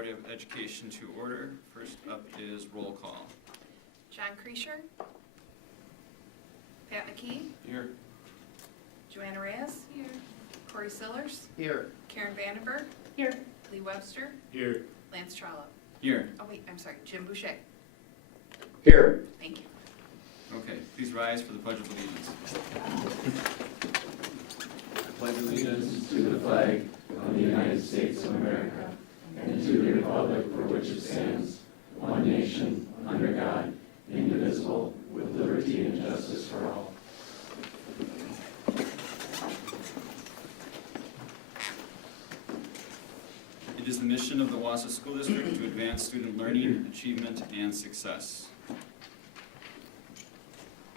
Board of Education to order. First up is roll call. John Creasher. Pat McKee. Here. Joanna Reyes. Here. Corey Sillers. Here. Karen Vandenberg. Here. Lee Webster. Here. Lance Trollope. Here. Oh wait, I'm sorry, Jim Boucher. Here. Thank you. Okay, please rise for the Pledge of Allegiance. I pledge allegiance to the flag of the United States of America and to the republic for which it stands, one nation, under God, indivisible, with liberty and justice for all. It is the mission of the Wausau School District to advance student learning, achievement, and success.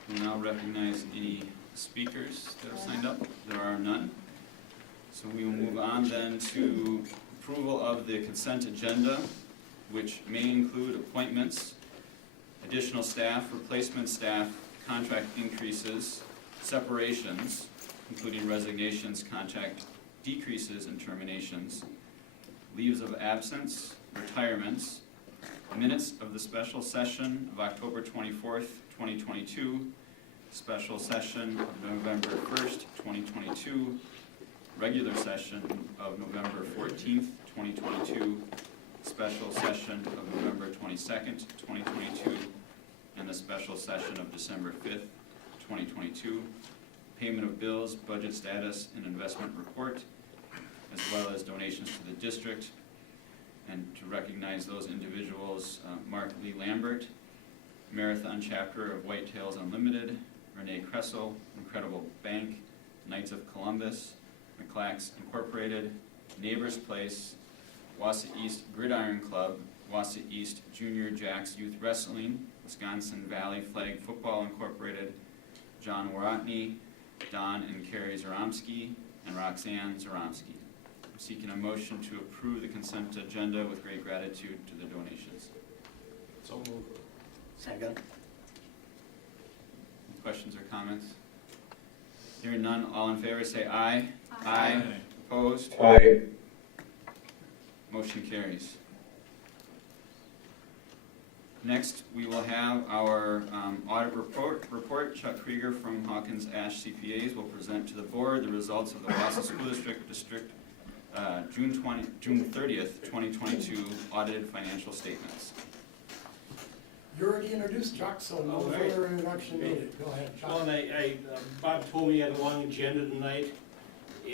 We'll now recognize any speakers that have signed up. There are none. So we will move on then to approval of the consent agenda, which may include appointments, additional staff, replacement staff, contract increases, separations, including resignations, contract decreases, and terminations, leaves of absence, retirements, minutes of the special session of October 24th, 2022, special session of November 1st, 2022, regular session of November 14th, 2022, special session of November 22nd, 2022, and the special session of December 5th, 2022, payment of bills, budget status, and investment report, as well as donations to the district, and to recognize those individuals, Mark Lee Lambert, Marathon Chapter of Whitetails Unlimited, Renee Kressel, Incredible Bank, Knights of Columbus, McClax Incorporated, Neighbors Place, Wausau East Gridiron Club, Wausau East Junior Jacks Youth Wrestling, Wisconsin Valley Flag Football Incorporated, John Warotny, Don and Carrie Zaromsky, and Roxanne Zaromsky. I'm seeking a motion to approve the consent agenda with great gratitude to the donations. So moved. Second. Any questions or comments? Hearing none, all in favor say aye. Aye. Opposed? Aye. Motion carries. Next, we will have our audit report. Chuck Krieger from Hawkins Ash CPAs will present to the board the results of the Wausau School District June 30th, 2022 audited financial statements. You already introduced Chuck, so no further introduction needed. Go ahead, Chuck. Well, and Bob told me he had a long agenda tonight,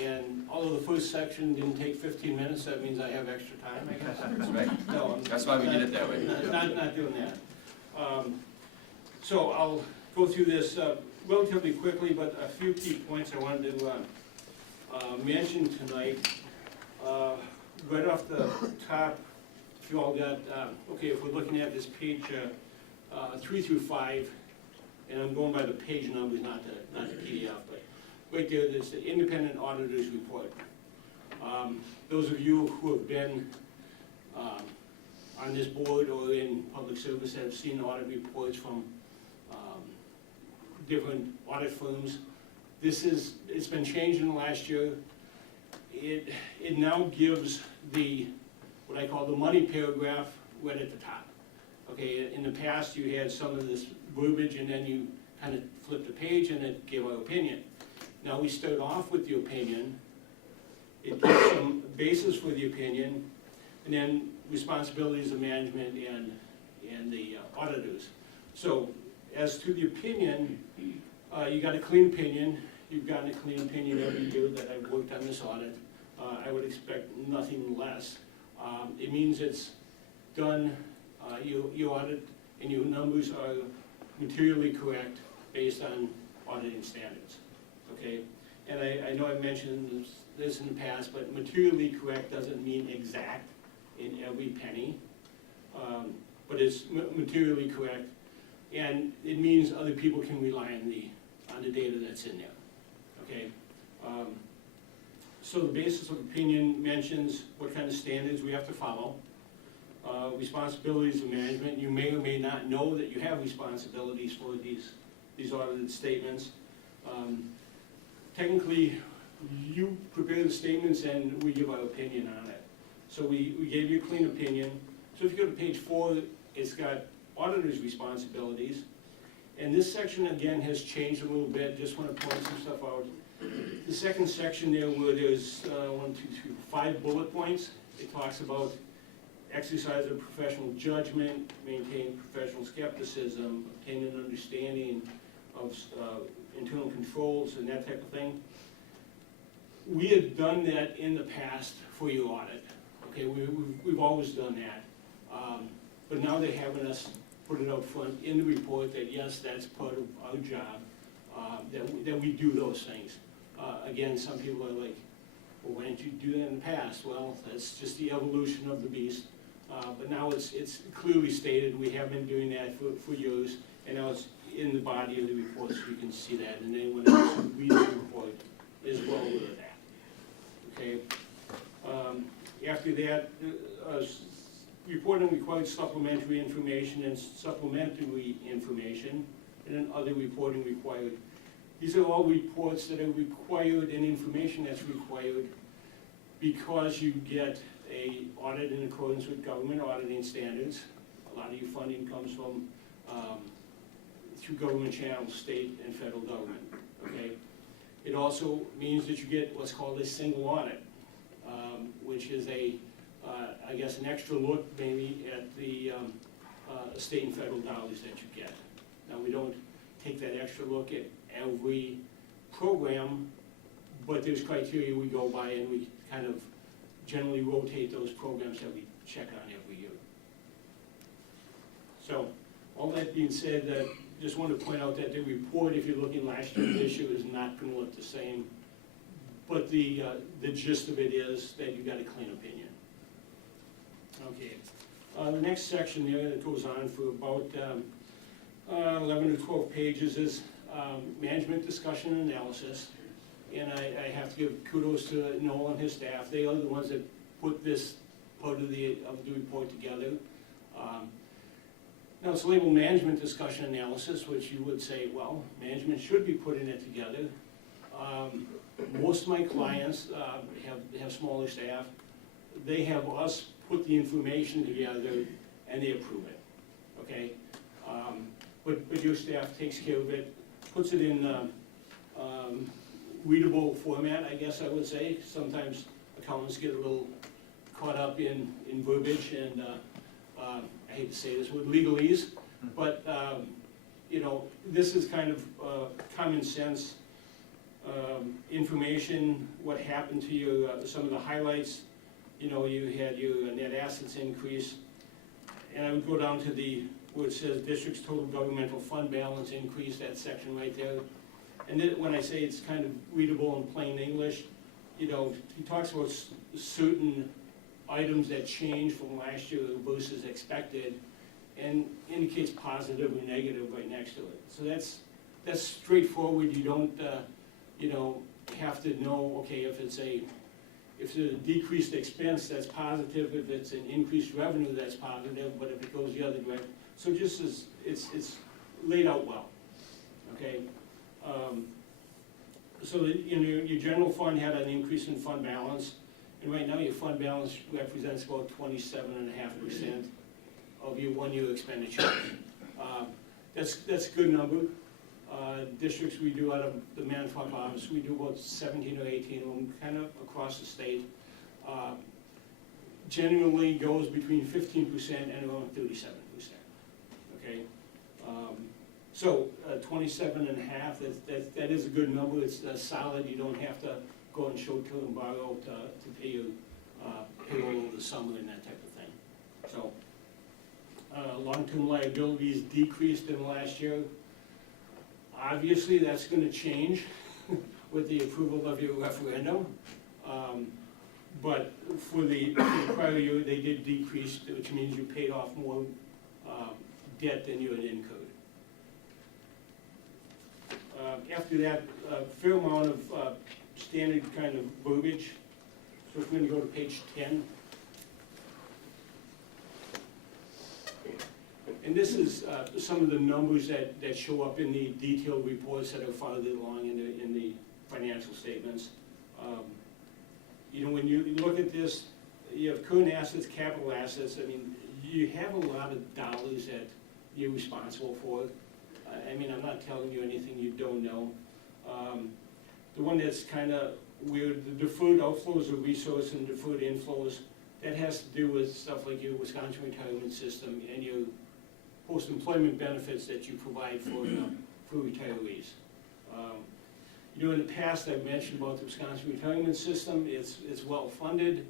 and although the first section didn't take 15 minutes, that means I have extra time, I guess. That's right. No, That's why we did it that way. Not doing that. So I'll go through this relatively quickly, but a few key points I wanted to mention tonight. Right off the top, if you all got, okay, if we're looking at this page 3 through 5, and I'm going by the page numbers, not the PDF, but right there's the independent auditor's report. Those of you who have been on this board or in public service have seen audit reports from different audit firms. It's been changed in the last year. It now gives what I call the money paragraph right at the top. Okay, in the past you had some of this verbiage and then you kind of flip the page and it gave our opinion. Now we start off with the opinion, it gives some basis for the opinion, and then responsibilities of management and the auditors. So as to the opinion, you got a clean opinion. You've gotten a clean opinion every year that I've worked on this audit. I would expect nothing less. It means it's done, you audit and your numbers are materially correct based on auditing standards, okay? And I know I mentioned this in the past, but materially correct doesn't mean exact in every penny, but it's materially correct, and it means other people can rely on the data that's in there, okay? So the basis of opinion mentions what kind of standards we have to follow. Responsibilities of management. You may or may not know that you have responsibilities for these audited statements. Technically, you prepare the statements and we give our opinion on it. So we gave you a clean opinion. So if you go to page 4, it's got auditor's responsibilities. And this section, again, has changed a little bit, just want to point some stuff out. The second section there, where there's 5 bullet points, it talks about exercise of professional judgment, maintain professional skepticism, obtain an understanding of internal controls and that type of thing. We have done that in the past for your audit. Okay, we've always done that. But now they're having us put it out front in the report that yes, that's part of our job, that we do those things. Again, some people are like, well, why didn't you do that in the past? Well, that's just the evolution of the beast. But now it's clearly stated, we have been doing that for years, and now it's in the body of the report, so you can see that, and anyone else who reads the report is well aware of that. Okay. After that, reporting required supplementary information and supplementary information, and then other reporting required. These are all reports that are required and information that's required because you get a audit in accordance with government auditing standards. A lot of your funding comes from through government channels, state and federal government. Okay. It also means that you get what's called a single audit, which is I guess an extra look maybe at the state and federal dollars that you get. Now, we don't take that extra look at every program, but there's criteria we go by, and we kind of generally rotate those programs that we check on every year. So, all that being said, just want to point out that the report, if you're looking last year and this year, is not going to look the same. But the gist of it is that you got a clean opinion. Okay. The next section there that goes on for about 11 to 12 pages is management discussion and analysis. And I have to give kudos to Noel and his staff. They are the ones that put this part of the report together. Now it's labeled management discussion analysis, which you would say, well, management should be putting it together. Most of my clients have smaller staff. They have us put the information together and they approve it, okay? But your staff takes care of it, puts it in readable format, I guess I would say. Sometimes accountants get a little caught up in verbiage and I hate to say this word, legalese, but you know, this is kind of common sense information, what happened to you, some of the highlights. You know, you had your net assets increase, and I would go down to where it says district's total governmental fund balance increase, that section right there. And then when I say it's kind of readable in plain English, you know, he talks about certain items that change from last year versus expected, and indicates positive or negative right next to it. So that's straightforward. You don't you know, have to know, okay, if it's a decreased expense, that's positive. If it's an increased revenue, that's positive. But if it goes the other direction, so just as it's laid out well, okay. So that, you know, your general fund had an increase in fund balance, and right now your fund balance represents about 27.5% of your one-year expenditure. That's a good number. Districts we do out of the Manitowoc office, we do about 17 or 18 of them, kind of across the state. Generally goes between 15% and around 37%. Okay, so 27.5. That is a good number. It's solid. You don't have to go and show till and borrow to pay your payroll over the summer and that type of thing. So long-term liabilities decreased in the last year. Obviously, that's going to change with the approval of your referendum. But for the prior year, they did decrease, which means you paid off more debt than you had incurred. After that, a fair amount of standard kind of verbiage. So if we're going to go to page 10. And this is some of the numbers that show up in the detailed reports that are farther along in the financial statements. You know, when you look at this, you have current assets, capital assets. I mean, you have a lot of dollars that you're responsible for. I mean, I'm not telling you anything you don't know. The one that's kind of weird, the deferred outflows of resource and deferred inflows, that has to do with stuff like your Wisconsin retirement system and your post-employment benefits that you provide for retirees. You know, in the past, I've mentioned about the Wisconsin retirement system. It's well-funded.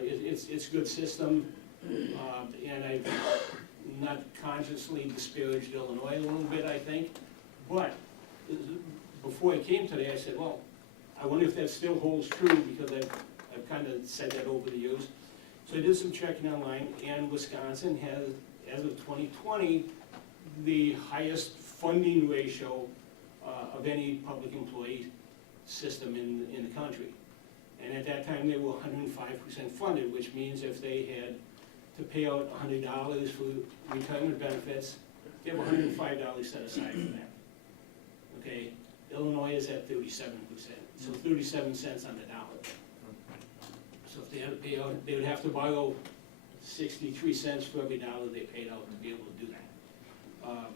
It's a good system. And I've not consciously disparaged Illinois a little bit, I think. But before I came today, I said, well, I wonder if that still holds true, because I've kind of said that over the years. So I did some checking online, and Wisconsin has, as of 2020, the highest funding ratio of any public employee system in the country. And at that time, they were 105% funded, which means if they had to pay out $100 for retirement benefits, they have $105 set aside for that. Okay, Illinois is at 37%, so 37 cents on the dollar. So if they had to pay out, they would have to borrow 63 cents for every dollar they paid out to be able to do that.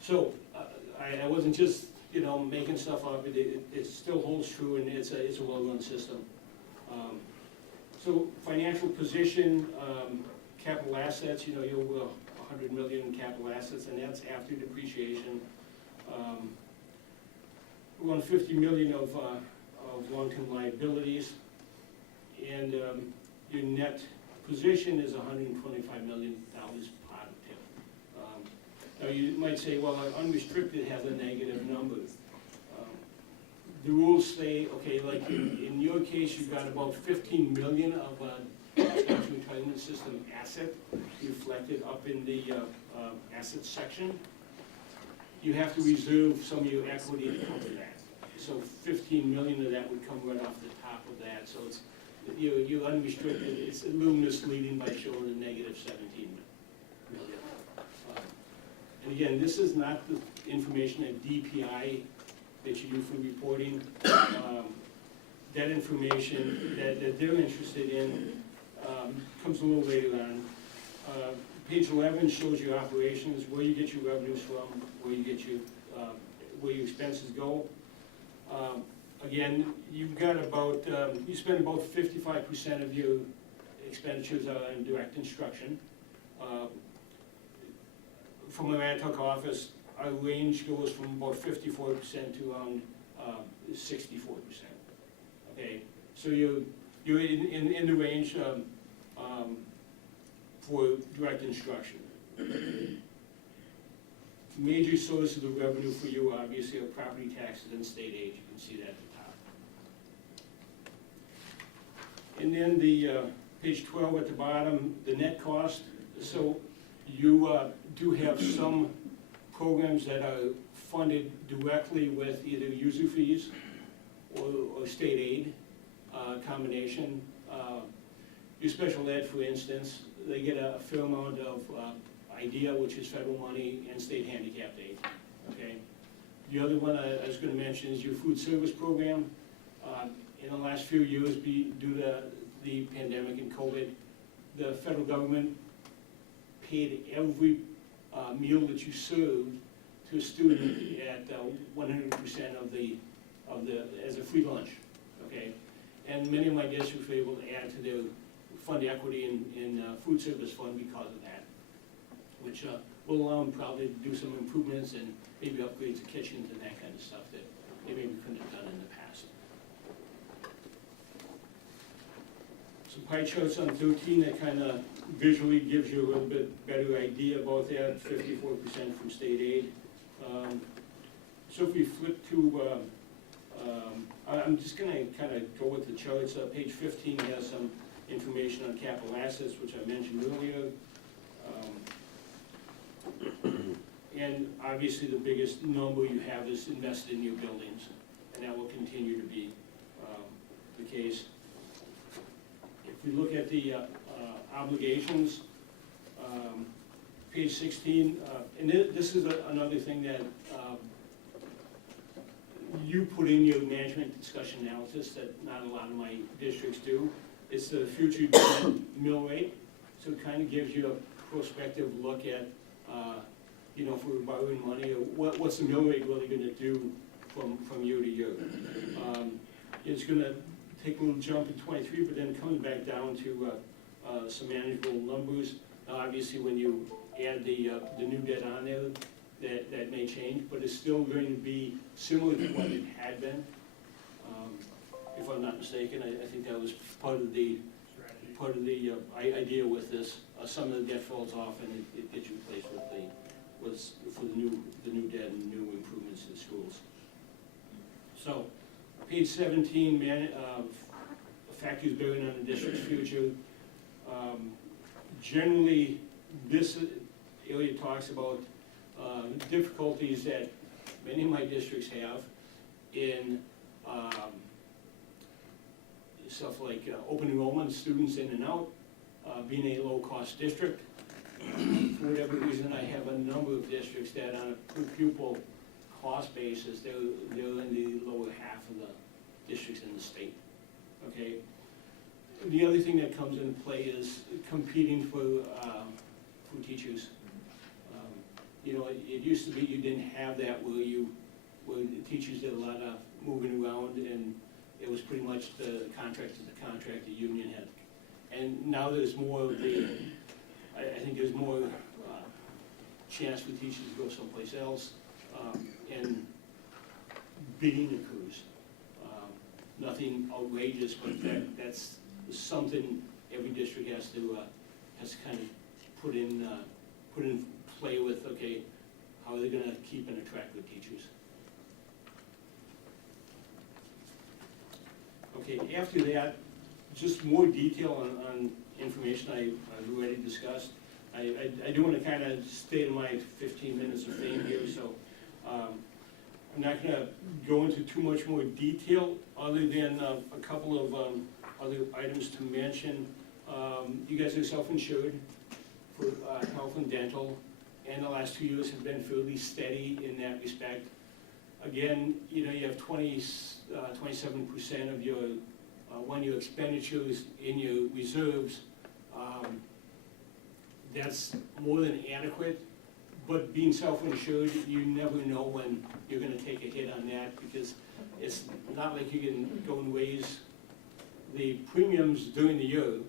So I wasn't just, you know, making stuff up. It still holds true, and it's a well-run system. So financial position, capital assets, you know, you're over 100 million in capital assets, and that's after depreciation. Around 50 million of long-term liabilities, and your net position is $125 million positive. Now you might say, well, unrestricted has a negative number. The rules say, okay, like in your case, you've got about 15 million of Wisconsin retirement system asset reflected up in the assets section. You have to reserve some of your equity to cover that. So 15 million of that would come right off the top of that. So it's, you're unrestricted. It's a little misleading by showing a negative 17 million. And again, this is not the information at DPI that you do for reporting. That information that they're interested in comes a little later on. Page 11 shows your operations, where you get your revenues from, where you get your where your expenses go. Again, you've got about you spend about 55% of your expenditures on direct instruction. From the Manitowoc office, our range goes from about 54% to around 64%. Okay, so you're in the range for direct instruction. Major sources of revenue for you obviously are property taxes and state aid. You can see that at the top. And then the page 12 at the bottom, the net cost. So you do have some programs that are funded directly with either user fees or state aid combination. Your special ed, for instance, they get a fair amount of IDEA, which is federal money, and state handicapped aid. Okay. The other one I was going to mention is your food service program. In the last few years, due to the pandemic and COVID, the federal government paid every meal that you served to a student at 100% of the as a free lunch. Okay, and many of my districts were able to add to their fund equity in food service fund because of that, which will allow them probably to do some improvements and maybe upgrades the kitchens and that kind of stuff that they maybe couldn't have done in the past. Some pie charts on 13 that kind of visually gives you a little bit better idea about that, 54% from state aid. So if we flip to, I'm just going to kind of go with the charts. Page 15 has some information on capital assets, which I mentioned earlier. And obviously the biggest number you have is invested in your buildings, and that will continue to be the case. If we look at the obligations, page 16, and this is another thing that you put in your management discussion analysis that not a lot of my districts do, It's the future mill rate, so it kind of gives you a prospective look at, you know, if we're borrowing money, or what's the mill rate really gonna do from year to year. It's gonna take a little jump in '23, but then coming back down to some manageable numbers. Now, obviously, when you add the new debt on there, that may change, but it's still going to be similar to what it had been. If I'm not mistaken, I think that was part of the idea with this. Some of the debt falls off and it gets replaced for the new debt and new improvements in schools. So, page 17, factors bearing on the district's future. Generally, this area talks about difficulties that many of my districts have in stuff like open enrollment, students in and out, being a low-cost district. For whatever reason, I have a number of districts that on a per pupil cost basis, they're in the lower half of the districts in the state, okay? The other thing that comes into play is competing for teachers. You know, it used to be you didn't have that where the teachers did a lot of moving around, and it was pretty much the contract the union had. And now there's more of the, I think there's more chance for teachers to go someplace else, and bidding occurs. Nothing outrageous, but that's something every district has to kind of put in play with. Okay, how are they going to keep and attract good teachers? Okay, after that, just more detail on information I've already discussed. I do want to kind of stay to my 15 minutes of fame here, so I'm not going to go into too much more detail other than a couple of other items to mention. You guys are self-insured for health and dental, and the last 2 years have been fairly steady in that respect. Again, you know, you have 27% of your one-year expenditures in your reserves. That's more than adequate, but being self-insured, you never know when you're gonna take a hit on that, because it's not like you can go and raise the premiums during the year.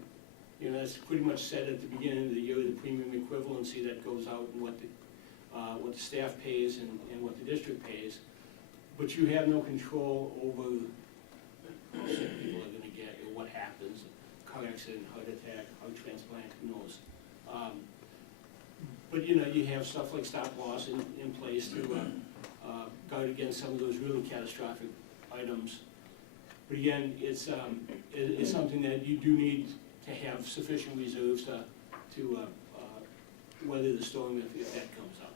You know, that's pretty much set at the beginning of the year, the premium equivalency that goes out and what the staff pays and what the district pays. But you have no control over how sick people are gonna get, or what happens, car accident, heart attack, heart transplant, who knows? But you know, you have stuff like stop loss in place to guard against some of those really catastrophic items. But again, it's something that you do need to have sufficient reserves to weather the storm if that comes up.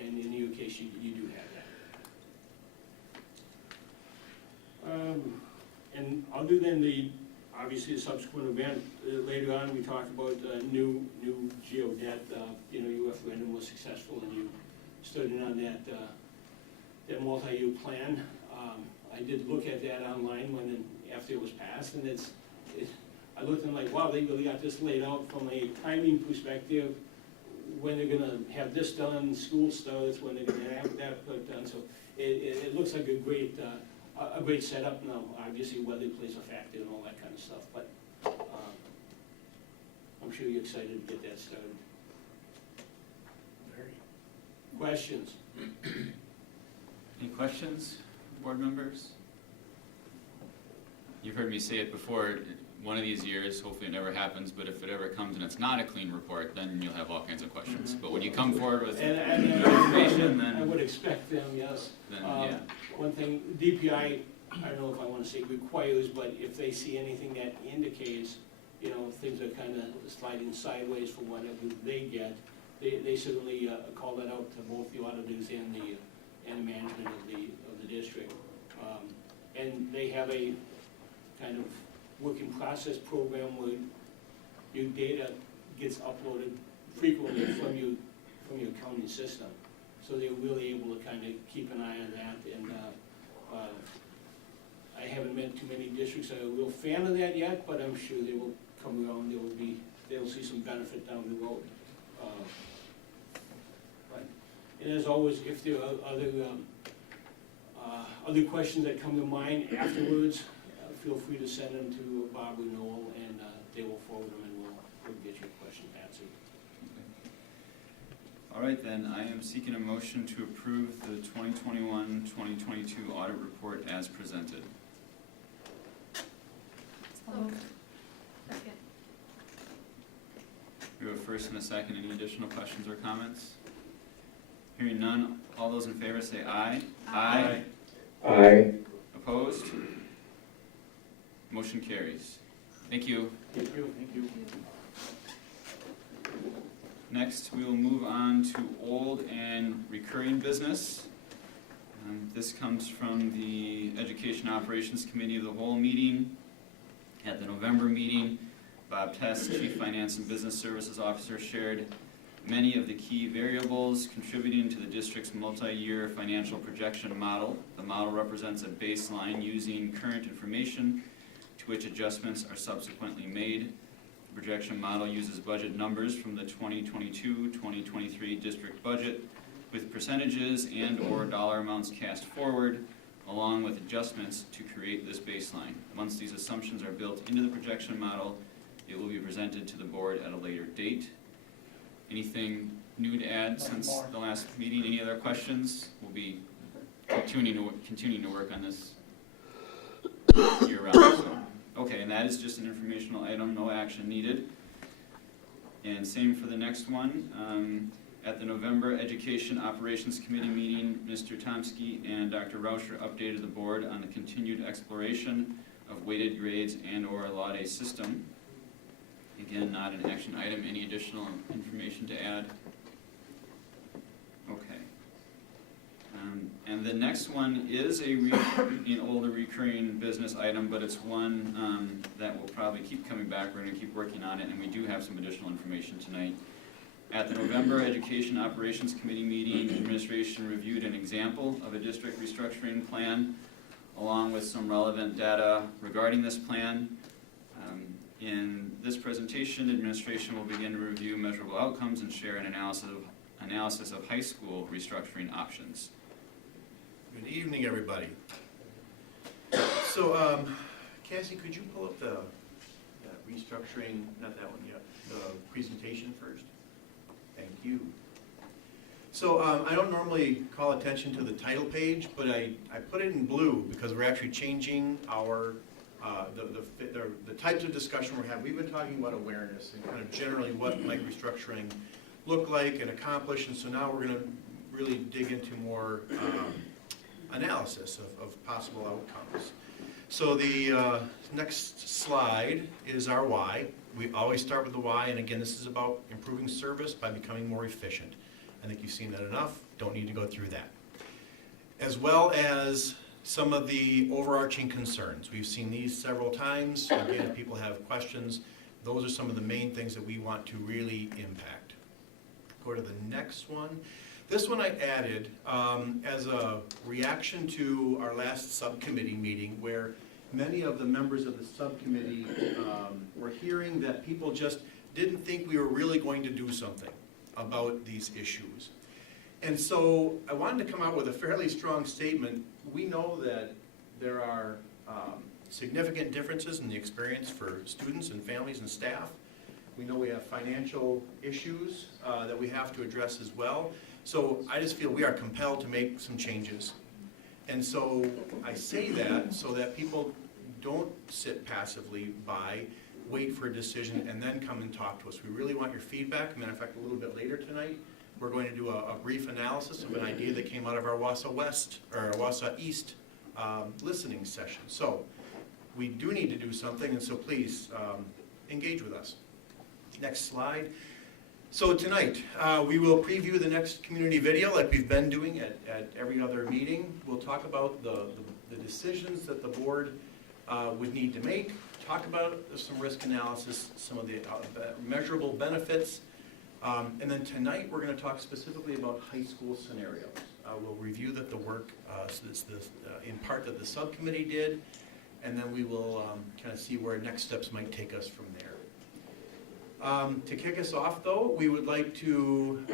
And in your case, you do have that. And other than obviously the subsequent event, later on we talked about new geo debt. You know, your referendum was successful and you stood in on that multi-year plan. I did look at that online after it was passed, and I looked and like, wow, they really got this laid out from a timing perspective, when they're gonna have this done, school starts, when they're gonna have that put done. So it looks like a great setup. Now, obviously, weather plays a factor and all that kind of stuff, but I'm sure you're excited to get that started. Questions? Any questions, board members? You've heard me say it before, one of these years, hopefully it never happens, but if it ever comes and it's not a clean report, then you'll have all kinds of questions. But when you come forward with information, then... I would expect them, yes. Then, yeah. One thing, DPI, I don't know if I want to say requires, but if they see anything that indicates, you know, things are kind of sliding sideways from whatever they get, they certainly call that out to both the auditors and the management of the district. And they have a kind of working process program where your data gets uploaded frequently from your accounting system. So they're really able to kind of keep an eye on that, and I haven't met too many districts that are a real fan of that yet, but I'm sure they will come around, they'll see some benefit down the road. But, and as always, if there are other questions that come to mind afterwards, feel free to send them to Bob or Noel, and they will forward them, and we'll get your questions answered. All right, then, I am seeking a motion to approve the 2021-2022 audit report as presented. Second. We have a first and a second. Any additional questions or comments? Hearing none, all those in favor say aye. Aye. Aye. Opposed? Motion carries. Thank you. Thank you. Thank you. Next, we will move on to old and recurring business. This comes from the Education Operations Committee of the Whole meeting. At the November meeting, Bob Test, Chief Finance and Business Services Officer, shared many of the key variables contributing to the district's multi-year financial projection model. The model represents a baseline using current information to which adjustments are subsequently made. The projection model uses budget numbers from the 2022-2023 district budget with percentages and/or dollar amounts cast forward, along with adjustments to create this baseline. Once these assumptions are built into the projection model, it will be presented to the board at a later date. Anything new to add since the last meeting? Any other questions? We'll be continuing to work on this year round. So. Okay, and that is just an informational item, no action needed. And same for the next one. At the November Education Operations Committee meeting, Mr. Tomsky and Dr. Rauscher updated the board on the continued exploration of weighted grades and/or Law system. Again, not an action item. Any additional information to add? Okay. And the next one is an older recurring business item, but it's one that will probably keep coming back. We're going to keep working on it, and we do have some additional information tonight. At the November Education Operations Committee meeting, administration reviewed an example of a district restructuring plan, along with some relevant data regarding this plan. In this presentation, administration will begin to review measurable outcomes and share an analysis of high school restructuring options. Good evening, everybody. So, Cassie, could you pull up the restructuring, not that one yet, the presentation first? Thank you. So, I don't normally call attention to the title page, but I put it in blue because we're actually changing our the types of discussion we're having. We've been talking about awareness and kind of generally what might restructuring look like and accomplish, and so now we're going to really dig into more analysis of possible outcomes. So the next slide is our why. We always start with the why, and again, this is about improving service by becoming more efficient. I think you've seen that enough. Don't need to go through that. As well as some of the overarching concerns. We've seen these several times. Again, if people have questions, those are some of the main things that we want to really impact. Go to the next one. This one I added as a reaction to our last subcommittee meeting, where many of the members of the subcommittee were hearing that people just didn't think we were really going to do something about these issues. And so I wanted to come out with a fairly strong statement. We know that there are significant differences in the experience for students and families and staff. We know we have financial issues that we have to address as well. So I just feel we are compelled to make some changes. And so I say that so that people don't sit passively by, wait for a decision, and then come and talk to us. We really want your feedback. As a matter of fact, a little bit later tonight, we're going to do a brief analysis of an idea that came out of our Wausau West, or our Wausau East listening session. So we do need to do something, and so please engage with us. Next slide. So tonight, we will preview the next community video like we've been doing at every other meeting. We'll talk about the decisions that the board would need to make, talk about some risk analysis, some of the measurable benefits, and then tonight we're going to talk specifically about high school scenarios. We'll review the work in part that the subcommittee did, and then we will kind of see where next steps might take us from there. To kick us off, though, we would like to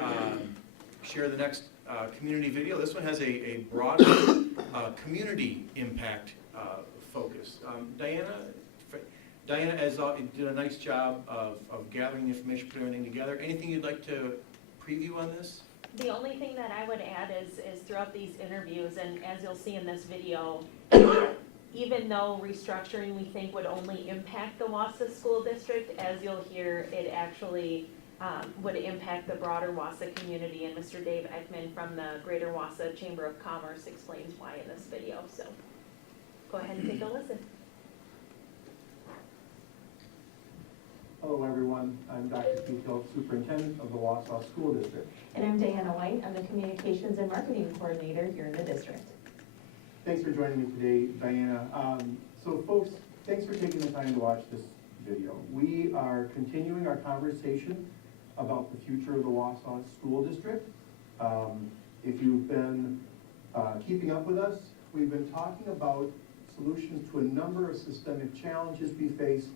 share the next community video. This one has a broader community impact focus. Diana did a nice job of gathering information, putting everything together. Anything you'd like to preview on this? The only thing that I would add is throughout these interviews, and as you'll see in this video, even though restructuring we think would only impact the Wausau School District, as you'll hear, it actually would impact the broader Wausau community, and Mr. Dave Ekman from the Greater Wausau Chamber of Commerce explains why in this video. So go ahead and take a listen. Hello everyone, I'm Dr. Keith Hill, Superintendent of the Wausau School District. And I'm Diana White, I'm the Communications and Marketing Coordinator here in the district. Thanks for joining me today, Diana. So folks, thanks for taking the time to watch this video. We are continuing our conversation about the future of the Wausau School District. If you've been keeping up with us, we've been talking about solutions to a number of systemic challenges we face.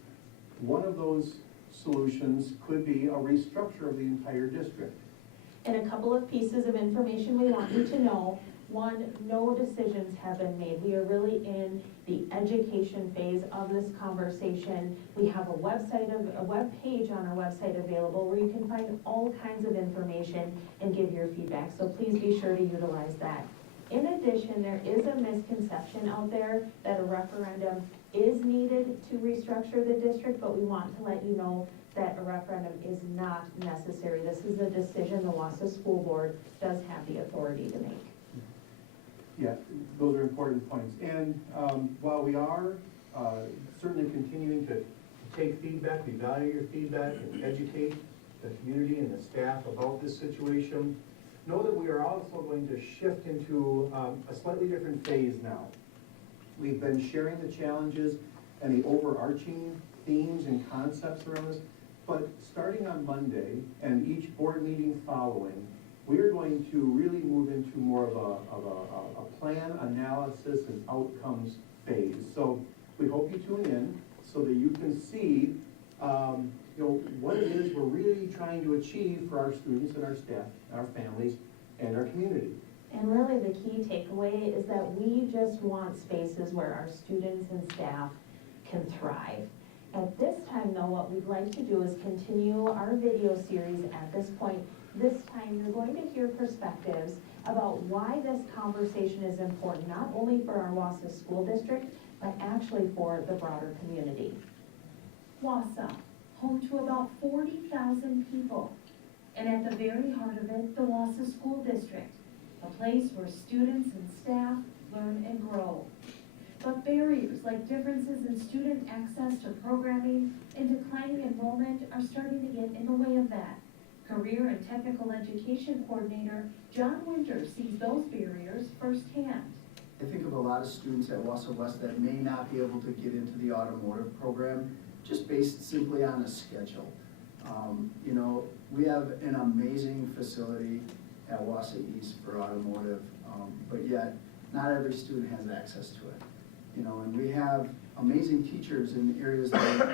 One of those solutions could be a restructure of the entire district. And a couple of pieces of information we want you to know. One, no decisions have been made. We are really in the education phase of this conversation. We have a web page on our website available where you can find all kinds of information and give your feedback. So please be sure to utilize that. In addition, there is a misconception out there that a referendum is needed to restructure the district, but we want to let you know that a referendum is not necessary. This is a decision the Wausau School Board does have the authority to make. Yeah, those are important points. And while we are certainly continuing to take feedback, we value your feedback and educate the community and the staff about this situation, know that we are also going to shift into a slightly different phase now. We've been sharing the challenges and the overarching themes and concepts around this, but starting on Monday and each board meeting following, we are going to really move into more of a plan, analysis, and outcomes phase. So we hope you tune in so that you can see what it is we're really trying to achieve for our students and our staff, our families, and our community. And really the key takeaway is that we just want spaces where our students and staff can thrive. At this time though, what we'd like to do is continue our video series at this point. This time you're going to hear perspectives about why this conversation is important, not only for our Wausau School District, but actually for the broader community. Wausau, home to about 40,000 people, and at the very heart of it, the Wausau School District, a place where students and staff learn and grow. But barriers like differences in student access to programming and declining enrollment are starting to get in the way of that. Career and Technical Education Coordinator John Winter sees those barriers firsthand. I think of a lot of students at Wausau West that may not be able to get into the automotive program just based simply on a schedule. We have an amazing facility at Wausau East for automotive, but yet not every student has access to it. And we have amazing teachers in areas like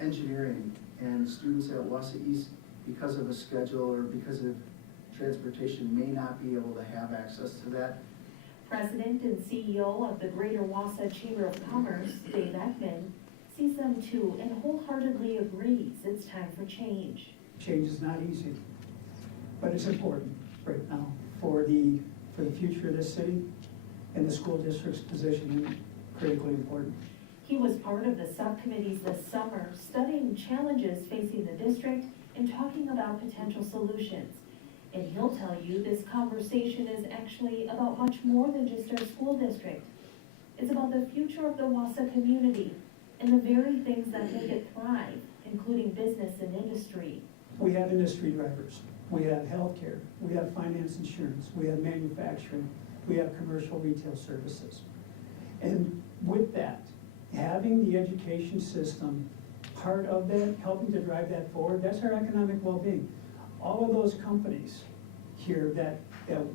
engineering, and students at Wausau East, because of a schedule or because of transportation, may not be able to have access to that. President and CEO of the Greater Wausau Chamber of Commerce, Dave Ekman, sees them too and wholeheartedly agrees it's time for change. Change is not easy, but it's important right now for the future of this city and the school district's position, critically important. He was part of the subcommittees this summer, studying challenges facing the district and talking about potential solutions. And he'll tell you this conversation is actually about much more than just our school district. It's about the future of the Wausau community and the very things that make it thrive, including business and industry. We have industry drivers, we have healthcare, we have finance insurance, we have manufacturing, we have commercial retail services. And with that, having the education system part of that, helping to drive that forward, that's our economic well-being. All of those companies here that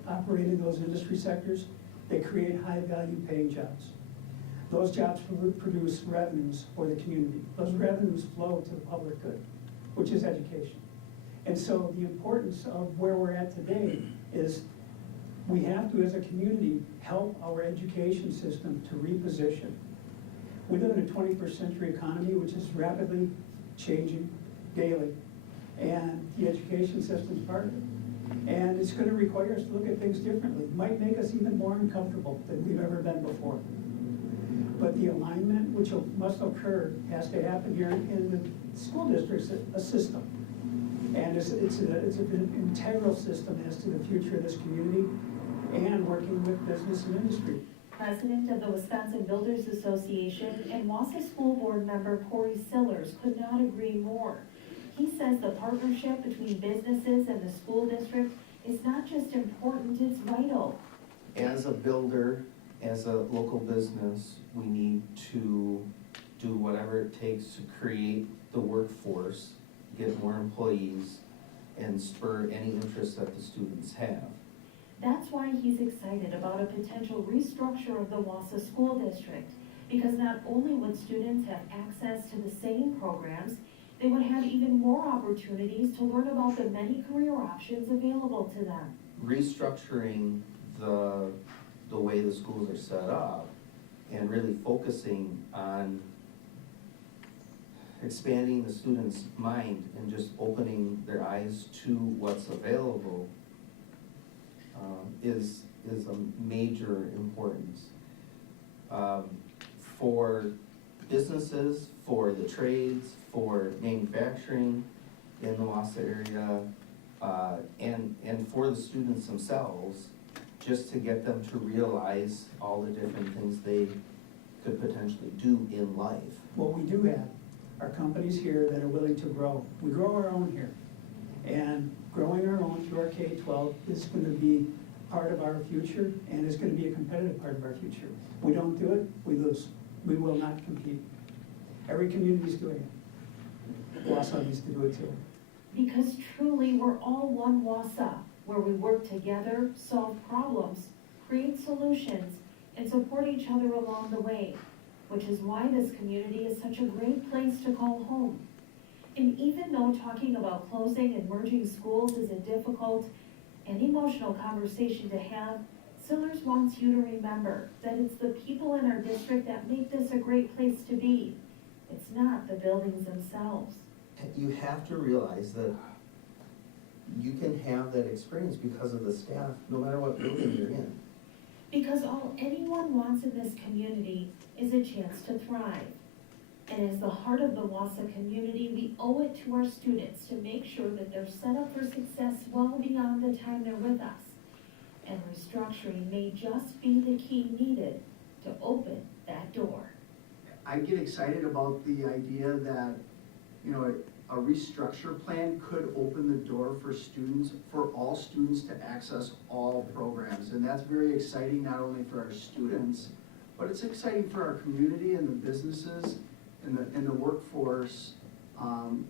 operate in those industry sectors, they create high-value paying jobs. Those jobs produce revenues for the community. Those revenues flow to the public good, which is education. And so the importance of where we're at today is we have to, as a community, help our education system to reposition. We live in a 21st century economy, which is rapidly changing daily, and the education system's part of it. And it's gonna require us to look at things differently. Might make us even more uncomfortable than we've ever been before. But the alignment which must occur has to happen here in the school district's a system. And it's an integral system as to the future of this community and working with business and industry. President of the Wisconsin Builders Association and Wausau School Board member Corey Sillers could not agree more. He says the partnership between businesses and the school district is not just important, it's vital. As a builder, as a local business, we need to do whatever it takes to create the workforce, get more employees, and spur any interest that the students have. That's why he's excited about a potential restructure of the Wausau School District, because not only would students have access to the same programs, they would have even more opportunities to learn about the many career options available to them. Restructuring the way the schools are set up and really focusing on expanding the student's mind and just opening their eyes to what's available is a major importance. For businesses, for the trades, for manufacturing in the Wausau area, and for the students themselves, just to get them to realize all the different things they could potentially do in life. What we do have are companies here that are willing to grow. We grow our own here. And growing our own through our K-12 is going to be part of our future and is going to be a competitive part of our future. We don't do it, we lose. We will not compete. Every community is doing it. Wausau needs to do it too. Because truly, we're all one Wausau, where we work together, solve problems, create solutions, and support each other along the way, which is why this community is such a great place to call home. And even though talking about closing and merging schools is a difficult and emotional conversation to have, Sillers wants you to remember that it's the people in our district that make this a great place to be. It's not the buildings themselves. You have to realize that you can have that experience because of the staff, no matter what building you're in. Because all anyone wants in this community is a chance to thrive. And as the heart of the Wausau community, we owe it to our students to make sure that they're set up for success well beyond the time they're with us. And restructuring may just be the key needed to open that door. I get excited about the idea that, you know, a restructure plan could open the door for students, for all students to access all programs. And that's very exciting, not only for our students, but it's exciting for our community and the businesses and the workforce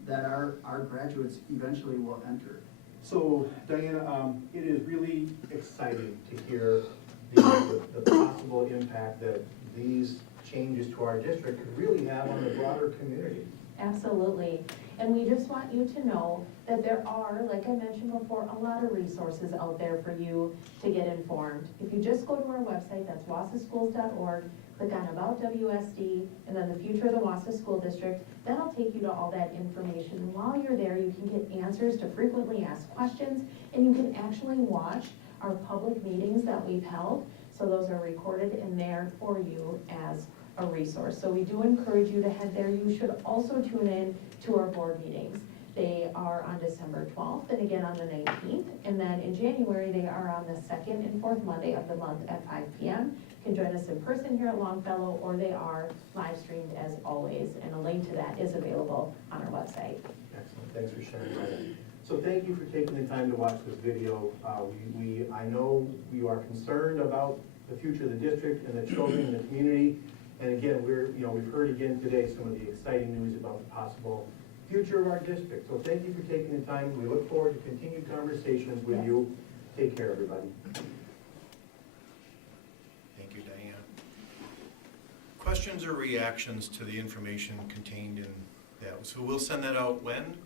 that our graduates eventually will enter. So, Diana, it is really exciting to hear the possible impact that these changes to our district could really have on the broader community. Absolutely. And we just want you to know that there are, like I mentioned before, a lot of resources out there for you to get informed. If you just go to our website, that's wausauschools.org, click on About WSD, and then the Future of the Wausau School District, that'll take you to all that information. And while you're there, you can get answers to frequently asked questions, and you can actually watch our public meetings that we've held. So those are recorded in there for you as a resource. So we do encourage you to head there. You should also tune in to our board meetings. They are on December 12th and again on the 19th. And then in January, they are on the second and fourth Monday of the month at 5 p.m. You can join us in person here at Longfellow, or they are live streamed as always. And a link to that is available on our website. Excellent, thanks for sharing that. So thank you for taking the time to watch this video. I know you are concerned about the future of the district and the children in the community. And again, we've heard again today some of the exciting news about the possible future of our district. So thank you for taking the time. We look forward to continued conversations with you. Take care, everybody. Thank you, Diane. questions or reactions to the information contained in that? So we'll send that out when?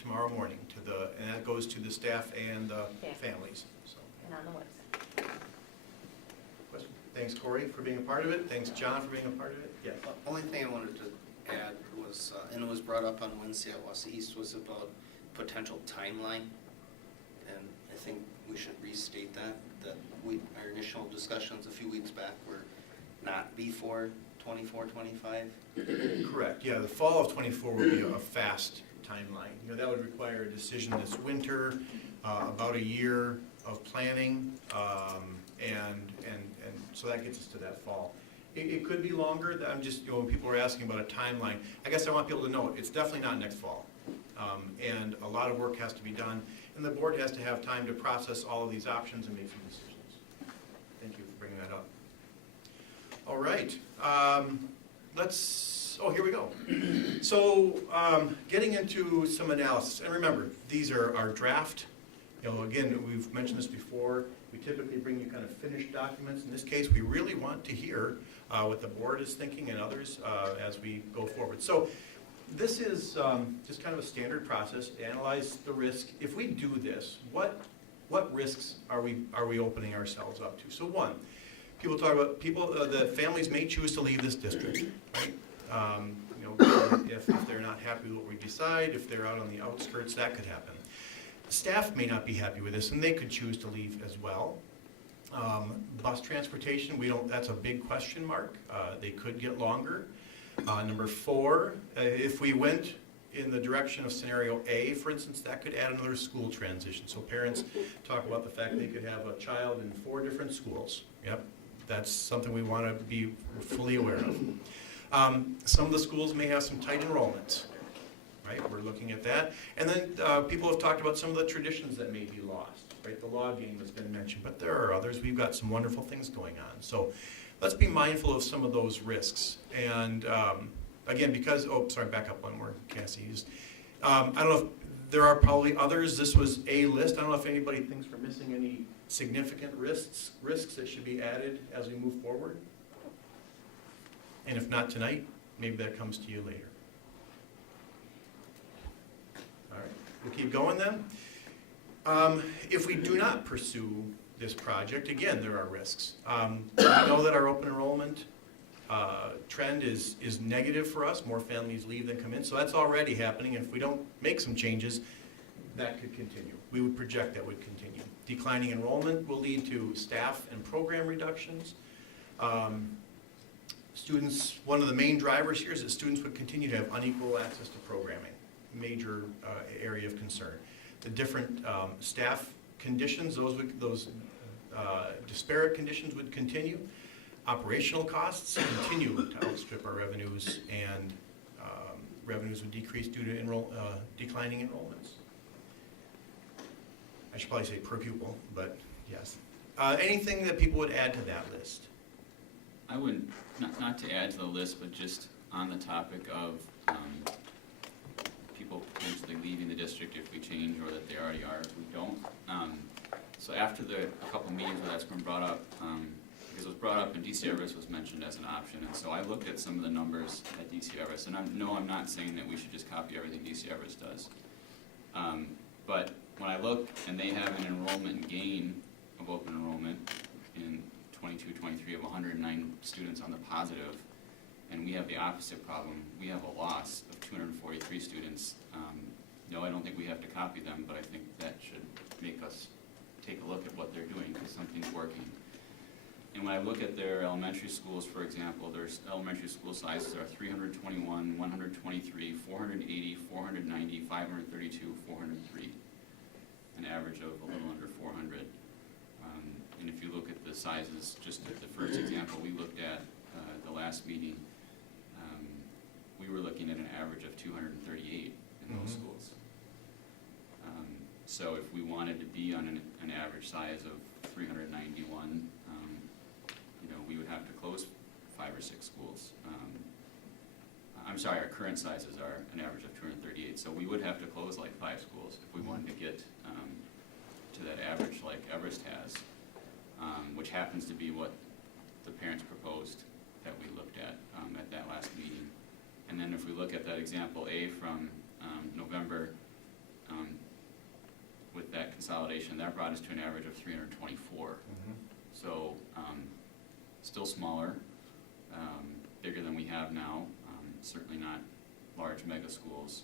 Tomorrow morning to the, and that goes to the staff and the families, so. And on the website. Question? Thanks Corey for being a part of it, thanks John for being a part of it, yes. Only thing I wanted to add was, and it was brought up on Wednesday at Wausau East, was about potential timeline. And I think we should restate that our initial discussions a few weeks back were not before 24, 25. Correct, yeah, the fall of '24 will be a fast timeline. You know, that would require a decision this winter, about a year of planning, and so that gets us to that fall. It could be longer, I'm just, you know, when people are asking about a timeline, I guess I want people to know, it's definitely not next fall. And a lot of work has to be done, and the board has to have time to process all of these options and make some decisions. Thank you for bringing that up. All right, here we go. So, getting into some analysis, and remember, these are our draft. You know, again, we've mentioned this before, we typically bring you kind of finished documents. In this case, we really want to hear what the board is thinking and others as we go forward. So, this is just kind of a standard process, analyze the risk. If we do this, what risks are we opening ourselves up to? So one, people talk about the families may choose to leave this district, right? You know, if they're not happy with what we decide, if they're out on the outskirts, that could happen. Staff may not be happy with this, and they could choose to leave as well. Bus transportation, that's a big question mark. They could get longer. Number 4, if we went in the direction of scenario A, for instance, that could add another school transition. So parents talk about the fact they could have a child in 4 different schools. Yep, that's something we want to be fully aware of. Some of the schools may have some tight enrollments, right? We're looking at that. And then people have talked about some of the traditions that may be lost, right? The law game has been mentioned, but there are others. We've got some wonderful things going on. So let's be mindful of some of those risks. And again, because, back up one more, Cassie. I don't know if there are probably others. This was a list. I don't know if anybody thinks we're missing any significant risks that should be added as we move forward. And if not tonight, maybe that comes to you later. All right, we'll keep going then. If we do not pursue this project, again, there are risks. We know that our open enrollment trend is negative for us. More families leave than come in, so that's already happening. And if we don't make some changes, that could continue. We would project that would continue. Declining enrollment will lead to staff and program reductions. Students, one of the main drivers here is that students would continue to have unequal access to programming, major area of concern. The different staff conditions, those disparate conditions would continue. Operational costs continue to outstrip our revenues, and revenues would decrease due to declining enrollments. I should probably say per pupil, but yes. Anything that people would add to that list? I wouldn't, not to add to the list, but just on the topic of people potentially leaving the district if we change, or that they already are if we don't. So after a couple meetings where that's been brought up, because it was brought up and DCRS was mentioned as an option, and so I looked at some of the numbers at DCRS, and I'm not saying that we should just copy everything DCRS does. But when I look, and they have an enrollment gain of open enrollment in 22-23 of 109 students on the positive, and we have the opposite problem. We have a loss of 243 students. No, I don't think we have to copy them, but I think that should make us take a look at what they're doing, because something's working. And when I look at their elementary schools, for example, their elementary school sizes are 321, 123, 480, 490, 532, 403, an average of a little under 400. And if you look at the sizes, just at the first example we looked at the last meeting, we were looking at an average of 238 in those schools. So if we wanted to be on an average size of 391, we would have to close 5 or 6 schools. I'm sorry, our current sizes are an average of 238, so we would have to close like 5 schools if we wanted to get to that average like Everest has, which happens to be what the parents proposed that we looked at that last meeting. And then if we look at that example A from November, with that consolidation, that brought us to an average of 324. So still smaller, bigger than we have now, certainly not large mega schools.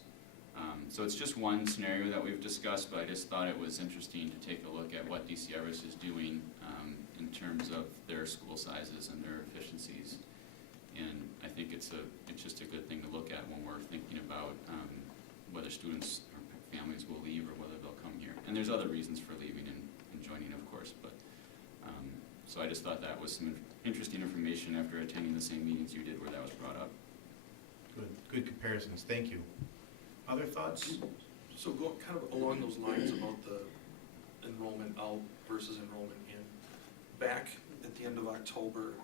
So it's just one scenario that we've discussed, but I just thought it was interesting to take a look at what DC Everest is doing in terms of their school sizes and their efficiencies. And I think it's just a good thing to look at when we're thinking about whether students or families will leave or whether they'll come here. And there's other reasons for leaving and joining, of course, but so I just thought that was some interesting information after attending the same meetings you did where that was brought up. Good comparisons, thank you. Other thoughts? So go kind of along those lines about the enrollment out versus enrollment in. Back at the end of October,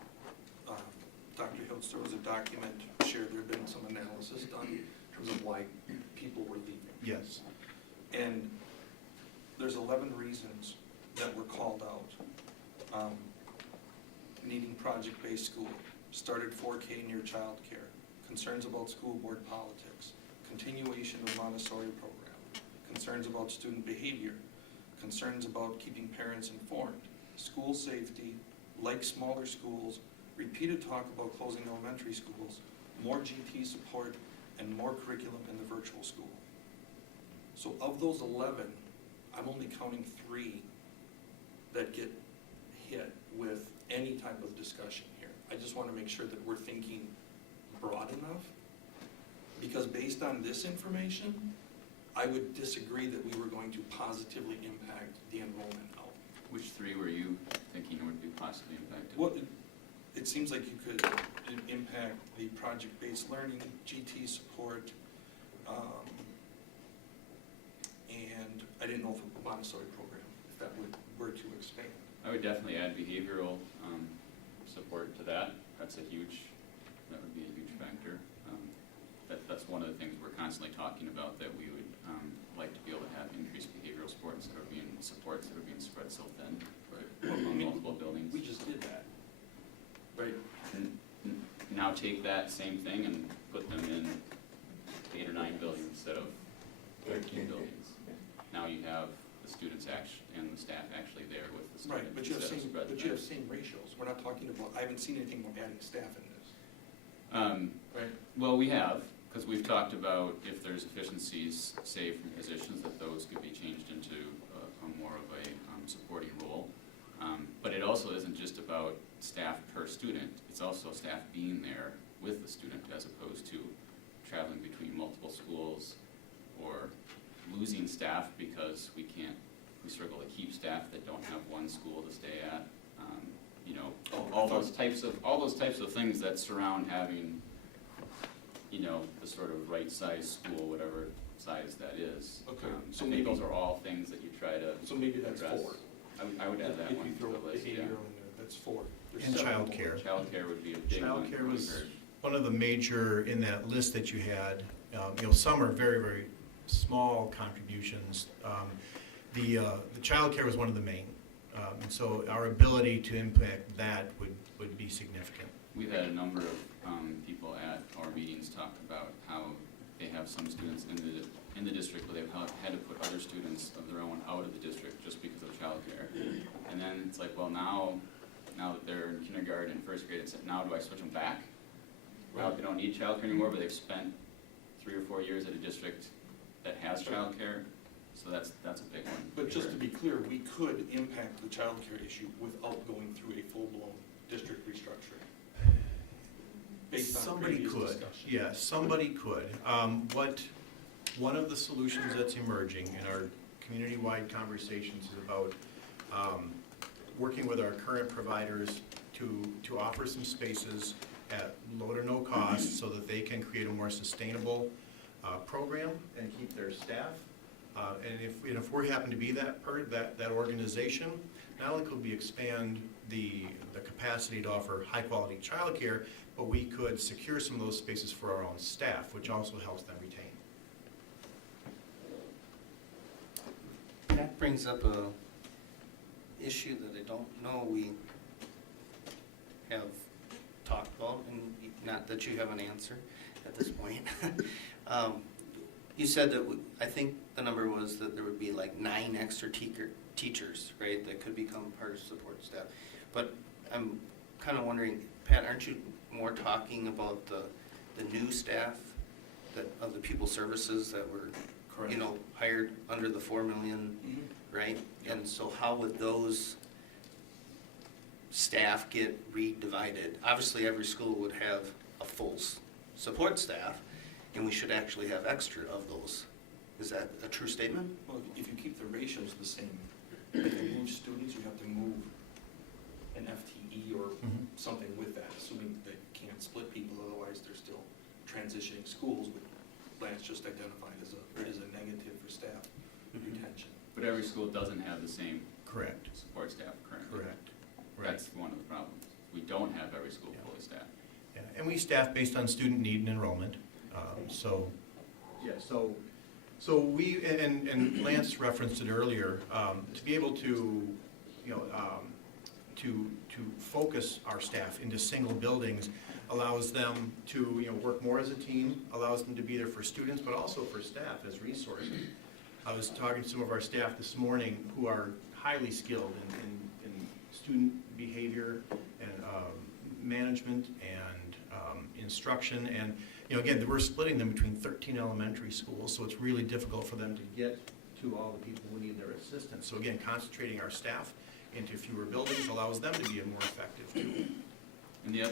Dr. Hiltz, there was a document shared, there had been some analysis done in terms of why people were leaving. Yes. And there's 11 reasons that were called out. Needing project-based school, started 4K near childcare, concerns about school board politics, continuation of Montessori program, concerns about student behavior, concerns about keeping parents informed, school safety, like smaller schools, repeated talk about closing elementary schools, more GT support, and more curriculum in the virtual school. So of those 11, I'm only counting 3 that get hit with any type of discussion here. I just want to make sure that we're thinking broad enough, because based on this information, I would disagree that we were going to positively impact the enrollment out. Which 3 were you thinking would be possibly impacted? Well, it seems like you could impact the project-based learning, GT support, and I didn't know if a Montessori program, if that were to expand. I would definitely add behavioral support to that. That would be a huge factor. That's one of the things we're constantly talking about, that we would like to be able to have increased behavioral supports that are being spread so thin among multiple buildings. We just did that, right? And now take that same thing and put them in 8 or 9 buildings instead of 13 buildings. Now you have the students and the staff actually there with the students. Right, but you have same ratios. We're not talking about, I haven't seen anything about adding staff in this. Right? Well, we have, because we've talked about if there's efficiencies saved from positions, that those could be changed into a more of a supporting role. But it also isn't just about staff per student, it's also staff being there with the student as opposed to traveling between multiple schools or losing staff because we struggle to keep staff that don't have one school to stay at. All those types of things that surround having, the sort of right size school, whatever size that is. Okay. So I think those are all things that you try to So maybe that's address. 4. I would add that If one you to throw the list, yeah. behavioral in there, that's 4. There's And 7 more. childcare. Childcare would be a big one. Childcare was Heard. one of the major, in that list that you had, some are very, very small contributions. The childcare was one of the main. And so our ability to impact that would be significant. We've had a number of people at our meetings talk about how they have some students in the district where they've had to put other students of their own out of the district just because of childcare. And then it's like, well, now that they're in kindergarten and first grade, it's like, now do I switch them back? Now they don't need childcare anymore, but they've spent 3 or 4 years at a district that has childcare. So that's a big one. But just to be clear, we could impact the childcare issue without going through a full-blown district restructuring. Based on Somebody previous could, discussion. yes, somebody could. One of the solutions that's emerging in our community-wide conversations is about working with our current providers to offer some spaces at low to no cost so that they can create a more sustainable program and keep their staff. And if we happen to be that organization, not only could we expand the capacity to offer high-quality childcare, but we could secure some of those spaces for our own staff, which also helps them retain. That brings up a issue that I don't know we have talked about, and not that you have an answer at this point. You said that, I think the number was that there would be like 9 extra teachers, right, that could become part of support staff. But I'm kind of wondering, Pat, aren't you more talking about the new staff that, of the pupil services that were, Correct. you know, hired under the 4 million, right? And so how would those staff get redivided? Obviously, every school would have a full support staff, and we should actually have extra of those. Is that a true statement? Well, if you keep the ratios the same, if you move students, you have to move an FTE or something with that, assuming they can't split people, otherwise they're still transitioning schools, which Lance just identified as a negative for staff retention. But every school doesn't have the same Correct. support staff currently. Correct. Right. That's one of the problems. We don't have every school fully staffed. Yeah, and we staff based on student need and enrollment. So we, and Lance referenced it earlier, to be able to, you know, to focus our staff into single buildings allows them to, you know, work more as a team, allows them to be there for students, but also for staff as resources. I was talking to some of our staff this morning who are highly skilled in student behavior and management and instruction, and you know, again, we're splitting them between 13 elementary schools, so it's really difficult for them to get to all the people who need their assistance. So again, concentrating our staff into fewer buildings allows them to be a more effective tool. And the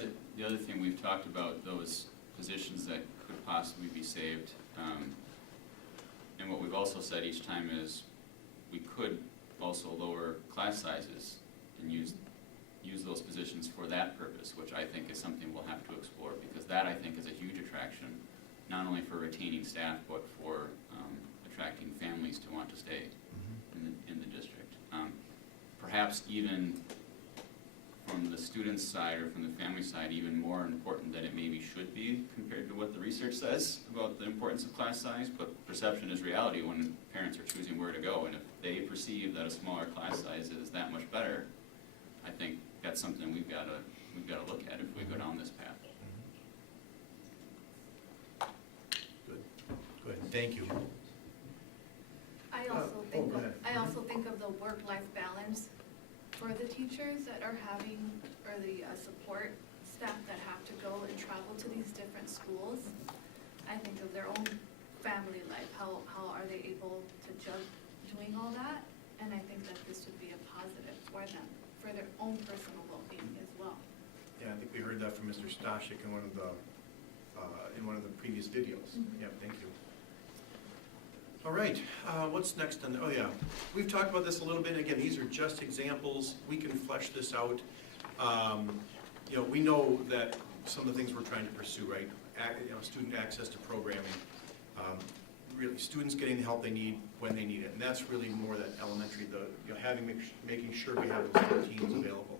other thing we've talked about, those positions that could possibly be saved, and what we've also said each time is we could also lower class sizes and use those positions for that purpose, which I think is something we'll have to explore, because that, I think, is a huge attraction, not only for retaining staff, but for attracting families to want to stay in the district. Perhaps even from the student's side or from the family side, even more important than it maybe should be compared to what the research says about the importance of class size, but perception is reality when parents are choosing where to go, and if they perceive that a smaller class size is that much better, I think that's something we've got to look at if we go down this path. Good, thank you. I also think of the work-life balance for the teachers that are having, or the support staff that have to go and travel to these different schools. I think of their own family life, how are they able to juggle doing all that? And I think that this would be a positive for them, for their own personal well-being as well. Yeah, I think we heard that from Mr. Stashik in one of the previous videos. Yeah, thank you. All right, what's next on oh yeah, we've talked about this a little bit. Again, these are just examples. We can flesh this out. You know, we know that some of the things we're trying to pursue, right? You know, student access to programming, really students getting the help they need when they need it, and that's really more that elementary. You know, making sure we have those teams available.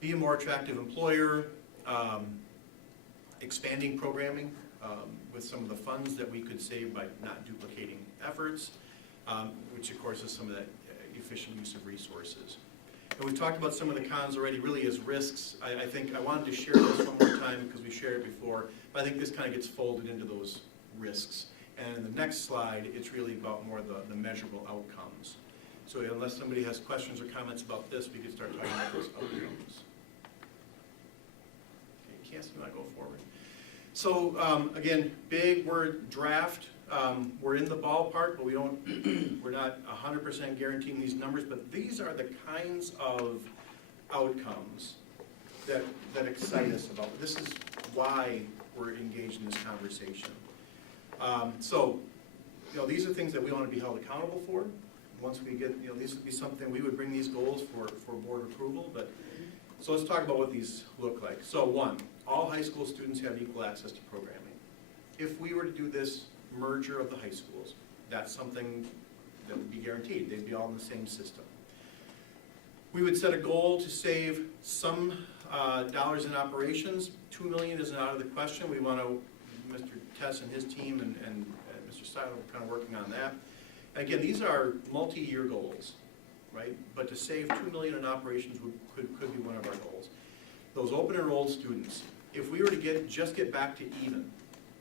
Be a more attractive employer. Expanding programming. With some of the funds that we could save by not duplicating efforts, which of course is some of that efficient use of resources. And we've talked about some of the cons already, really as risks. I think I wanted to share this one more time because we shared it before, but I think this kind of gets folded into those risks. And in the next slide, it's really about more the measurable outcomes. So unless somebody has questions or comments about this, we could start talking about those outcomes. Okay, Cassie, you want to go forward? So again, big word draft. We're in the ballpark, but we're not 100% guaranteeing these numbers, but these are the kinds of outcomes that excite us about. This is why we're engaged in this conversation. So, you know, these are things that we want to be held accountable for. Once we get, you know, these would be something we would bring these goals for board approval. But so let's talk about what these look like. So one, all high school students have equal access to programming. If we were to do this merger of the high schools, that's something that would be guaranteed. They'd be all in the same system. We would set a goal to save some dollars in operations. $2 million isn't out of the question. We want to, Mr. Tess and his team and Mr. Seiler are kind of working on that. Again, these are multi-year goals, right? But to save $2 million in operations could be one of our goals. Those open enrolled students, if we were to just get back to even,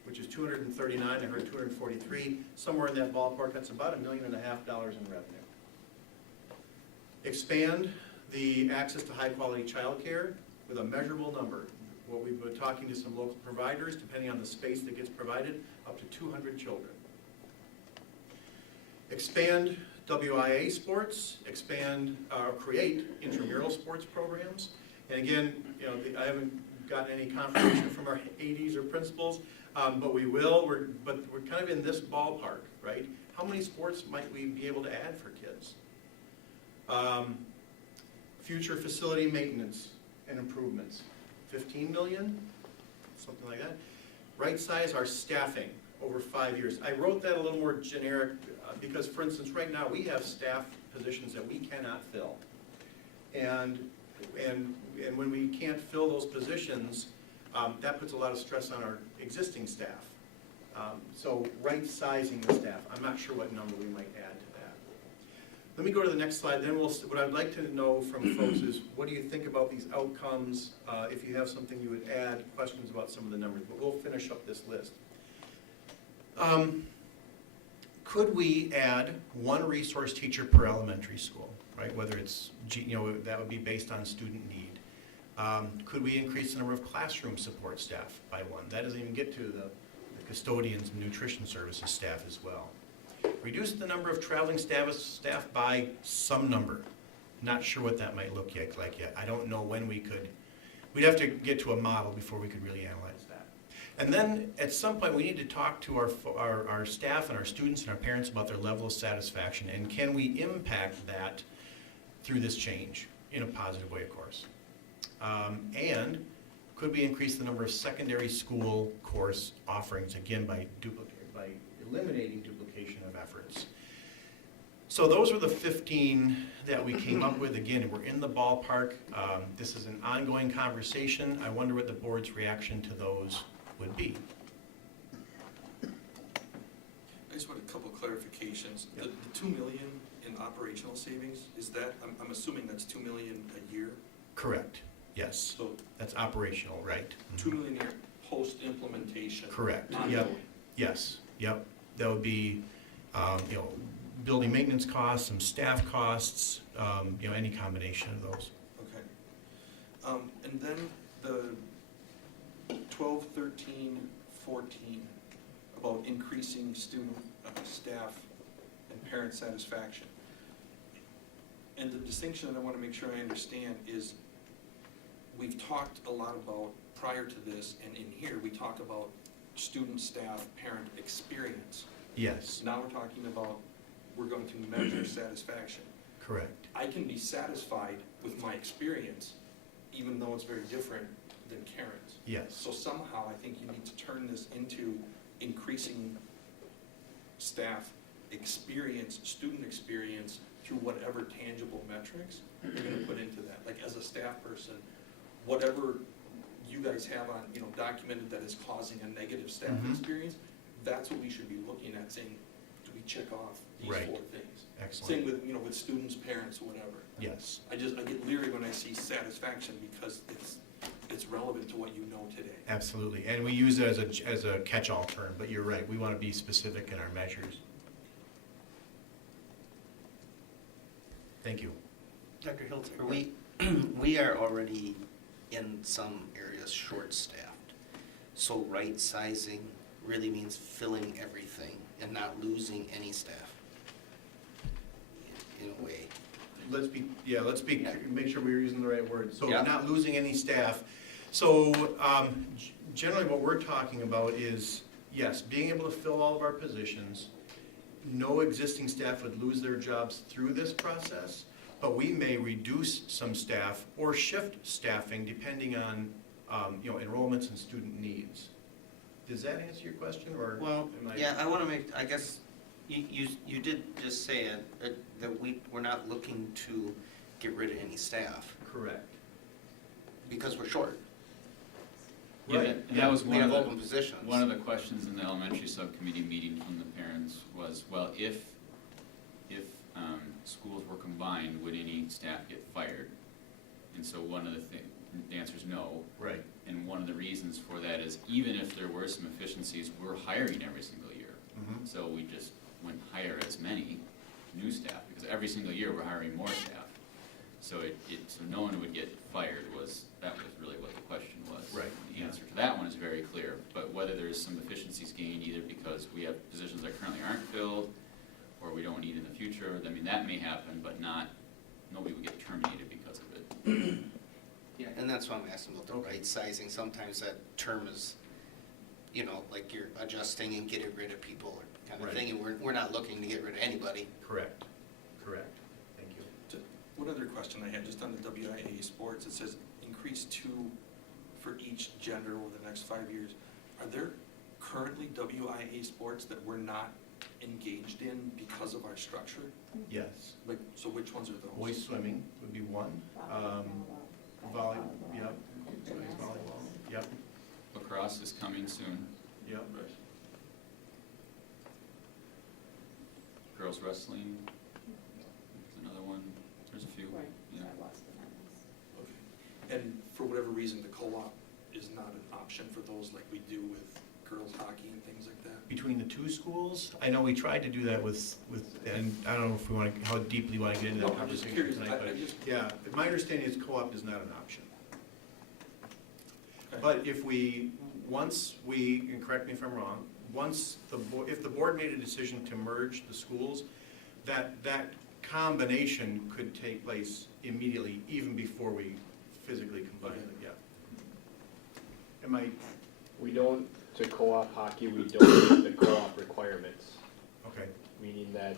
which is 239, I heard 243, somewhere in that ballpark, that's about $1.5 million in revenue. Expand the access to high-quality childcare with a measurable number. What we've been talking to some local providers, depending on the space that gets provided, up to 200 children. Expand WIA sports, create intramural sports programs. And again, I haven't gotten any confirmation from our ADs or principals, but we will. We're kind of in this ballpark, right? How many sports might we be able to add for kids? Future facility maintenance and improvements, 15 million, something like that. Right size our staffing over 5 years. I wrote that a little more generic because, for instance, right now we have staff positions that we cannot fill. And when we can't fill those positions, that puts a lot of stress on our existing staff. So right sizing the staff. I'm not sure what number we might add to that. Let me go to the next slide. Then what I'd like to know from folks is, what do you think about these outcomes? If you have something you would add, questions about some of the numbers, but we'll finish up this list. Could we add one resource teacher per elementary school, right? Whether it's, that would be based on student need. Could we increase the number of classroom support staff by one? That doesn't even get to the custodians and nutrition services staff as well. Reduce the number of traveling staff by some number. Not sure what that might look like yet. I don't know when we'd have to get to a model before we could really analyze that. And then at some point we need to talk to our staff and our students and our parents about their level of satisfaction, and can we impact that through this change in a positive way, of course. And could we increase the number of secondary school course offerings, again, by eliminating duplication of efforts. So those are the 15 that we came up with. Again, we're in the ballpark. This is an ongoing conversation. I wonder what the board's reaction to those would be. I just want a couple clarifications. Yep. The 2 million in operational savings, is that, I'm assuming that's 2 million a year? Correct, yes. So that's operational, right. 2 million a year post-implementation? Correct, ongoing. yep, yes, yep. That would be, building maintenance costs, some staff costs, any combination of those. Okay. And then the 12, 13, 14, about increasing student, staff, and parent satisfaction. And the distinction that I want to make sure I understand is, we've talked a lot about, prior to this, and in here, we talk about student, staff, parent experience. Yes. Now we're talking about, we're going to measure satisfaction. Correct. I can be satisfied with my experience, even though it's very different than Karen's. Yes. So somehow, I think you need to turn this into increasing staff experience, student experience, through whatever tangible metrics you're gonna put into that. Like, as a staff person, whatever you guys have on, documented that is causing a negative staff experience, that's what we should be looking at, saying, do we check off these Right. 4 things? Excellent. Same with, with students, parents, whatever. Yes. I get leery when I see satisfaction, because it's relevant to what you know today. Absolutely, and we use it as a catch-all term, but you're right, we want to be specific in our measures. Thank you. Dr. Hiltzer, we are already in some areas short-staffed. So right sizing really means filling everything and not losing any staff, in a way. Make sure we're using the right word. So Yeah. not losing any staff. So generally what we're talking about is, yes, being able to fill all of our positions. No existing staff would lose their jobs through this process, but we may reduce some staff or shift staffing depending on, enrollments and student needs. Does that answer your question, or? Well, am I- yeah, I want to make, I guess, you did just say it, that we're not looking to get rid of any staff, Correct. because we're short. Yeah, and that was We one of have the, open positions. one of the questions in the elementary subcommittee meeting from the parents was, well, if schools were combined, would any staff get fired? And so one of the the answer is no. Right. And one of the reasons for that is even if there were some efficiencies, we're hiring every single year. Mhm. So we just wouldn't hire as many new staff, because every single year we're hiring more staff. So so no one would get fired that was really what the question was. Right. The answer to that one is very clear, but whether there's some efficiencies gained either because we have positions that currently aren't filled, or we don't need in the future, I mean, that may happen, but nobody would get terminated because of it. Yeah, and that's why I'm asking about the right sizing. Sometimes that term is, like you're adjusting and getting rid of people kind of Right. thing, and we're not looking to get rid of anybody. Correct, correct. Thank you. One other question I had, just on the WIA sports, it says increase 2 for each gender over the next 5 years. Are there currently WIA sports that we're not engaged in because of our structure? Yes. Like, so which ones are those? Boys swimming would be one. Volley, yep. Boys volleyball, yep, Lacrosse is coming soon. yep. Girls wrestling is another one. There's a few. Yeah. Okay. And for whatever reason, the co-op is not an option for those like we do with girls hockey and things like that? Between the two schools, I know we tried to do that with, and I don't know if we want to, how deeply we want to get into that No, I'm just conversation curious. tonight, I but, just- yeah, my understanding is co-op is not an option. Okay. But once we, and correct me if I'm wrong, if the board made a decision to merge the schools, that combination could take place immediately, even before we physically combine it, yeah. We don't, to co-op hockey, we don't meet the co-op requirements, Okay, meaning that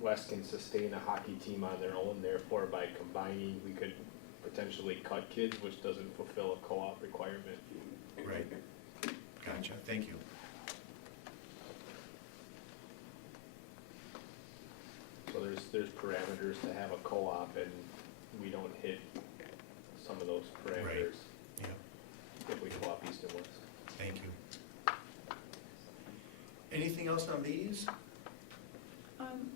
West can sustain a hockey team on their own, therefore by combining, we could potentially cut kids, which doesn't fulfill a co-op requirement. right. Gotcha, thank you. So there's parameters to have a co-op, and we don't hit some of those parameters Yeah, if we co-op East and West. thank you. Anything else on these?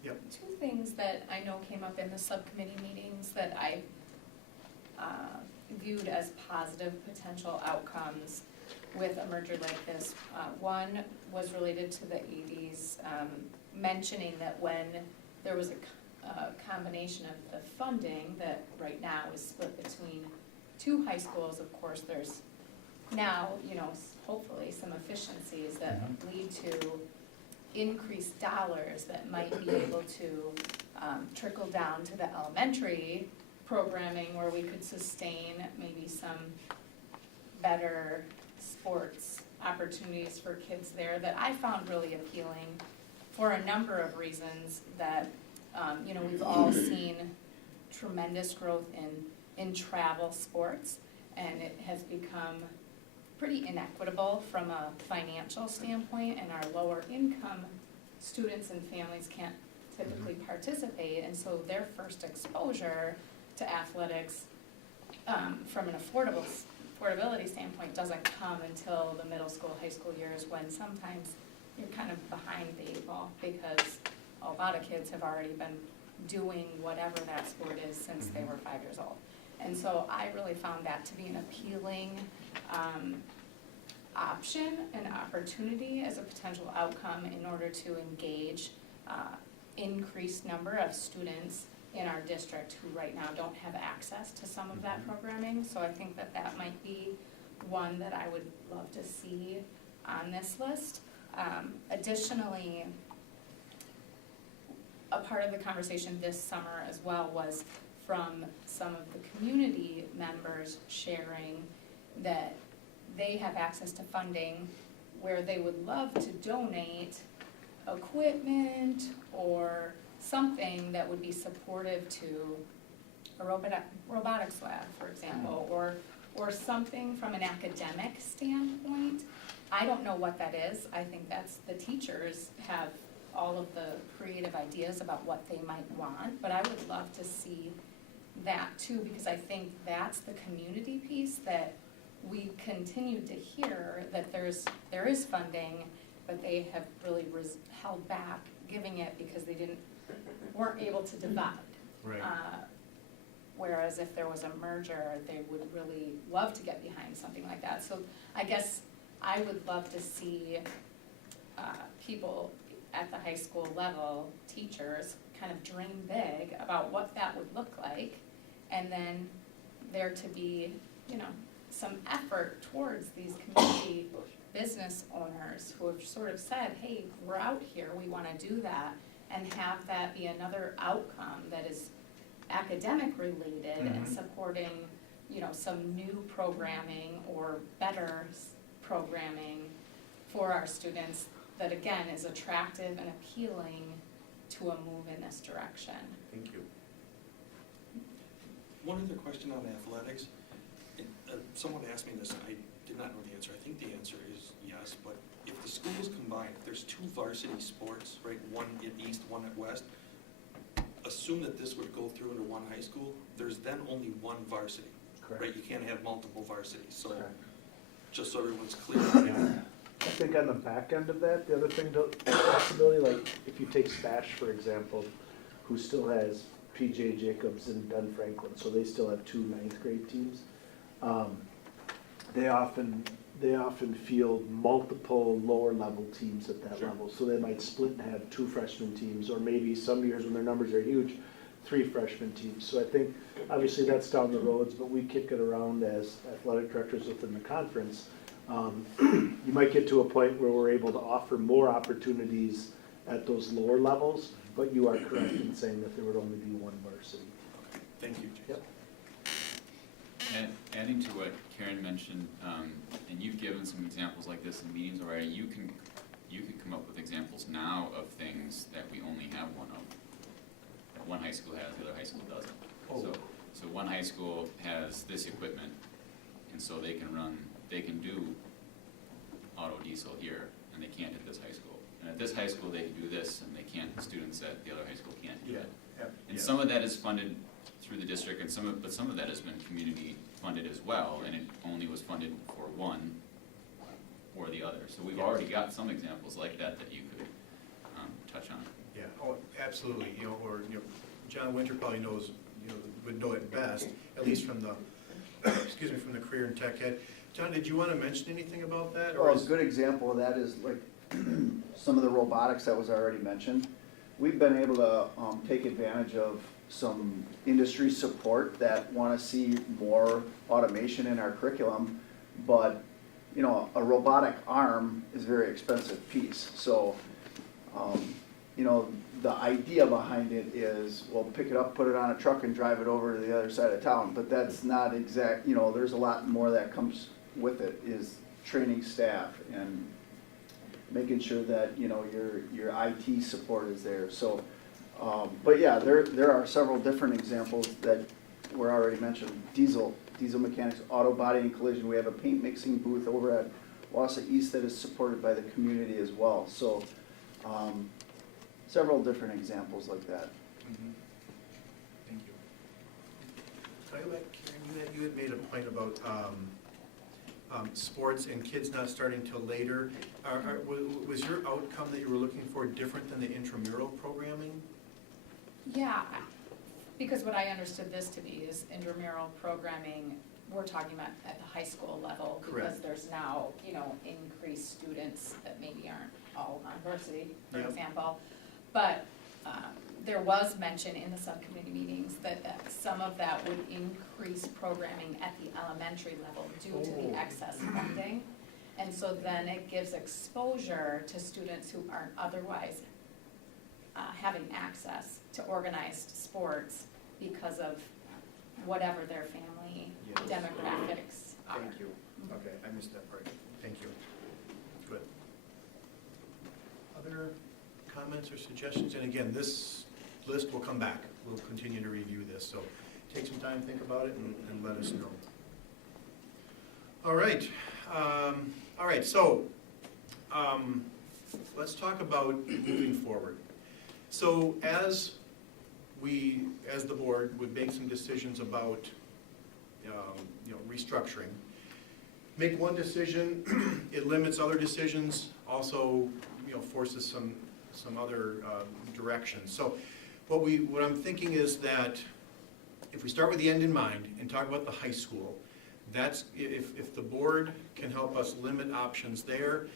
Yep. Two things that I know came up in the subcommittee meetings that I viewed as positive potential outcomes with a merger like this. One was related to the ADs mentioning that when there was a combination of the funding that right now is split between 2 high schools, of course, there's now, hopefully some efficiencies that lead to increased dollars that might be able to trickle down to the elementary programming where we could sustain maybe some better sports opportunities for kids there that I found really appealing for a number of reasons that, we've all seen tremendous growth in travel sports, and it has become pretty inequitable from a financial standpoint, and our lower income students and families can't typically participate, and so their first exposure to athletics from an affordability standpoint doesn't come until the middle school, high school years, when sometimes you're kind of behind the 8 ball because a lot of kids have already been doing whatever that sport is since they were 5 years old. And so I really found that to be an appealing option and opportunity as a potential outcome in order to engage increased number of students in our district who right now don't have access to some of that programming. So I think that might be one that I would love to see on this list. Additionally, a part of the conversation this summer as well was from some of the community members sharing that they have access to funding where they would love to donate equipment or something that would be supportive to a robotics lab, for example, or something from an academic standpoint. I don't know what that is. I think that's the teachers have all of the creative ideas about what they might want, but I would love to see that too, because I think that's the community piece that we continue to hear that there is funding, but they have really held back giving it because they weren't able to divide. Right. whereas if there was a merger, they would really love to get behind something like that. So I guess I would love to see people at the high school level, teachers, kind of dream big about what that would look like, and then there to be, some effort towards these community business owners who have sort of said, hey, we're out here, we wanna do that, and have that be another outcome that is academic related and supporting, some new programming or better programming for our students that again is attractive and appealing to a move in this direction. Thank you. One other question on athletics. Someone asked me this, and I did not know the answer. I think the answer is yes, but if the schools combine, if there's 2 varsity sports, right, one at East, one at West, assume that this would go through into one high school, there's then only one varsity, right? You can't have multiple varsities, so just so everyone's clear on it. I think on the back end of that, the other thing, possibility, like if you take Spash, for example, who still has PJ Jacobs and Ben Franklin, so they still have 2 ninth grade teams. They often field multiple lower level teams at that level, so they might split and have 2 freshman teams, or maybe some years when their numbers are huge, 3 freshman teams. So I think, obviously that's down the roads, but we kick it around as athletic directors within the conference. You might get to a point where we're able to offer more opportunities at those lower levels, but you are correct in saying that there would only be 1 varsity. Okay, thank you, Jason. Yep. And adding to what Karen mentioned, and you've given some examples like this in meetings already, you can come up with examples now of things that we only have one of. That one high school has, the other high school doesn't. So one high school has this equipment, and so they can do auto diesel here, and they can't at this high school. And at this high school, they can do this, and the students at the other high school can't do that. And some of that is funded through the district, and some of that has been community funded as well, and it only was funded for one or the other. So we've already got some examples like that you could touch on. Yeah, absolutely, John Winter probably knows, would know it best, at least from the, from the career and tech ed. John, did you want to mention anything about that? Or a good example of that is like some of the robotics that was already mentioned. We've been able to take advantage of some industry support that want to see more automation in our curriculum, but a robotic arm is a very expensive piece. So, the idea behind it is, well, pick it up, put it on a truck and drive it over to the other side of town, but that's not exact, there's a lot more that comes with it, is training staff and making sure that, your IT support is there. So, but yeah, there are several different examples that were already mentioned. Diesel mechanics, auto body and collision. We have a paint mixing booth over at Wausau East that is supported by the community as well. So, several different examples like that. Thank you. Can I go back, Karen, you had made a point about sports and kids not starting till later. Was your outcome that you were looking for different than the intramural programming? Yeah, because what I understood this to be is intramural programming, we're talking about at the high school level. Because Correct. there's now, increased students that maybe aren't all on varsity, for example. But there was mention in the subcommittee meetings that some of that would increase programming at the elementary level due to the excess funding. And so then it gives exposure to students who aren't otherwise having access to organized sports because of whatever their family demographics are. Thank you. Okay, I missed that part. Thank you. Good. Other comments or suggestions? And again, this list will come back. We'll continue to review this. So take some time, think about it, and let us know. All right. So let's talk about moving forward. So as the board would make some decisions about, restructuring, make one decision, it limits other decisions, also, forces some other directions. So what I'm thinking is that if we start with the end in mind and talk about the high school, that's, if the board can help us limit options there,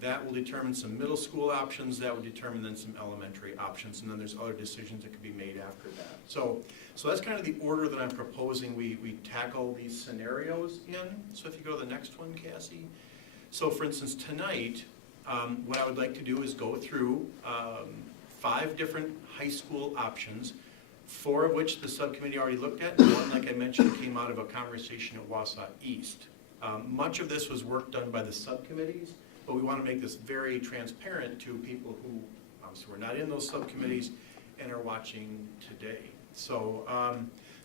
that will determine some middle school options, that will determine then some elementary options, and then there's other decisions that could be made after that. So that's kind of the order that I'm proposing we tackle these scenarios in. So if you go to the next one, Cassie. So for instance, tonight, what I would like to do is go through 5 different high school options, 4 of which the subcommittee already looked at, and 1, like I mentioned, came out of a conversation at Wausau East. Much of this was work done by the subcommittees, but we want to make this very transparent to people who obviously were not in those subcommittees and are watching today. So,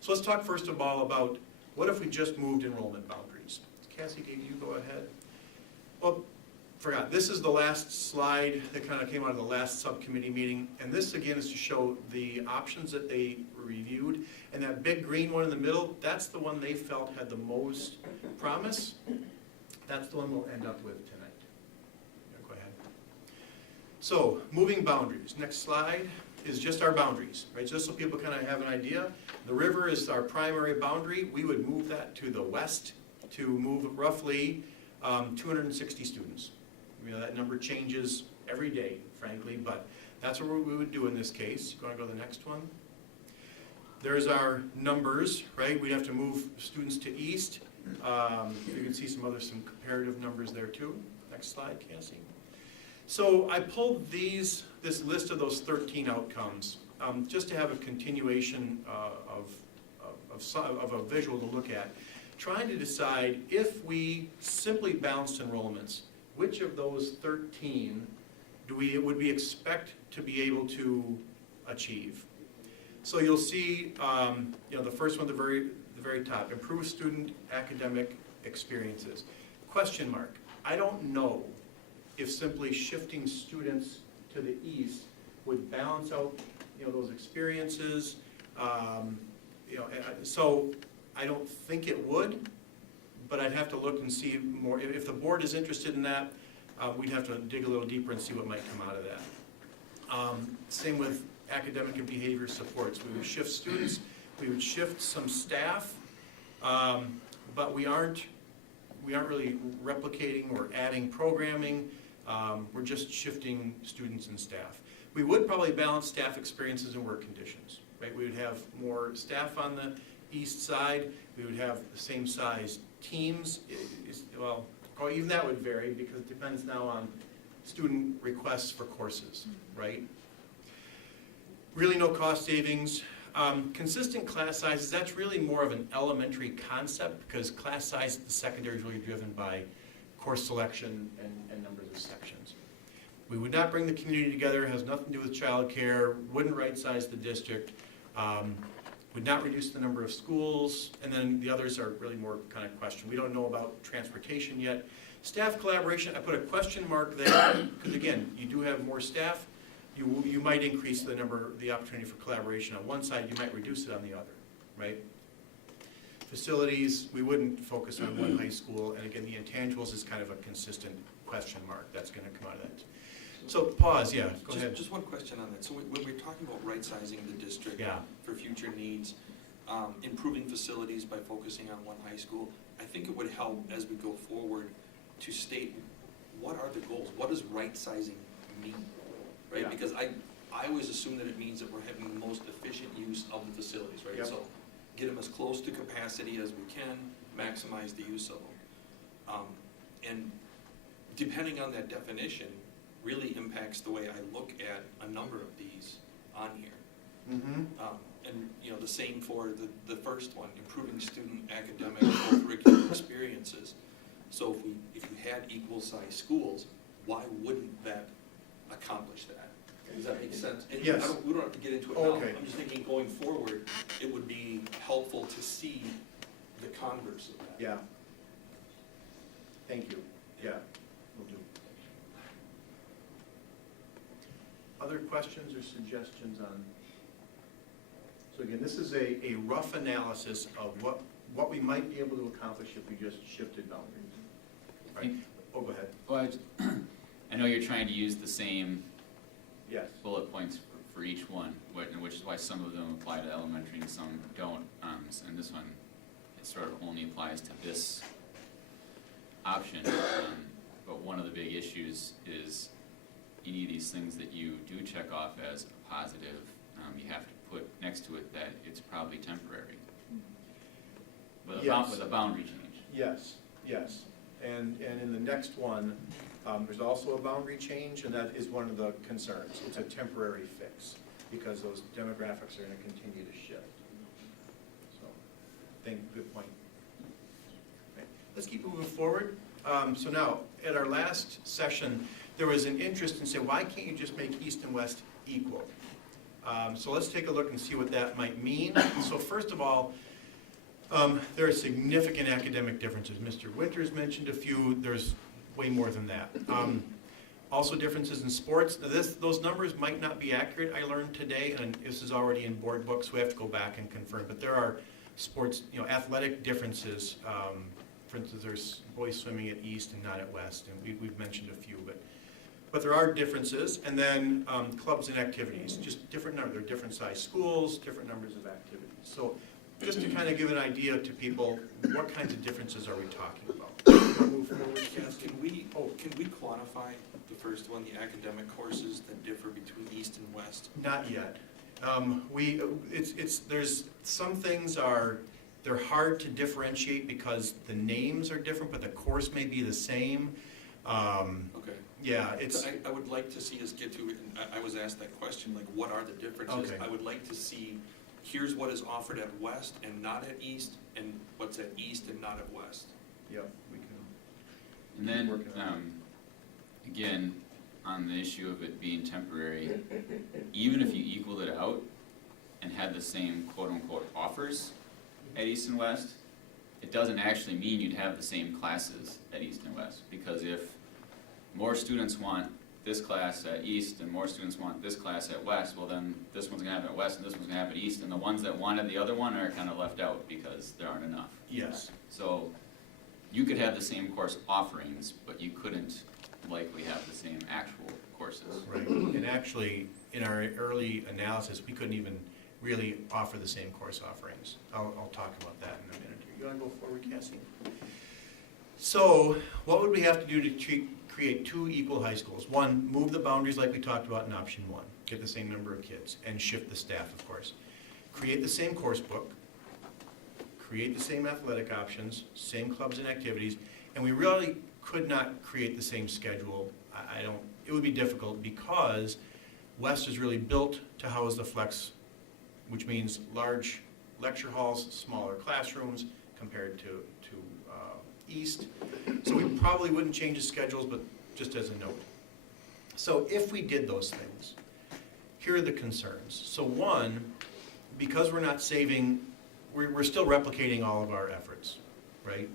so let's talk first of all about what if we just moved enrollment boundaries. Cassie, did you go ahead? Well, forgot, this is the last slide that kind of came out of the last subcommittee meeting, and this again is to show the options that they reviewed, and that big green one in the middle, that's the one they felt had the most promise. That's the one we'll end up with tonight. Yeah, go ahead. So, moving boundaries. Next slide is just our boundaries, right? Just so people kind of have an idea. The river is our primary boundary. We would move that to the west to move roughly 260 students. You know, that number changes every day, frankly, but that's what we would do in this case. You want to go to the next one? There's our numbers, right? We'd have to move students to east. You can see some comparative numbers there too. Next slide, Cassie. So I pulled this list of those 13 outcomes just to have a continuation of a visual to look at, trying to decide if we simply balanced enrollments, which of those 13 would we expect to be able to achieve? So you'll see, the first one at the very top, improve student academic experiences. Question mark. I don't know if simply shifting students to the east would balance out, those experiences. So I don't think it would, but I'd have to look and see more. If the board is interested in that, we'd have to dig a little deeper and see what might come out of that. Same with academic and behavior supports. We would shift students, we would shift some staff, but we aren't really replicating or adding programming. We're just shifting students and staff. We would probably balance staff experiences and work conditions, right? We would have more staff on the east side. We would have the same size teams. Well, even that would vary because it depends now on student requests for courses, right? Really no cost savings. Consistent class sizes, that's really more of an elementary concept because class size at the secondary is really driven by course selection and numbers of sections. We would not bring the community together, has nothing to do with childcare, wouldn't right size the district, would not reduce the number of schools, and then the others are really more kind of question. We don't know about transportation yet. Staff collaboration, I put a question mark there because again, you do have more staff. You might increase the opportunity for collaboration on one side, you might reduce it on the other, right? Facilities, we wouldn't focus on one high school, and again, the intangibles is kind of a consistent question mark that's going to come out of that. So pause, yeah, go ahead. Just one question on that. So when we're talking about right-sizing the district Yeah. for future needs, improving facilities by focusing on one high school, I think it would help as we go forward to state what are the goals? What does right-sizing mean? Right? Yeah. Because I always assume that it means that we're having the most efficient use of the facilities, right? Yep. So get them as close to capacity as we can, maximize the use of them. And depending on that definition, really impacts the way I look at a number of these on here. Mm-hmm. And the same for the first one, improving student academic and curricular experiences. So if you had equal size schools, why wouldn't that accomplish that? Does that make sense? And Yes. we don't have to get into it Okay. now. I'm just thinking going forward, it would be helpful to see the converse of that. Yeah. Thank you. Yeah, will do. Other questions or suggestions on? So again, this is a rough analysis of what we might be able to accomplish if we just shifted boundaries. Right. Oh, go ahead. Well, I know you're trying to use the same Yes. bullet points for each one, which is why some of them apply to elementary and some don't. And this one, it sort of only applies to this option. But one of the big issues is any of these things that you do check off as a positive, you have to put next to it that it's probably temporary. With Yes. with a boundary change. Yes, yes. And in the next one, there's also a boundary change, and that is one of the concerns. It's a temporary fix, because those demographics are gonna continue to shift. So, good point. Okay, let's keep moving forward. So now, at our last session, there was an interest in saying, why can't you just make East and West equal? So let's take a look and see what that might mean. So first of all, there are significant academic differences. Mr. Winters mentioned a few. There's way more than that. Also differences in sports. Now those numbers might not be accurate, I learned today, and this is already in board books, so we have to go back and confirm. But there are sports, athletic differences. For instance, there's boys swimming at East and not at West, and we've mentioned a few. But there are differences. And then clubs and activities, just different numbers. There are different size schools, different numbers of activities. So just to kind of give an idea to people, what kinds of differences are we talking about? Move forward, Cassie. Can we quantify the first one, the academic courses that differ between East and West? Not yet. There's some things they're hard to differentiate because the names are different, but the course may be the same. Okay. Yeah, I would like to see us get to it, and I was asked that question, like, what are the differences? Okay. I would like to see, here's what is offered at West and not at East, and what's at East and not at West. Yep, we can. And then, again, on the issue of it being temporary, even if you equaled it out and had the same quote-unquote offers at East and West, it doesn't actually mean you'd have the same classes at East and West, because if more students want this class at East and more students want this class at West, well then this one's gonna have it at West and this one's gonna have it at East, and the ones that wanted the other one are kind of left out because there aren't enough. Yes. So you could have the same course offerings, but you couldn't likely have the same actual courses. Right, and actually, in our early analysis, we couldn't even really offer the same course offerings. I'll talk about that in a minute. You wanna go forward, Cassie? So, what would we have to do to create two equal high schools? One, move the boundaries like we talked about in option one, get the same number of kids, and shift the staff, of course. Create the same course book, create the same athletic options, same clubs and activities, and we really could not create the same schedule. It would be difficult because West is really built to house the flex, which means large lecture halls, smaller classrooms compared to East. So we probably wouldn't change the schedules, but just as a note. So if we did those things, here are the concerns. So one, because we're not saving, we're still replicating all of our efforts, right?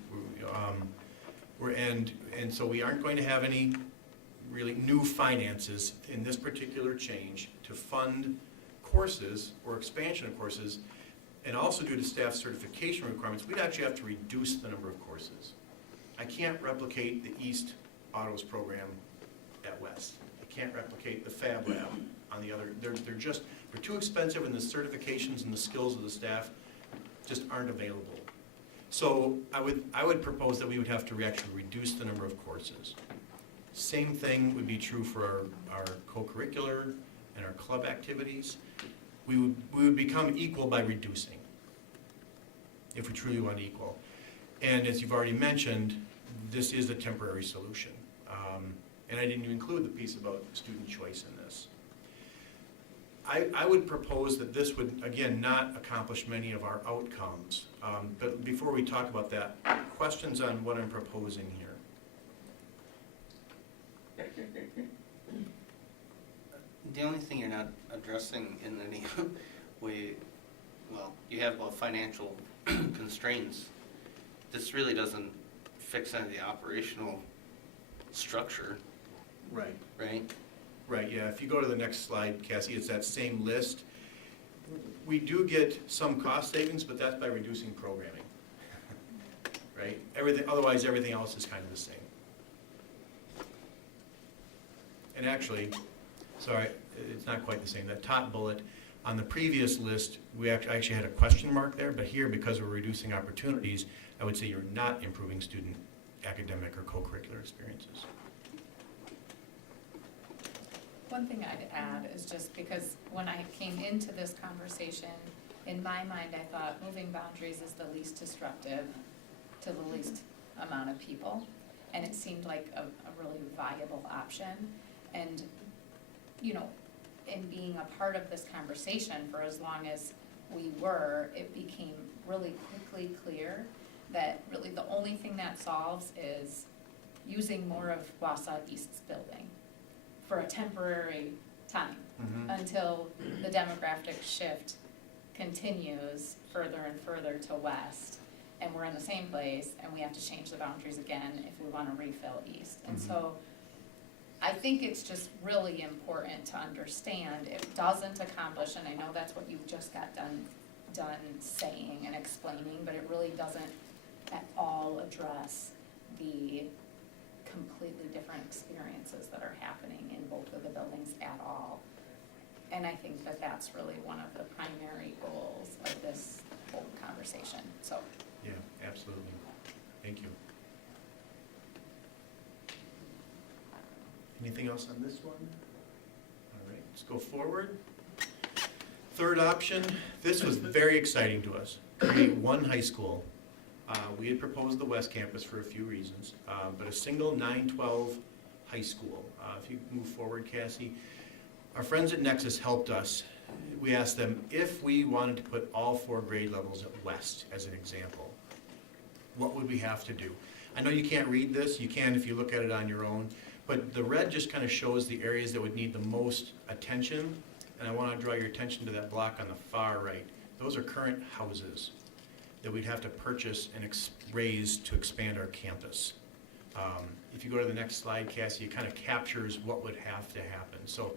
And so we aren't going to have any really new finances in this particular change to fund courses or expansion of courses, and also due to staff certification requirements, we'd actually have to reduce the number of courses. I can't replicate the East Autos program at West. I can't replicate the Fab Lab on the other. They're too expensive, and the certifications and the skills of the staff just aren't available. So I would propose that we would have to actually reduce the number of courses. Same thing would be true for our co-curricular and our club activities. We would become equal by reducing, if we truly want equal. And as you've already mentioned, this is a temporary solution. And I didn't include the piece about student choice in this. I would propose that this would, again, not accomplish many of our outcomes. But before we talk about that, questions on what I'm proposing here? The only thing you're not addressing in any way, well, you have about financial constraints. This really doesn't fix any of the operational structure. Right. Right? Right, yeah. If you go to the next slide, Cassie, it's that same list. We do get some cost savings, but that's by reducing programming. Right? Otherwise, everything else is kind of the same. And actually, sorry, it's not quite the same. That top bullet, on the previous list, we actually had a question mark there, but here, because we're reducing opportunities, I would say you're not improving student academic or co-curricular experiences. One thing I'd add is just because when I came into this conversation, in my mind, I thought moving boundaries is the least disruptive to the least amount of people. And it seemed like a really viable option. And, you know, in being a part of this conversation for as long as we were, it became really quickly clear that really the only thing that solves is using more of Wausau East's building for a temporary time until the demographic shift continues further and further to west, and we're in the same place, and we have to change the boundaries again if we want to refill east. And so I think it's just really important to understand it doesn't accomplish, and I know that's what you just got done saying and explaining, but it really doesn't at all address the completely different experiences that are happening in both of the buildings at all. And I think that that's really one of the primary goals of this whole conversation, so. Yeah, absolutely. Thank you. Anything else on this one? All right, let's go forward. Third option, this was very exciting to us. Create one high school. We had proposed the West Campus for a few reasons, but a single 9-12 high school. If you move forward, Cassie. Our friends at Nexus helped us. We asked them if we wanted to put all 4 grade levels at West, as an example, what would we have to do? I know you can't read this, you can if you look at it on your own, but the red just kind of shows the areas that would need the most attention, and I want to draw your attention to that block on the far right. Those are current houses that we'd have to purchase and raise to expand our campus. If you go to the next slide, Cassie, it kind of captures what would have to happen. So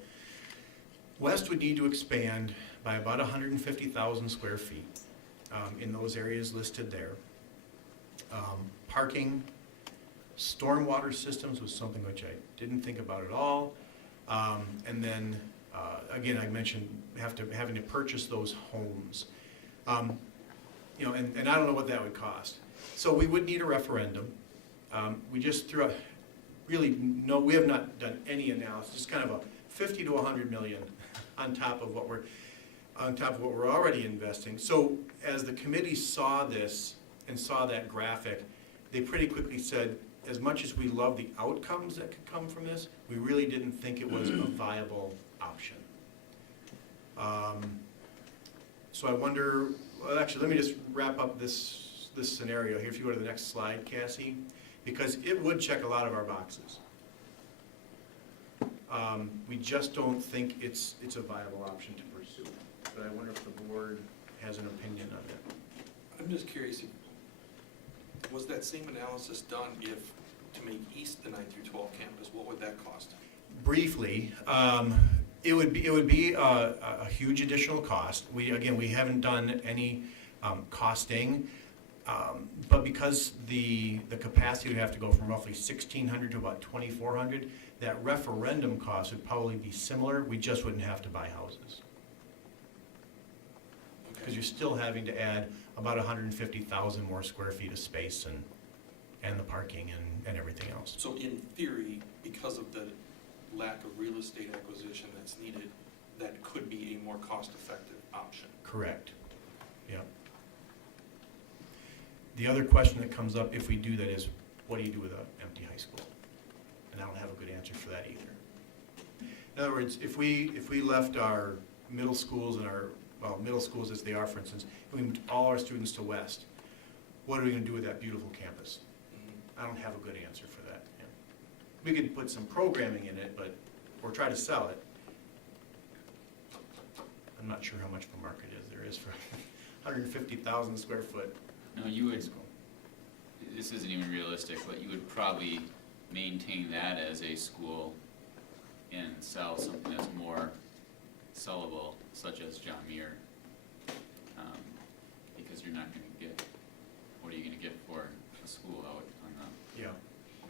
West would need to expand by about 150,000 square feet in those areas listed there. Parking, stormwater systems was something which I didn't think about at all. And then, again, I mentioned having to purchase those homes. You know, and I don't know what that would cost. So we would need a referendum. We just threw out, really, no, we have not done any analysis, just kind of a 50 to 100 million on top of what we're already investing. So as the committee saw this and saw that graphic, they pretty quickly said, as much as we love the outcomes that could come from this, we really didn't think it was a viable option. So I wonder, well, actually, let me just wrap up this scenario here. If you go to the next slide, Cassie, because it would check a lot of our boxes. We just don't think it's a viable option to pursue. But I wonder if the board has an opinion on it. I'm just curious, was that same analysis done if, to make East the 9 through 12 campus, what would that cost? Briefly, it would be a huge additional cost. We haven't done any costing, but because the capacity would have to go from roughly 1,600 to about 2,400, that referendum cost would probably be similar. We just wouldn't have to buy houses. Because you're still having to add about 150,000 more square feet of space and the parking and everything else. So in theory, because of the lack of real estate acquisition that's needed, that could be a more cost-effective option. Correct. Yeah. The other question that comes up if we do that is, what do you do with an empty high school? And I don't have a good answer for that either. In other words, if we left our middle schools and middle schools as they are, for instance, and we moved all our students to West, what are we going to do with that beautiful campus? I don't have a good answer for that. Yeah. We could put some programming in it, or try to sell it. I'm not sure how much of a market there is for 150,000 square foot. No, you would, this isn't even realistic, but you would probably maintain that as a school and sell something that's more sellable, such as John Muir, because you're not going to get, what are you going to get for a school out on the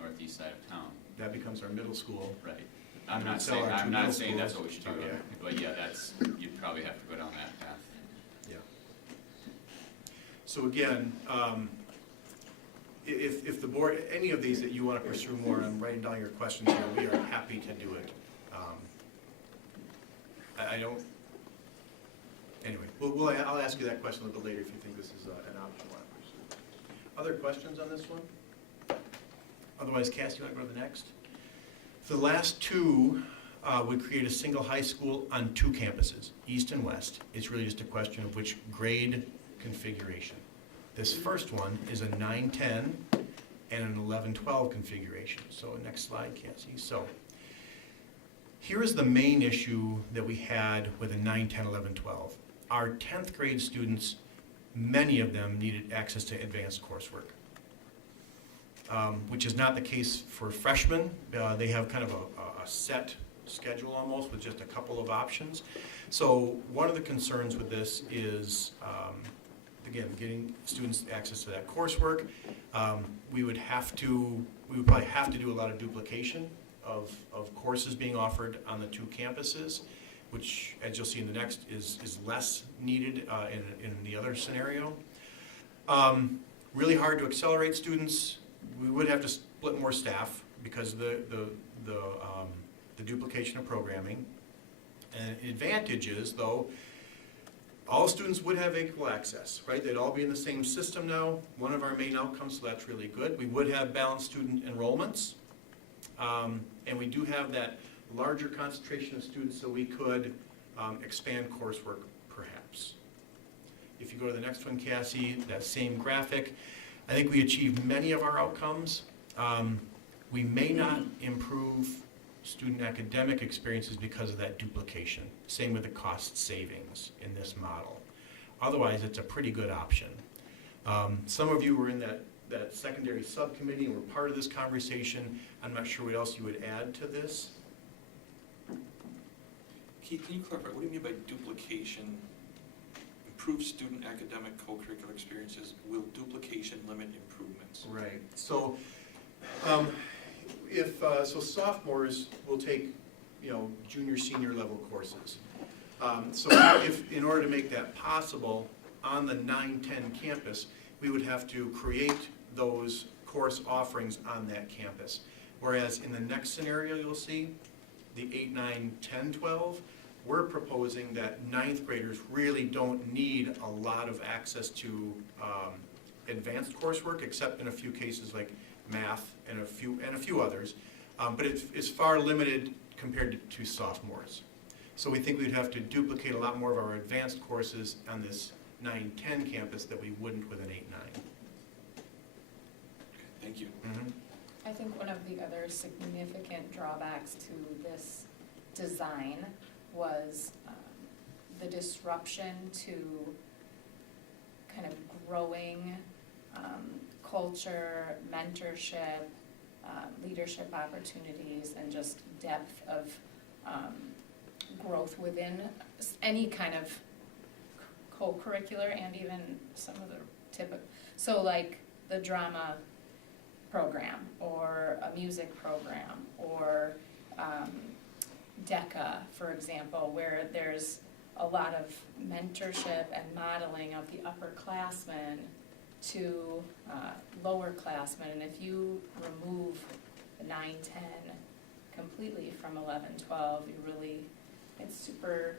northeast side of town? That becomes our middle school. Right. I'm not sell saying, our two I'm not middle saying that's what schools. we should do, Okay. but yeah, that's, you'd probably have to go down that path. Yeah. So again, if the board, any of these that you want to pursue more, I'm writing down your questions here, we are happy to do it. I don't, anyway, I'll ask you that question a little bit later if you think this is an option you want to pursue. Other questions on this one? Otherwise, Cass, you want to go to the next? The last two would create a single high school on two campuses, east and west. It's really just a question of which grade configuration. This first one is a 9-10 and an 11-12 configuration. So next slide, Cassie. So here is the main issue that we had with a 9-10, 11-12. Our 10th grade students, many of them needed access to advanced coursework, which is not the case for freshmen. They have kind of a set schedule almost with just a couple of options. So one of the concerns with this is, again, getting students access to that coursework. We would probably have to do a lot of duplication of courses being offered on the two campuses, which, as you'll see in the next, is less needed in the other scenario. Really hard to accelerate students. We would have to split more staff because of the duplication of programming. And advantages, though, all students would have equal access, right? They'd all be in the same system now. One of our main outcomes, so that's really good. We would have balanced student enrollments. And we do have that larger concentration of students, so we could expand coursework, perhaps. If you go to the next one, Cassie, that same graphic, I think we achieved many of our outcomes. We may not improve student academic experiences because of that duplication. Same with the cost savings in this model. Otherwise, it's a pretty good option. Some of you were in that secondary subcommittee and were part of this conversation. I'm not sure what else you would add to this. Keith, can you clarify, what do you mean by duplication? Improve student academic co-curricular experiences. Will duplication limit improvements? Right. So, so sophomores will take, junior, senior level courses. So if, in order to make that possible on the 9-10 campus, we would have to create those course offerings on that campus. Whereas in the next scenario you'll see, the 8, 9, 10, 12, we're proposing that 9th graders really don't need a lot of access to advanced coursework, except in a few cases like math and a few others. But it's far limited compared to sophomores. So we think we'd have to duplicate a lot more of our advanced courses on this 9-10 campus that we wouldn't with an 8-9. Thank you. Mm-hmm. I think one of the other significant drawbacks to this design was the disruption to kind of growing culture, mentorship, leadership opportunities, and just depth of growth within any kind of co-curricular and even some of the typical, so like the drama program or a music program or DECA, for example, where there's a lot of mentorship and modeling of the upperclassmen to lowerclassmen. And if you remove the 9-10 completely from 11-12, it's super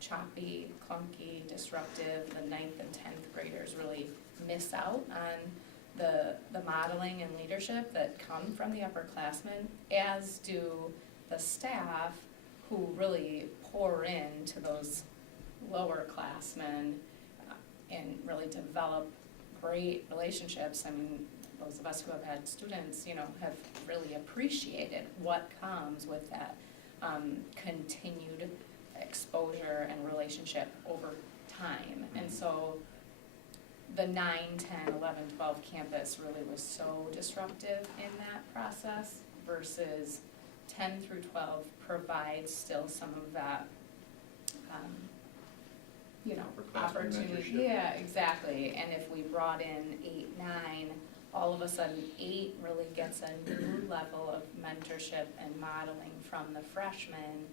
choppy, clunky, disruptive. The 9th and 10th graders really miss out on the modeling and leadership that come from the upperclassmen, as do the staff who really pour into those lowerclassmen and really develop great relationships. I mean, those of us who have had students, have really appreciated what comes with that continued exposure and relationship over time. And so the 9, 10, 11, 12 campus really was so disruptive in that process, versus 10 through 12 provides still some of that, opportunity. mentorship. Yeah, exactly. And if we brought in 8, 9, all of a sudden 8 really gets a new level of mentorship and modeling from the freshmen,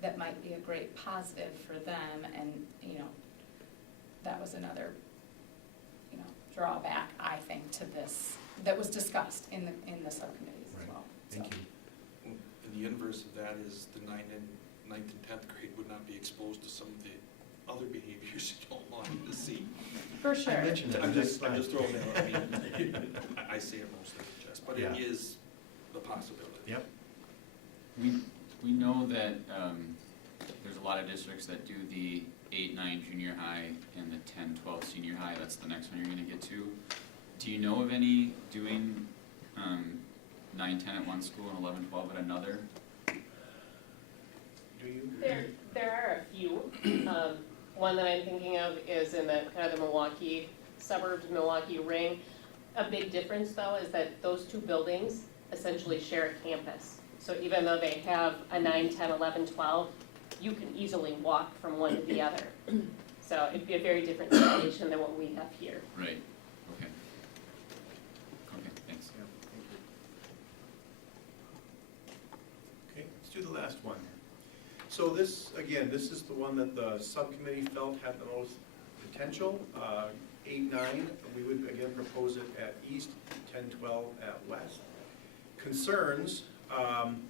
that might be a great positive for them, and, you know, that was another, you know, drawback, I think, to this, that was discussed in the subcommittees as well. Thank you. And the inverse of that is the ninth and 10th grade would not be exposed to some of the other behaviors you don't want to see. For sure. I mentioned that. I'm just throwing that out. I mean, I say it mostly in jest, but Yeah. it is the possibility. Yep. We know that there's a lot of districts that do the 8-9 junior high and the 10-12 senior high. That's the next one you're gonna get to. Do you know of any doing 9-10 at one school and 11-12 at another? Do you? There are a few. One that I'm thinking of is in the kind of the Milwaukee suburbs, Milwaukee ring. A big difference though is that those two buildings essentially share a campus. So even though they have a 9, 10, 11, 12, you can easily walk from one to the other. So it'd be a very different situation than what we have here. Right, okay. Okay, thanks. Yeah, thank you. Okay, let's do the last one. So this, again, this is the one that the subcommittee felt had the most potential. 8-9, we would again propose it at East, 10-12 at West. Concerns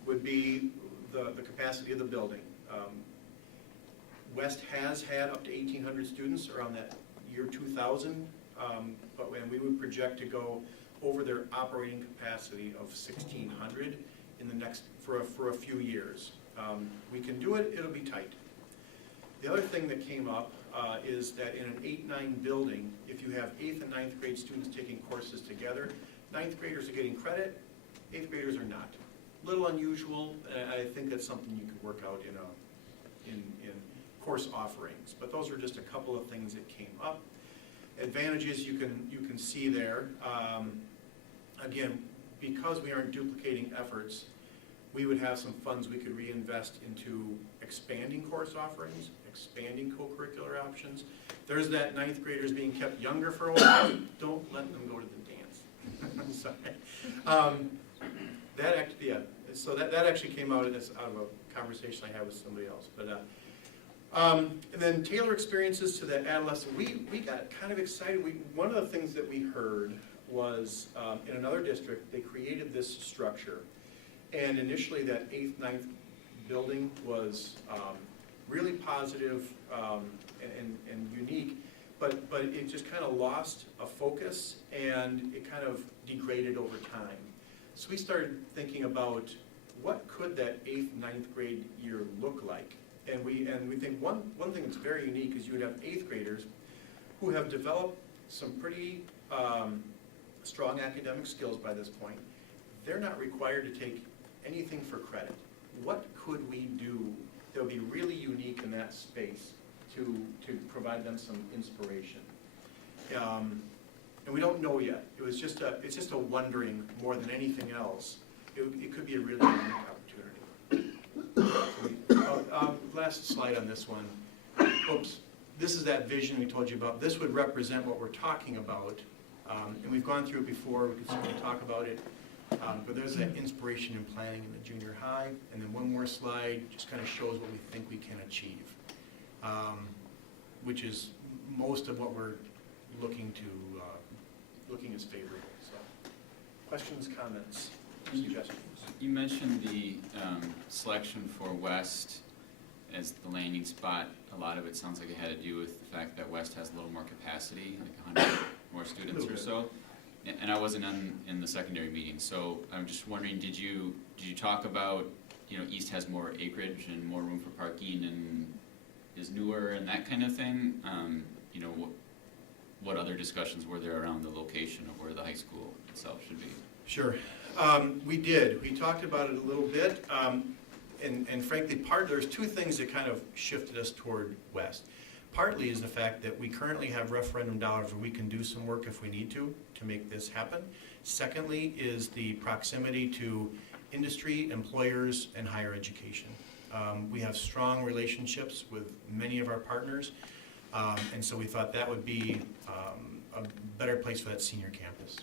would be the capacity of the building. West has had up to 1,800 students around that year 2000, but when we would project to go over their operating capacity of 1,600 in the next, for a few years. We can do it, it'll be tight. The other thing that came up is that in an 8-9 building, if you have 8th and 9th grade students taking courses together, 9th graders are getting credit, 8th graders are not. Little unusual, I think that's something you could work out in course offerings, but those are just a couple of things that came up. Advantages you can see there. Again, because we aren't duplicating efforts, we would have some funds we could reinvest into expanding course offerings, expanding co-curricular options. There's that 9th graders being kept younger for a while. Don't let them go to the dance. I'm sorry. So that actually came out of a conversation I had with somebody else. But and then tailor experiences to the adolescent. We got kind of excited. One of the things that we heard was in another district, they created this structure. And initially that 8th, 9th building was really positive and unique, but it just kind of lost a focus and it kind of degraded over time. So we started thinking about what could that 8th, 9th grade year look like? And we think one thing that's very unique is you would have 8th graders who have developed some pretty strong academic skills by this point. They're not required to take anything for credit. What could we do that would be really unique in that space to provide them some inspiration? And we don't know yet. It's just a wondering more than anything else. It could be a really unique opportunity. Last slide on this one. Oops. This is that vision we told you about. This would represent what we're talking about. And we've gone through it before. We could certainly talk about it. But there's that inspiration and planning in the junior high. And then one more slide just kind of shows what we think we can achieve, which is most of what we're looking as favorable. So, questions, comments, suggestions? You mentioned the selection for West as the landing spot. A lot of it sounds like it had to do with the fact that West has a little more capacity, like 100 more students or so. And I wasn't in the secondary meeting, so I'm just wondering, did you talk about, East has more acreage and more room for parking and is newer and that kind of thing? What other discussions were there around the location of where the high school itself should be? Sure. We did. We talked about it a little bit. And frankly, there's two things that kind of shifted us toward West. Partly is the fact that we currently have referendum dollars where we can do some work if we need to make this happen. Secondly is the proximity to industry, employers, and higher education. We have strong relationships with many of our partners, and so we thought that would be a better place for that senior campus.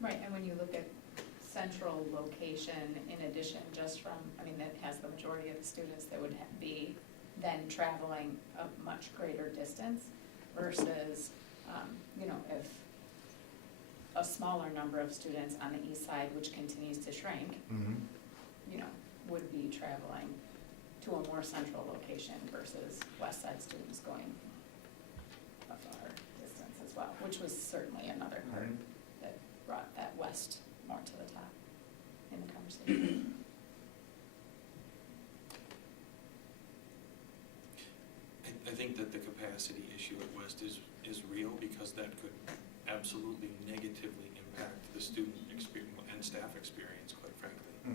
Right, and when you look at central location, in addition just from, I mean, that has the majority of the students that would be then traveling a much greater distance versus, you know, if a smaller number of students on the east side, which continues to shrink, you know, would be traveling to a more central location versus west side students going a far distance as well, which was certainly another part that brought that west more to the top in the conversation. I think that the capacity issue at West is real because that could absolutely negatively impact the student experience and staff experience, quite frankly. I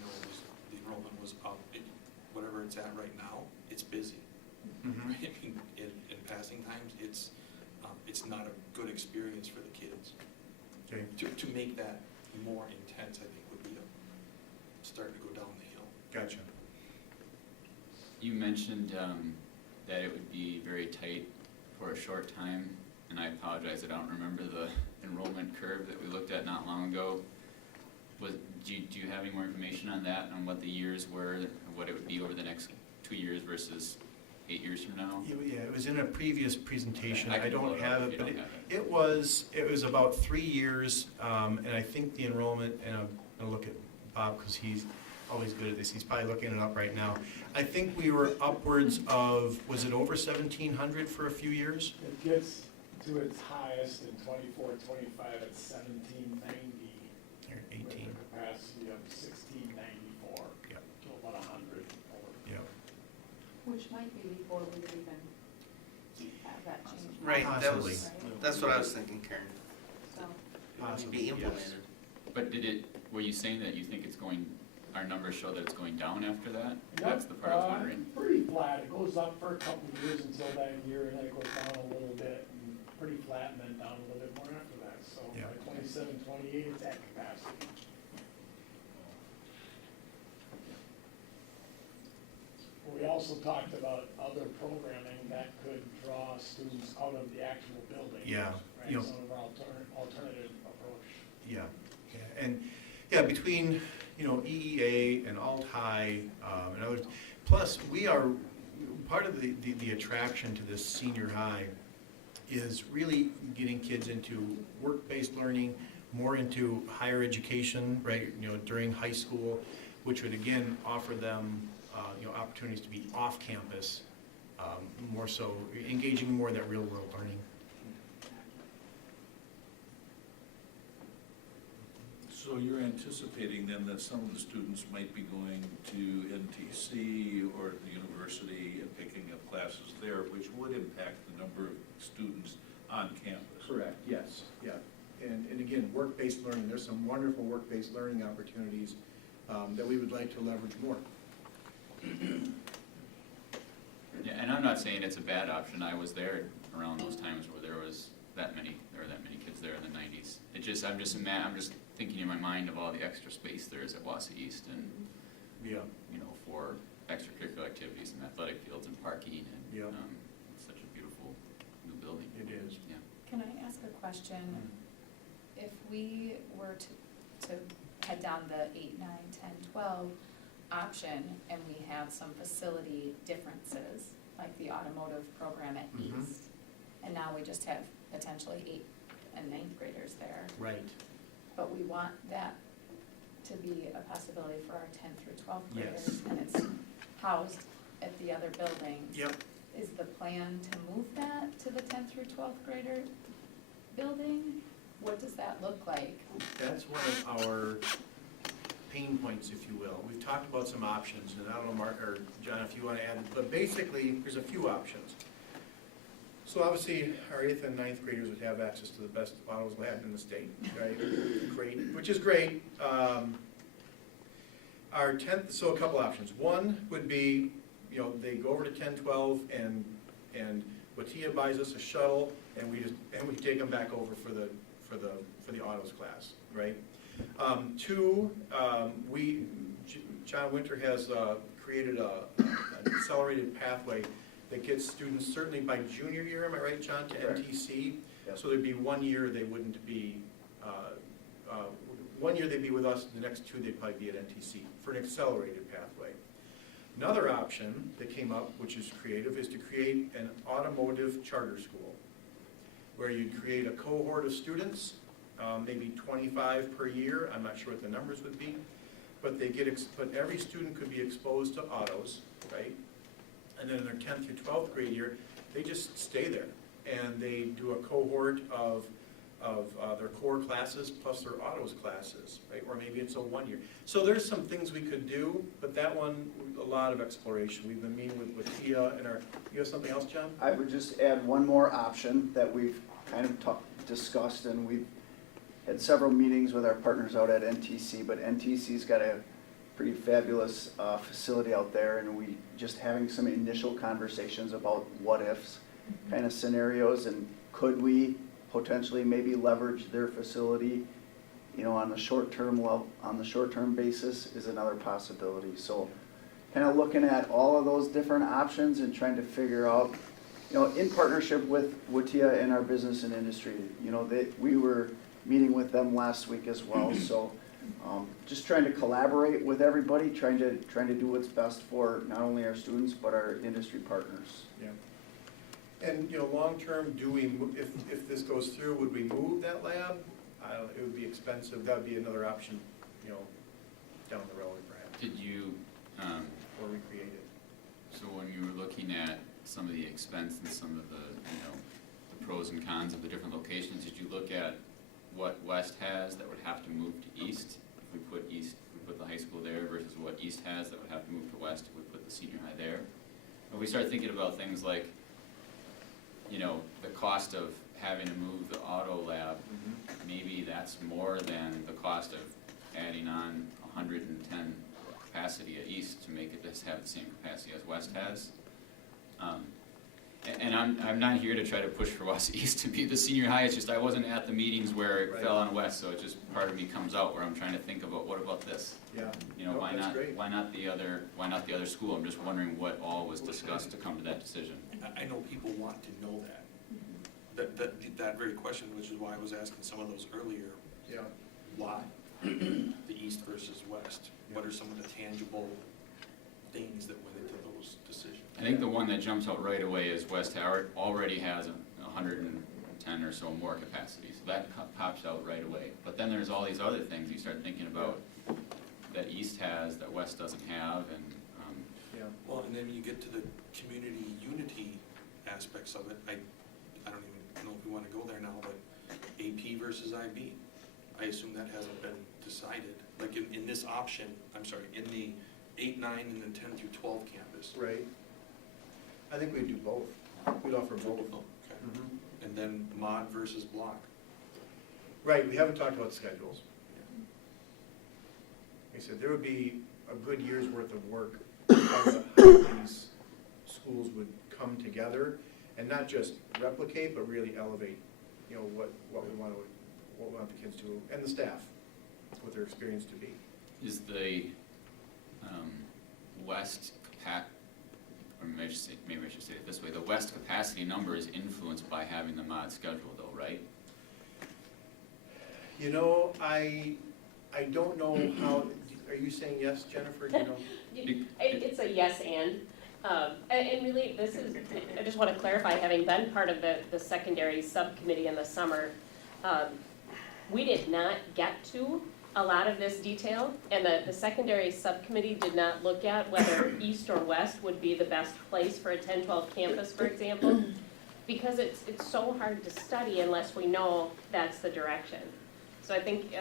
know the enrollment was up, whatever it's at right now, it's busy. Right? I mean, in passing times, it's not a good experience for the kids. Okay. To make that more intense, I think, would be to start to go down the hill. Gotcha. You mentioned that it would be very tight for a short time, and I apologize, I don't remember the enrollment curve that we looked at not long ago. Do you have any more information on that, on what the years were, what it would be over the next 2 years versus 8 years from now? Yeah, it was in a previous presentation. Okay, I don't have it, but it was about 3 years, and I think the enrollment, and I'm gonna look at Bob because he's always good at this. He's probably looking it up right now. I think we were upwards of, was it over 1,700 for a few years? It gets to its highest in 24, 25 at 1790. Or 18. With a capacity of 1694. Yep. To about 100. Yeah. Which might be before we would even have that change. Right, Possibly. that's what I was thinking, Karen. So, Possibly, Be yes. implemented. But were you saying that you think it's going, our numbers show that it's going down after that? Yep, That's the part I was wondering. Pretty flat. It goes up for a couple of years until that year, and then it goes down a little bit, and pretty flat, and then down a little bit more after that. So Yeah. by 27, 28, it's at capacity. We also talked about other programming that could draw students out of the actual building. Yeah, Right, you know. some of our alternative approach. Yeah, and between, EEA and Alt-High, and others, plus we are, part of the attraction to this senior high is really getting kids into work-based learning, more into higher education, right, during high school, which would again offer them, opportunities to be off campus, more so, engaging more in that real world learning. So you're anticipating then that some of the students might be going to NTC or the university and picking up classes there, which would impact the number of students on campus? Correct, yes, yeah. And again, work-based learning, there's some wonderful work-based learning opportunities that we would like to leverage more. Yeah, and I'm not saying it's a bad option. I was there around those times where there were that many kids there in the 90s. I'm just thinking in my mind of all the extra space there is at Wausau East and, for extracurricular activities and athletic fields and parking and, it's such a beautiful new building. It is. Yeah. can I ask a question? If we were to head down the 8, 9, 10, 12 option, and we have some facility differences, like the automotive program at East, and now we just have potentially 8th and 9th graders there, Right. but we want that to be a possibility for our 10th through 12th Yes. graders, and it's housed at the other building. Yep. Is the plan to move that to the 10th through 12th grader building? What does that look like? That's one of our pain points, if you will. We've talked about some options, and I don't know, Mark or John, if you want to add, but basically, there's a few options. So obviously, our 8th and 9th graders would have access to the best Wausau lab in the state, right? Great, which is great. Our 10th, so a couple options. One would be, they go over to 10, 12, and Watia buys us a shuttle, and we take them back over for the autos class, right? Two, John Winter has created an accelerated pathway that gets students certainly by junior year, am I right, John, to Correct. NTC? Yep. So there'd be 1 year they wouldn't be, 1 year they'd be with us, the next 2 they'd probably be at NTC for an accelerated pathway. Another option that came up, which is creative, is to create an automotive charter school, where you'd create a cohort of students, maybe 25 per year, I'm not sure what the numbers would be, but they get, but every student could be exposed to autos, right? And then in their 10th through 12th grade year, they just stay there, and they do a cohort of their core classes plus their autos classes, right? Or maybe it's a 1 year. So there's some things we could do, but that one, a lot of exploration. We've been meeting with Tia and you have something else, John? I would just add one more option that we've kind of discussed, and we've had several meetings with our partners out at NTC, but NTC's got a pretty fabulous facility out there, and we just having some initial conversations about what ifs kind of scenarios, and could we potentially maybe leverage their facility, you know, on the short-term basis is another possibility. So kind of looking at all of those different options and trying to figure out, you know, in partnership with Watia and our business and industry, you know, we were meeting with them last week as well. So just trying to collaborate with everybody, trying to do what's best for not only our students but our industry partners. Yeah. And, you know, long-term, if this goes through, would we move that lab? I don't, it would be expensive, that would be another option, you know, down the road perhaps. Did you, Or recreate it. so when you were looking at some of the expense and some of the, you know, the pros and cons of the different locations, did you look at what West has that would have to move to East? If we put the high school there versus what East has that would have to move to West if we put the senior high there? And we start thinking about things like, you know, the cost of having to move the auto lab, maybe that's more than the cost of adding on 110 capacity at East to make it just have the same capacity as West has. And I'm not here to try to push for West East to be the senior high, it's just I wasn't at the meetings where it fell on West, so it just, part of me comes out where I'm trying to think about, what about this? Yeah. You know, why not the other school? I'm just wondering what all was discussed to come to that decision. I know people want to know that very question, which is why I was asking some of those earlier. Yeah. Why? The East versus West? What are some of the tangible things that went into those decisions? I think the one that jumps out right away is West Howard already has 110 or so more capacity, so that pops out right away. But then there's all these other things you start thinking about that East has that West doesn't have, and yeah. Well, and then you get to the community unity aspects of it. I don't even know if we want to go there now, but AP versus IB, I assume that hasn't been decided. Like in this option, I'm sorry, in the 8, 9, and then 10 through 12 campus. Right. I think we'd do both. We'd offer both. Okay. And then mod versus block. Right, we haven't talked about schedules. Like I said, there would be a good year's worth of work how these schools would come together and not just replicate, but really elevate, you know, what we want the kids to, and the staff, what their experience to be. is the West or maybe I should say it this way, the West capacity number is influenced by having the mod schedule though, right? You know, I don't know how, are you saying yes, Jennifer? You know? It's a yes and really this is, I just want to clarify, having been part of the secondary subcommittee in the summer, we did not get to a lot of this detail, and the secondary subcommittee did not look at whether East or West would be the best place for a 10-12 campus, for example, because it's so hard to study unless we know that's the direction. So I think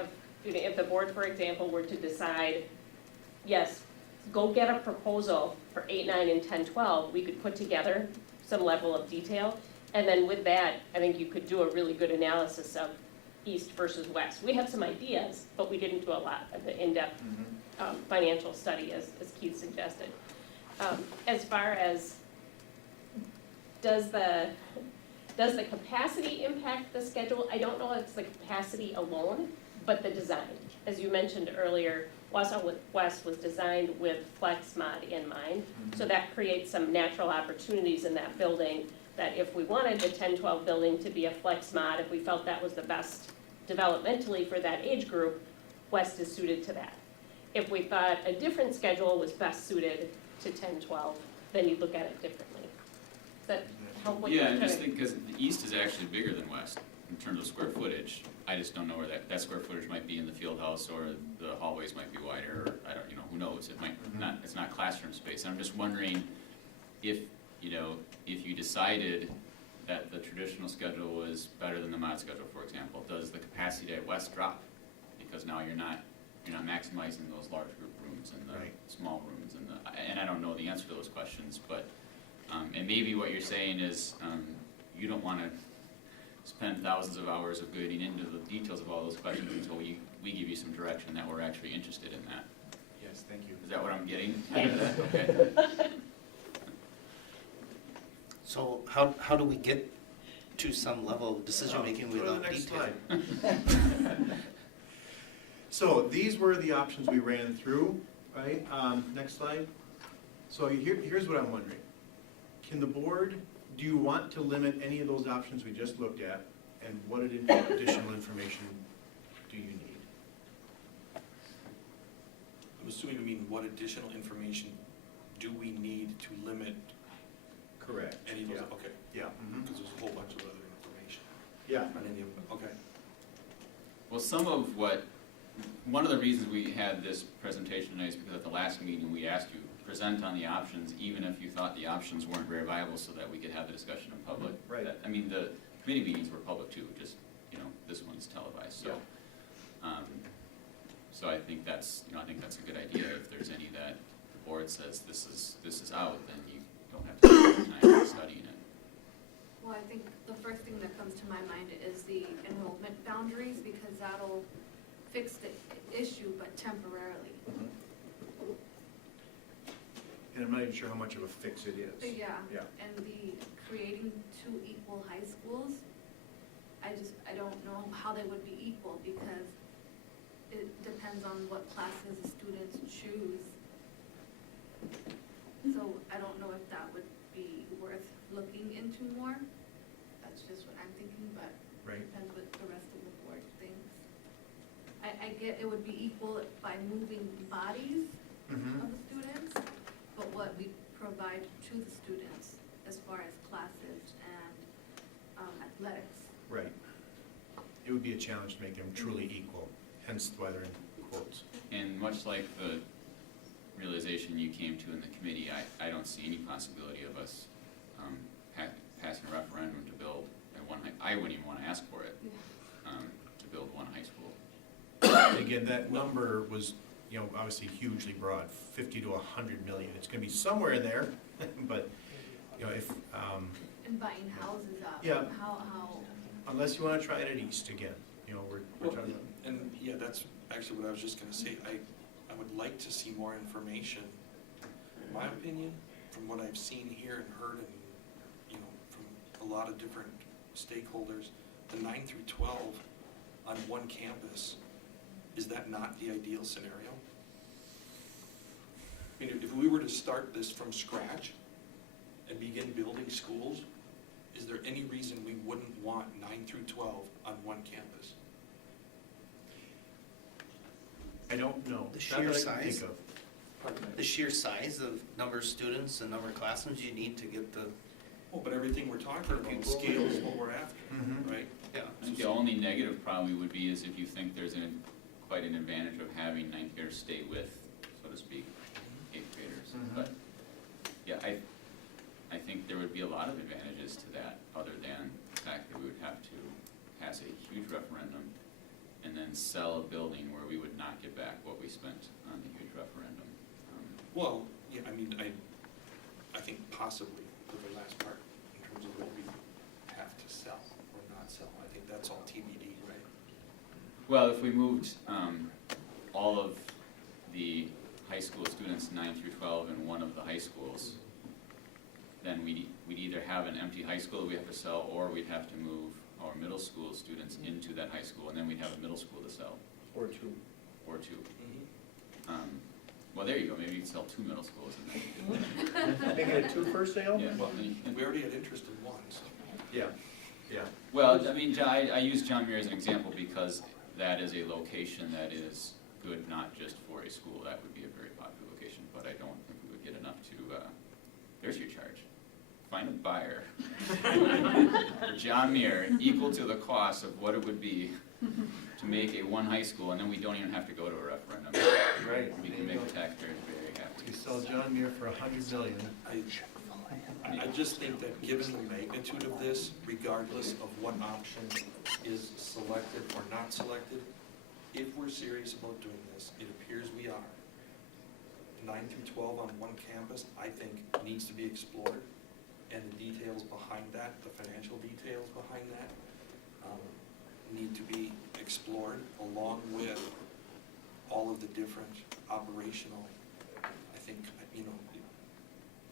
if the board, for example, were to decide, yes, go get a proposal for 8, 9, and 10, 12, we could put together some level of detail, and then with that, I think you could do a really good analysis of East versus West. We have some ideas, but we didn't do a lot of the in-depth financial study, as Keith suggested. As far as does the capacity impact the schedule? I don't know if it's the capacity alone, but the design. As you mentioned earlier, Wausau West was designed with flex mod in mind. So that creates some natural opportunities in that building, that if we wanted the 10-12 building to be a flex mod, if we felt that was the best developmentally for that age group, West is suited to that. If we thought a different schedule was best suited to 10-12, then you'd look at it differently. Does that help what you're Yeah, trying I just to- think, because the east is actually bigger than west in terms of square footage. I just don't know where that square footage might be in the field house, or the hallways might be wider, or I don't, who knows? It might not, it's not classroom space. I'm just wondering if, if you decided that the traditional schedule was better than the mod schedule, for example, does the capacity at west drop? Because now you're not maximizing those large group rooms and the small rooms and I don't know the answer to those questions, but, and maybe what you're saying is, you don't wanna spend thousands of hours of getting into the details of all those questions until we give you some direction that we're actually interested in that. Yes, thank you. Is that what I'm getting? Yes. Okay. So how do we get to some level of decision-making Go to the without next detail? slide. So these were the options we ran through, right? Next slide. So here's what I'm wondering. Can the board, do you want to limit any of those options we just looked at? And what additional information do you need? I'm assuming you mean what additional information do we need to limit Correct. any of those? Yeah. Okay. Yeah. Because there's a whole bunch of other information Yeah. on any of them. Okay. Well, one of the reasons we had this presentation tonight is because at the last meeting, we asked you, present on the options, even if you thought the options weren't very viable, so that we could have the discussion in public. Right. I mean, the committee meetings were public too, just, this one's televised, so. So I think that's a good idea. If there's any that the board says this is out, then you don't have to spend time studying it. Well, I think the first thing that comes to my mind is the enrollment boundaries, because that'll fix the issue, but temporarily. And I'm not even sure how much of a fix it is. Yeah. Yeah. And the creating two equal high schools, I don't know how they would be equal, because it depends on what classes the students choose. So I don't know if that would be worth looking into more. That's just what I'm thinking, but Right. depends what the rest of the board thinks. I get it would be equal by moving bodies Mhm. of the students, but what we provide to the students as far as classes and athletics. Right. It would be a challenge to make them truly equal, hence why they're in quotes. And much like the realization you came to in the committee, I don't see any possibility of us passing a referendum to build I wouldn't even want to ask for it, to build one high school. Again, that number was, obviously hugely broad, 50 to 100 million. It's gonna be somewhere in there, but, if, And buying houses up. Yeah. How, unless you wanna try it at East again, we're Well, trying to. and yeah, that's actually what I was just gonna say. I would like to see more information, in my opinion, from what I've seen here and heard and, from a lot of different stakeholders, the 9 through 12 on one campus, is that not the ideal scenario? I mean, if we were to start this from scratch and begin building schools, is there any reason we wouldn't want 9 through 12 on one campus? I don't know. The Not sheer that I can size? think of. The sheer size of number of students, the number of classrooms you need to get the. Well, but everything we're talking about scales what we're after, Mhm. right? Yeah. I think the only negative probably would be is if you think there's quite an advantage of having ninth graders stay with, so to speak, eighth graders. Mhm. But, yeah, I think there would be a lot of advantages to that, other than the fact that we would have to pass a huge referendum and then sell a building where we would not get back what we spent on the huge referendum. Well, yeah, I mean, I think possibly for the last part, in terms of what we have to sell or not sell, I think that's all TBD, right? Well, if we moved all of the high school students 9 through 12 in one of the high schools, then we'd either have an empty high school that we have to sell, or we'd have to move our middle school students into that high school, and then we'd have a middle school to sell, Or two. or two. Well, there you go, maybe you can sell 2 middle schools and then. Make it a 2 for sale? Yeah, well, We already had interest in one, so. Yeah, yeah. well, I mean, I use John Muir as an example because that is a location that is good, not just for a school. That would be a very popular location, but I don't think we would get enough to, there's your charge. Find a buyer for John Muir equal to the cost of what it would be to make a 1 high school, and then we don't even have to go to a referendum. Right. We can make the taxpayers very happy. We sell John Muir for $100 million. I just think that given the magnitude of this, regardless of what option is selected or not selected, if we're serious about doing this, it appears we are. 9 through 12 on one campus, I think, needs to be explored, and the details behind that, the financial details behind that, need to be explored along with all of the different operational, I think, you know,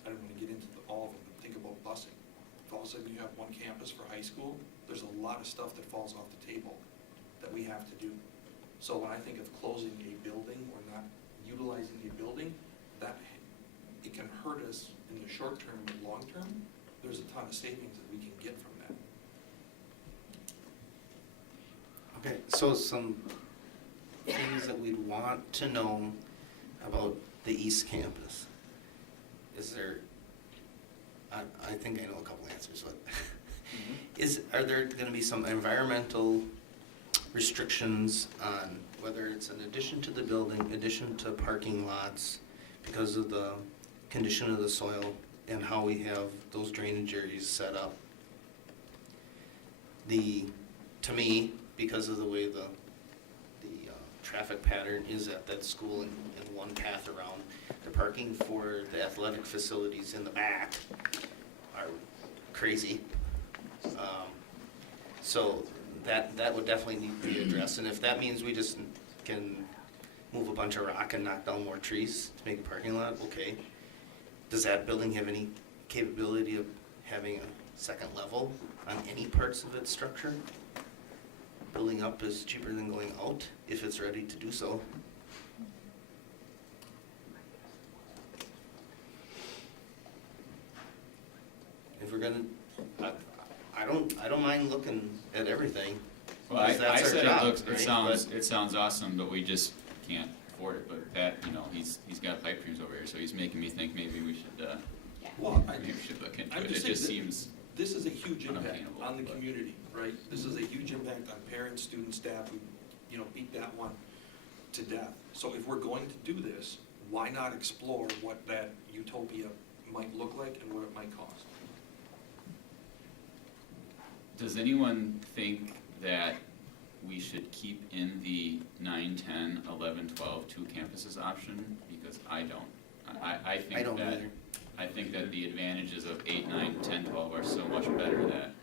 I don't want to get into all of them, but think about busing. If all of a sudden you have one campus for high school, there's a lot of stuff that falls off the table that we have to do. So when I think of closing a building or not utilizing a building, that it can hurt us in the short term, but long term, there's a ton of savings that we can get from that. Okay, so some things that we'd want to know about the East Campus. Is there, I think I know a couple answers, but are there gonna be some environmental restrictions on whether it's an addition to the building, addition to parking lots, because of the condition of the soil and how we have those drainage areas set up? To me, because of the way the traffic pattern is at that school in one path around, the parking for the athletic facilities in the back are crazy. So that would definitely need to be addressed, and if that means we just can move a bunch of rock and knock down more trees to make a parking lot, okay. Does that building have any capability of having a second level on any parts of its structure? Building up is cheaper than going out if it's ready to do so. If we're gonna, I don't mind looking at everything. Well, I That's our said job, it sounds awesome, but we just can't afford it. But that, you know, he's got pipe dreams over here, so he's making me think maybe we should, maybe we should look into I'm it. just It just saying seems this is a huge impact unobtainable, on the but- community, right? This is a huge impact on parents, students, staff, who, you know, beat that one to death. So if we're going to do this, why not explore what that utopia might look like and what it might cost? Does anyone think that we should keep in the 9, 10, 11, 12, 2 campuses option? Because I don't. I think don't that, either. I think that the advantages of 8, 9, 10, 12 are so much better that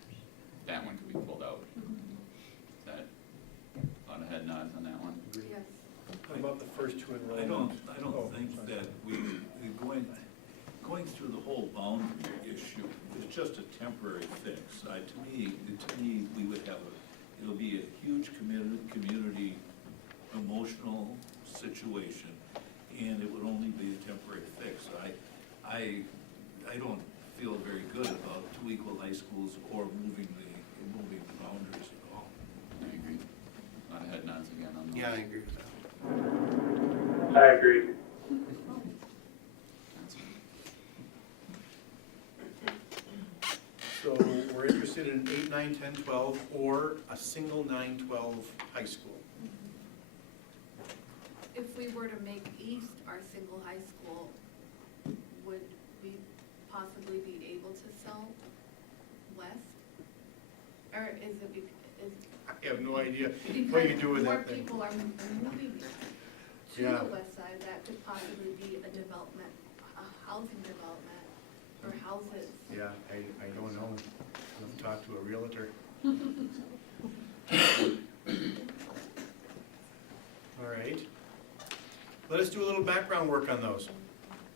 that one could be pulled out. Is that a lot of head nods on that one? Yes. What about the first 2 I enrollments? don't think that going through the whole boundary issue is just a temporary fix. To me, we would have it'll be a huge community emotional situation, and it would only be a temporary fix. I don't feel very good about 2 equal high schools or moving the boundaries at all. I agree. A lot of head nods again on those. Yeah, I agree with that. I agree. So we're interested in 8, 9, 10, 12, or a single 9, 12 high school. If we were to make East our single high school, would we possibly be able to sell West? Or is it, I have no idea what you do with that thing. More people are moving to Yeah. the west side, that could possibly be a development, a housing development, or houses. Yeah, I don't know. I've talked to a realtor. All right. Let us do a little background work on those.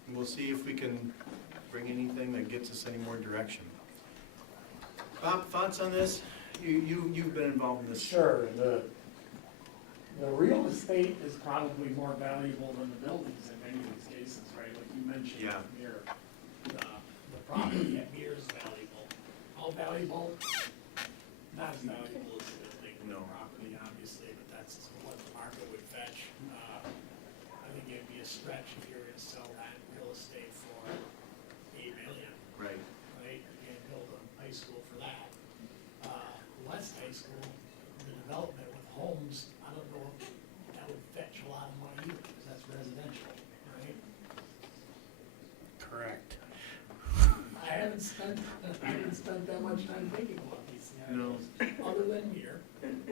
And we'll see if we can bring anything that gets us any more direction. Bob, thoughts on this? You've been involved in this. Sure, The real estate is probably more valuable than the buildings in many of these cases, right? Like you mentioned, Yeah. Mir, the property at Mir is valuable. How valuable? Not as valuable as the building, No. property, obviously, but that's what the market would fetch. I think it'd be a stretch if you were gonna sell that real estate for $8 million, Right. right? You can't build a high school for that. West High School, the development with homes, I don't know if that would fetch a lot of money either, because that's residential, right? Correct. I haven't spent that much time thinking about these scenarios, other than here.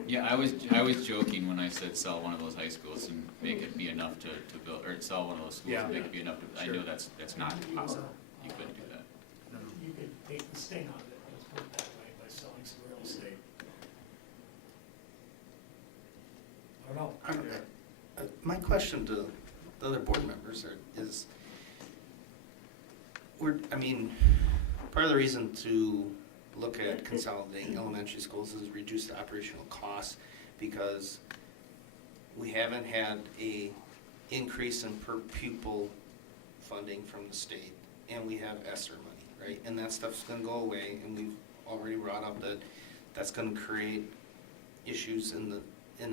Yeah, I was joking when I said sell one of those high schools and make it be enough to build, or sell one of those schools and make it be enough to, I know that's not possible. You couldn't do that. You could take the sting out of it, let's put it that way, by selling some real estate. I don't know. My question to the other board members is, part of the reason to look at consolidating elementary schools is reduce the operational costs, because we haven't had a increase in per pupil funding from the state, and we have ESSER money, right? And that stuff's gonna go away, and we've already brought up that that's gonna create issues in the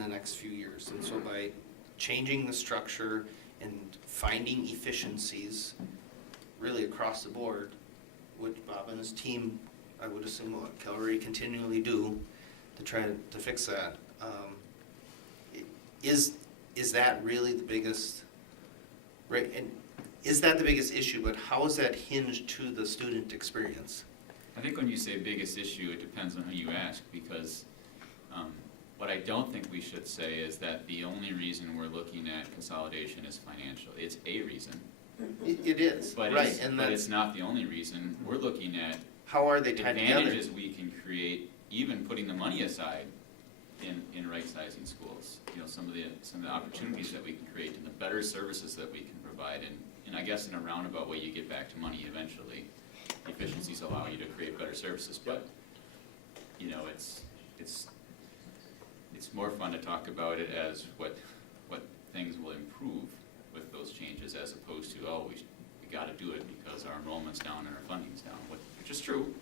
next few years. And so by changing the structure and finding efficiencies really across the board, which Bob and his team, I would assume, will continually do to try to fix that, is that really the biggest, right? And is that the biggest issue, but how is that hinged to the student experience? I think when you say biggest issue, it depends on who you ask, because what I don't think we should say is that the only reason we're looking at consolidation is financial. It's a reason. It is, But right, it's, and but that's, it's not the only reason. We're looking at how are they tied together? advantages we can create, even putting the money aside in right-sizing schools. You know, some of the opportunities that we can create and the better services that we can provide. And I guess in a roundabout way, you get back to money eventually. Efficiencies allow you to create better services, but, you know, it's more fun to talk about it as what things will improve with those changes, as opposed to, oh, we gotta do it because our enrollment's down and our funding's down, which is true,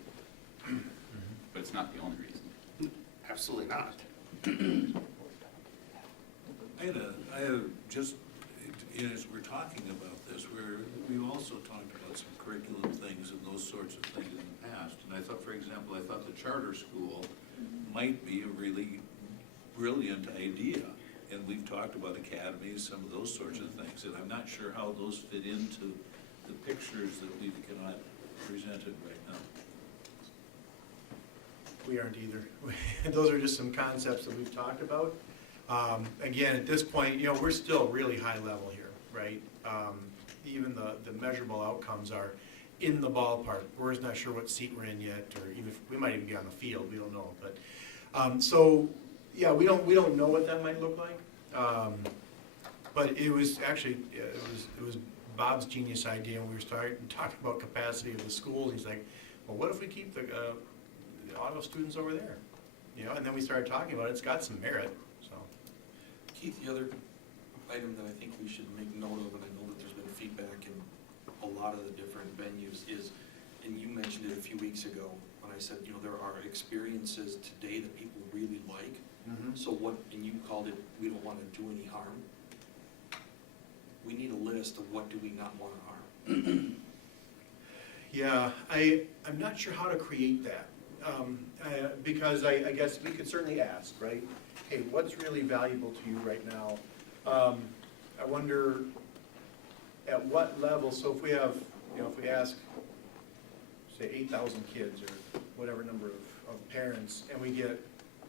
but it's not the only reason. Absolutely not. I have just, as we're talking about this, we've also talked about some curriculum things and those sorts of things in the past. And I thought, for example, the charter school might be a really brilliant idea. And we've talked about academies, some of those sorts of things, and I'm not sure how those fit into the pictures that we've got presented right now. We aren't either. Those are just some concepts that we've talked about. Again, at this point, you know, we're still really high level here, right? Even the measurable outcomes are in the ballpark. We're just not sure what seat we're in yet, or even if, we might even get on the field, we don't know. But so yeah, we don't know what that might look like. But it was actually it was Bob's genius idea when we were talking about capacity of the schools. He's like, well, what if we keep the auto students over there? You know, and then we started talking about it. It's got some merit. So, Keith, the other item that I think we should make note of, and I know that there's been feedback in a lot of the different venues, is, and you mentioned it a few weeks ago when I said, you know, there are experiences today that people really like. mm-hmm. So what, and you called it, we don't want to do any harm. We need a list of what do we not want to harm. Yeah, I'm not sure how to create that. Because I guess we could certainly ask, right? Hey, what's really valuable to you right now? I wonder at what level, so if we have, you know, if we ask, say, 8,000 kids or whatever number of parents, and we get,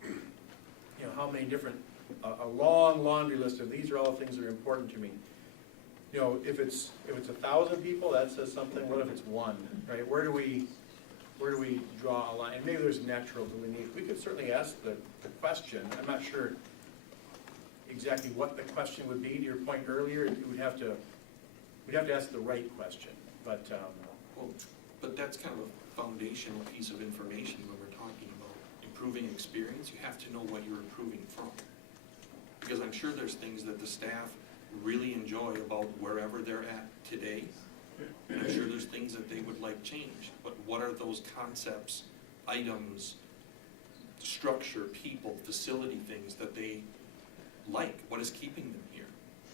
you know, how many different, a long laundry list of these are all the things that are important to me. You know, if it's 1,000 people, that says something. What if it's one, right? Where do we draw a line? And maybe there's natural delineation. We could certainly ask the question. I'm not sure exactly what the question would be. To your point earlier, we'd have to ask the right question. But Well, but that's kind of a foundational piece of information when we're talking about improving experience. You have to know what you're improving from. Because I'm sure there's things that the staff really enjoy about wherever they're at today. And I'm sure there's things that they would like changed, but what are those concepts, items, structure, people, facility things that they like? What is keeping them here?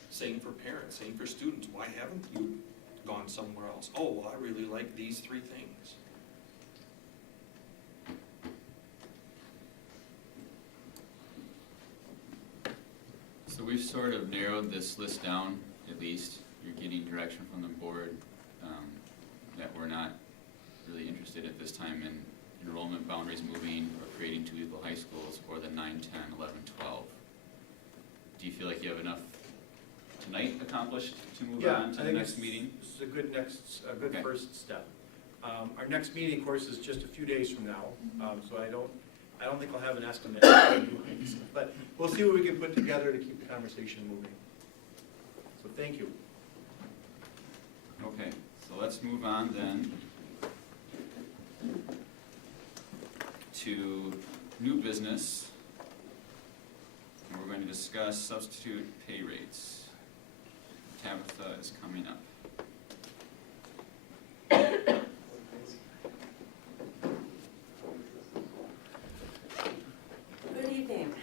Same for parents, same for students. Why haven't you gone somewhere else? Oh, well, I really like these 3 things. So we've sort of narrowed this list down, at least. You're getting direction from the board that we're not really interested at this time in enrollment boundaries moving or creating 2 equal high schools or the 9, 10, 11, 12. Do you feel like you have enough tonight accomplished to move on to the next meeting? This is a good Okay. first step. Our next meeting, of course, is just a few days from now, so I don't think I'll have an estimate, but we'll see what we can put together to keep the conversation moving. So thank you. Okay, so let's move on then to new business. And we're going to discuss substitute pay rates. Tabitha is coming up. Good evening.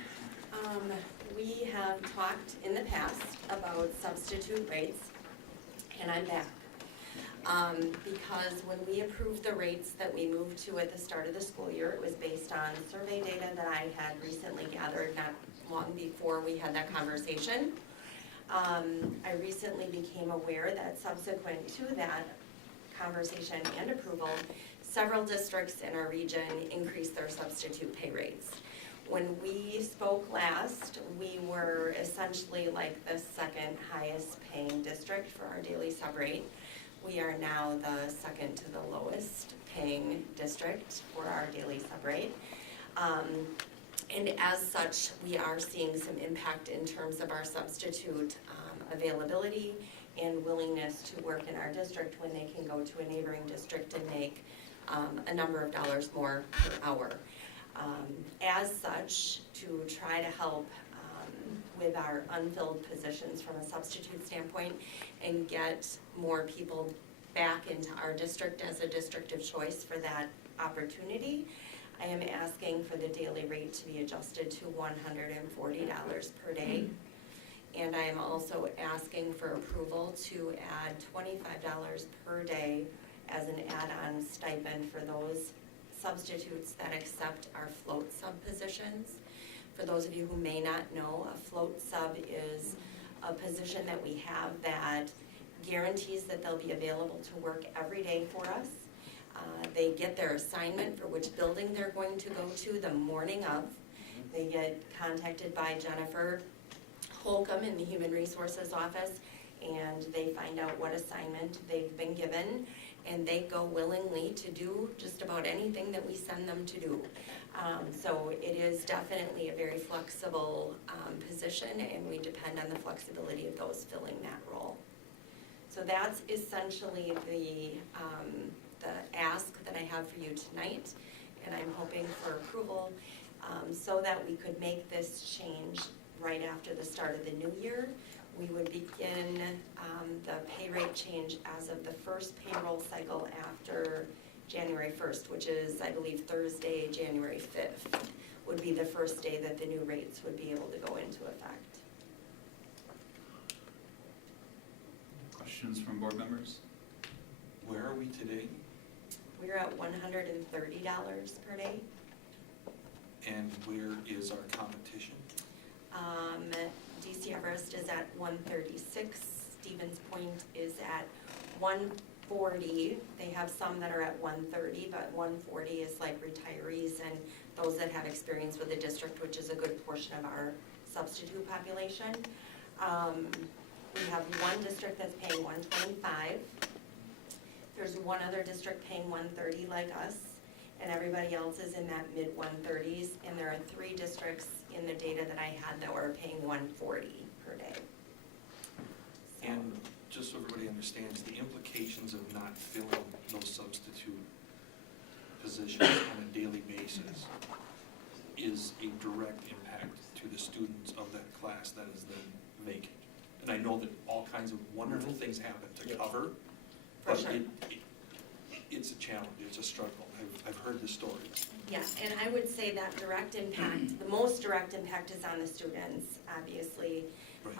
We have talked in the past about substitute rates, and I'm back. Because when we approved the rates that we moved to at the start of the school year, it was based on survey data that I had recently gathered not long before we had that conversation. I recently became aware that subsequent to that conversation and approval, several districts in our region increased their substitute pay rates. When we spoke last, we were essentially like the 2nd highest paying district for our daily sub rate. We are now the 2nd to the lowest paying district for our daily sub rate. And as such, we are seeing some impact in terms of our substitute availability and willingness to work in our district when they can go to a neighboring district and make a number of dollars more per hour. As such, to try to help with our unfilled positions from a substitute standpoint and get more people back into our district as a district of choice for that opportunity, I am asking for the daily rate to be adjusted to $140 per day. And I am also asking for approval to add $25 per day as an add-on stipend for those substitutes that accept our float sub positions. For those of you who may not know, a float sub is a position that we have that guarantees that they'll be available to work every day for us. They get their assignment for which building they're going to go to the morning of. They get contacted by Jennifer Holcomb in the Human Resources Office, and they find out what assignment they've been given, and they go willingly to do just about anything that we send them to do. So it is definitely a very flexible position, and we depend on the flexibility of those filling that role. So that's essentially the ask that I have for you tonight, and I'm hoping for approval so that we could make this change right after the start of the new year. We would begin the pay rate change as of the first payroll cycle after January 1st, which is, I believe, Thursday, January 5th, would be the first day that the new rates would be able to go into effect. Questions from board members? Where are we today? We're at $130 per day. And where is our competition? DC Everest is at 136, Stevens Point is at 140. They have some that are at 130, but 140 is like retirees and those that have experience with the district, which is a good portion of our substitute population. We have one district that's paying 125. There's one other district paying 130 like us, and everybody else is in that mid-130s, and there are 3 districts in the data that I had that were paying 140 per day. And just so everybody understands, the implications of not filling those substitute positions on a daily basis is a direct impact to the students of that class that is then vacant. And I know that all kinds of wonderful things happen to cover, For but sure. it's a challenge, it's a struggle. I've heard the stories. Yeah, and I would say that direct impact, the most direct impact is on the students, obviously. Right.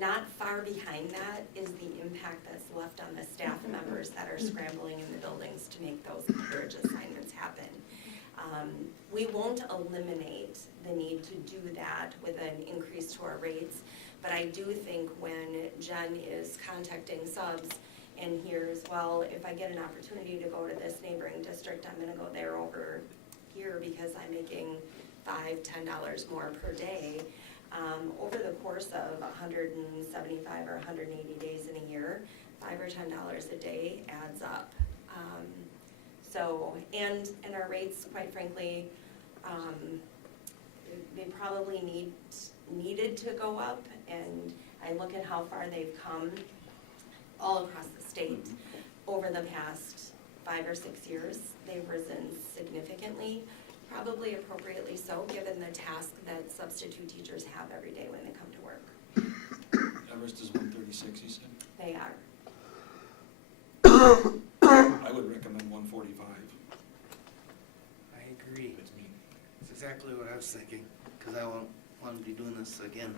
Not far behind that is the impact that's left on the staff members that are scrambling in the buildings to make those carriage assignments happen. We won't eliminate the need to do that with an increase to our rates, but I do think when Jen is contacting subs and hears, well, if I get an opportunity to go to this neighboring district, I'm gonna go there over here because I'm making $5, $10 more per day. Over the course of 175 or 180 days in a year, $5 or $10 a day adds up. And our rates, quite frankly, they probably needed to go up, and I look at how far they've come all across the state over the past 5 or 6 years. They've risen significantly, probably appropriately so, given the task that substitute teachers have every day when they come to work. Everest is 136, you said? They are. I would recommend 145. I agree. It's exactly what I was thinking, because I won't want to be doing this again.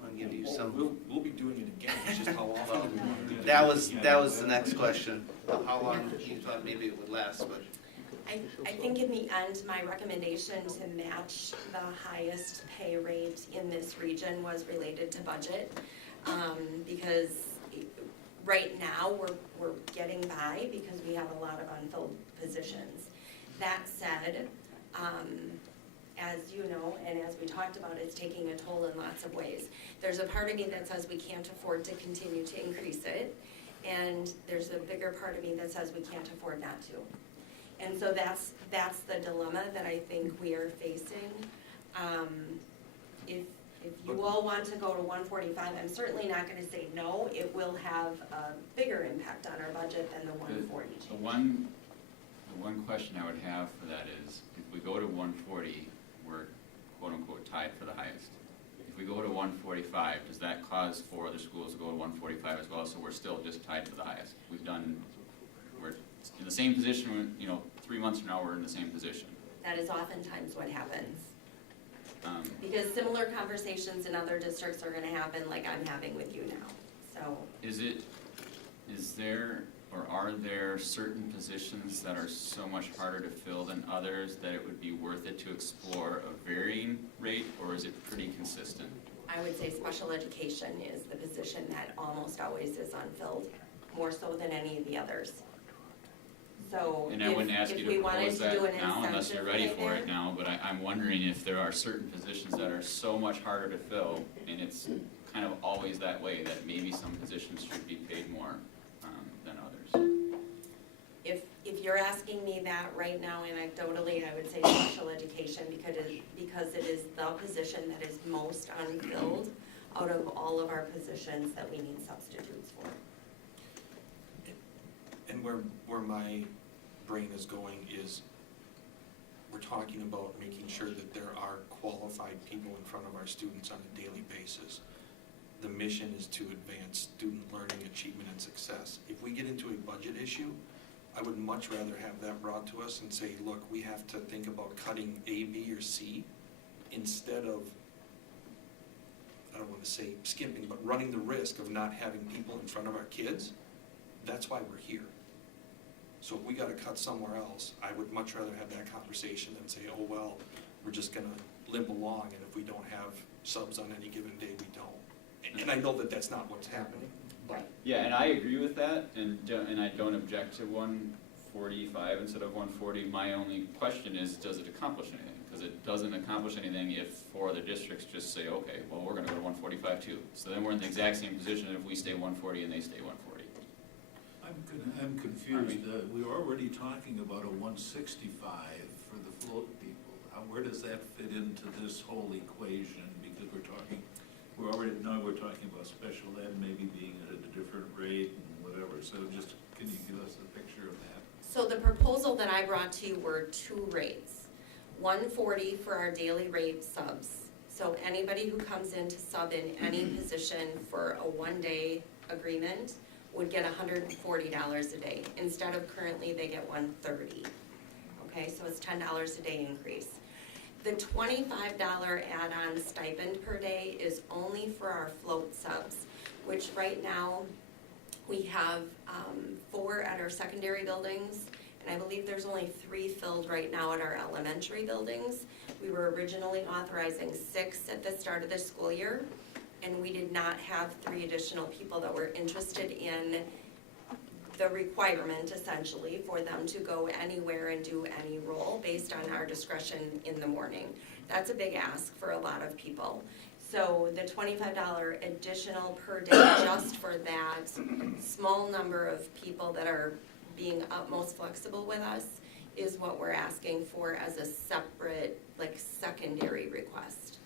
I want to give you some. We'll be doing it again, it's just how often do we want to do it? That was the next question. How long you thought maybe it would last, but. I think in the end, my recommendation to match the highest pay rate in this region was related to budget. Because right now, we're getting by because we have a lot of unfilled positions. That said, as you know, and as we talked about, it's taking a toll in lots of ways. There's a part of me that says we can't afford to continue to increase it, and there's a bigger part of me that says we can't afford not to. And so that's the dilemma that I think we are facing. If you all want to go to 145, I'm certainly not gonna say no. It will have a bigger impact on our budget than the 140 change. The one question I would have for that is, if we go to 140, we're quote unquote tied for the highest. If we go to 145, does that cause 4 other schools to go to 145 as well, so we're still just tied for the highest? We're in the same position, 3 months from now, we're in the same position. That is oftentimes what happens. Because similar conversations in other districts are gonna happen like I'm having with you now, so. Is there, or are there certain positions that are so much harder to fill than others that it would be worth it to explore a varying rate, or is it pretty consistent? I would say special education is the position that almost always is unfilled, more so than any of the others. So And I wouldn't ask you to propose that now unless you're ready for it there, now, but I'm wondering if there are certain positions that are so much harder to fill, and it's kind of always that way, that maybe some positions should be paid more than others. If you're asking me that right now anecdotally, I would say special education because it is the position that is most unfilled out of all of our positions that we need substitutes for. And where my brain is going is, we're talking about making sure that there are qualified people in front of our students on a daily basis. The mission is to advance student learning, achievement, and success. If we get into a budget issue, I would much rather have that brought to us and say, look, we have to think about cutting A, B, or C, instead of, I don't want to say skimping, but running the risk of not having people in front of our kids. That's why we're here. So if we gotta cut somewhere else, I would much rather have that conversation than say, oh, well, we're just gonna limp along, and if we don't have subs on any given day, we don't. And I know that that's not what's happening, but. Yeah, and I agree with that, and I don't object to 145 instead of 140. My only question is, does it accomplish anything? Because it doesn't accomplish anything if 4 other districts just say, okay, well, we're gonna go to 145 too. So then we're in the exact same position if we stay 140 and they stay 140. I'm confused. We're already talking about a 165 for the float people. Where does that fit into this whole equation? Because we're talking about special ed maybe being at a different rate and whatever. So just, can you give us a picture of that? So the proposal that I brought to you were 2 rates. 140 for our daily rate subs, So anybody who comes in to sub in any position for a one-day agreement would get $140 a day. Instead of currently, they get $130. Okay, so it's $10 a day increase. The $25 add-on stipend per day is only for our float subs, which right now, we have 4 at our secondary buildings, and I believe there's only 3 filled right now at our elementary buildings. We were originally authorizing 6 at the start of the school year, and we did not have 3 additional people that were interested in the requirement, essentially, for them to go anywhere and do any role based on our discretion in the morning. That's a big ask for a lot of people. So the $25 additional per day just for that small number of people that are being utmost flexible with us is what we're asking for as a separate, like, secondary request.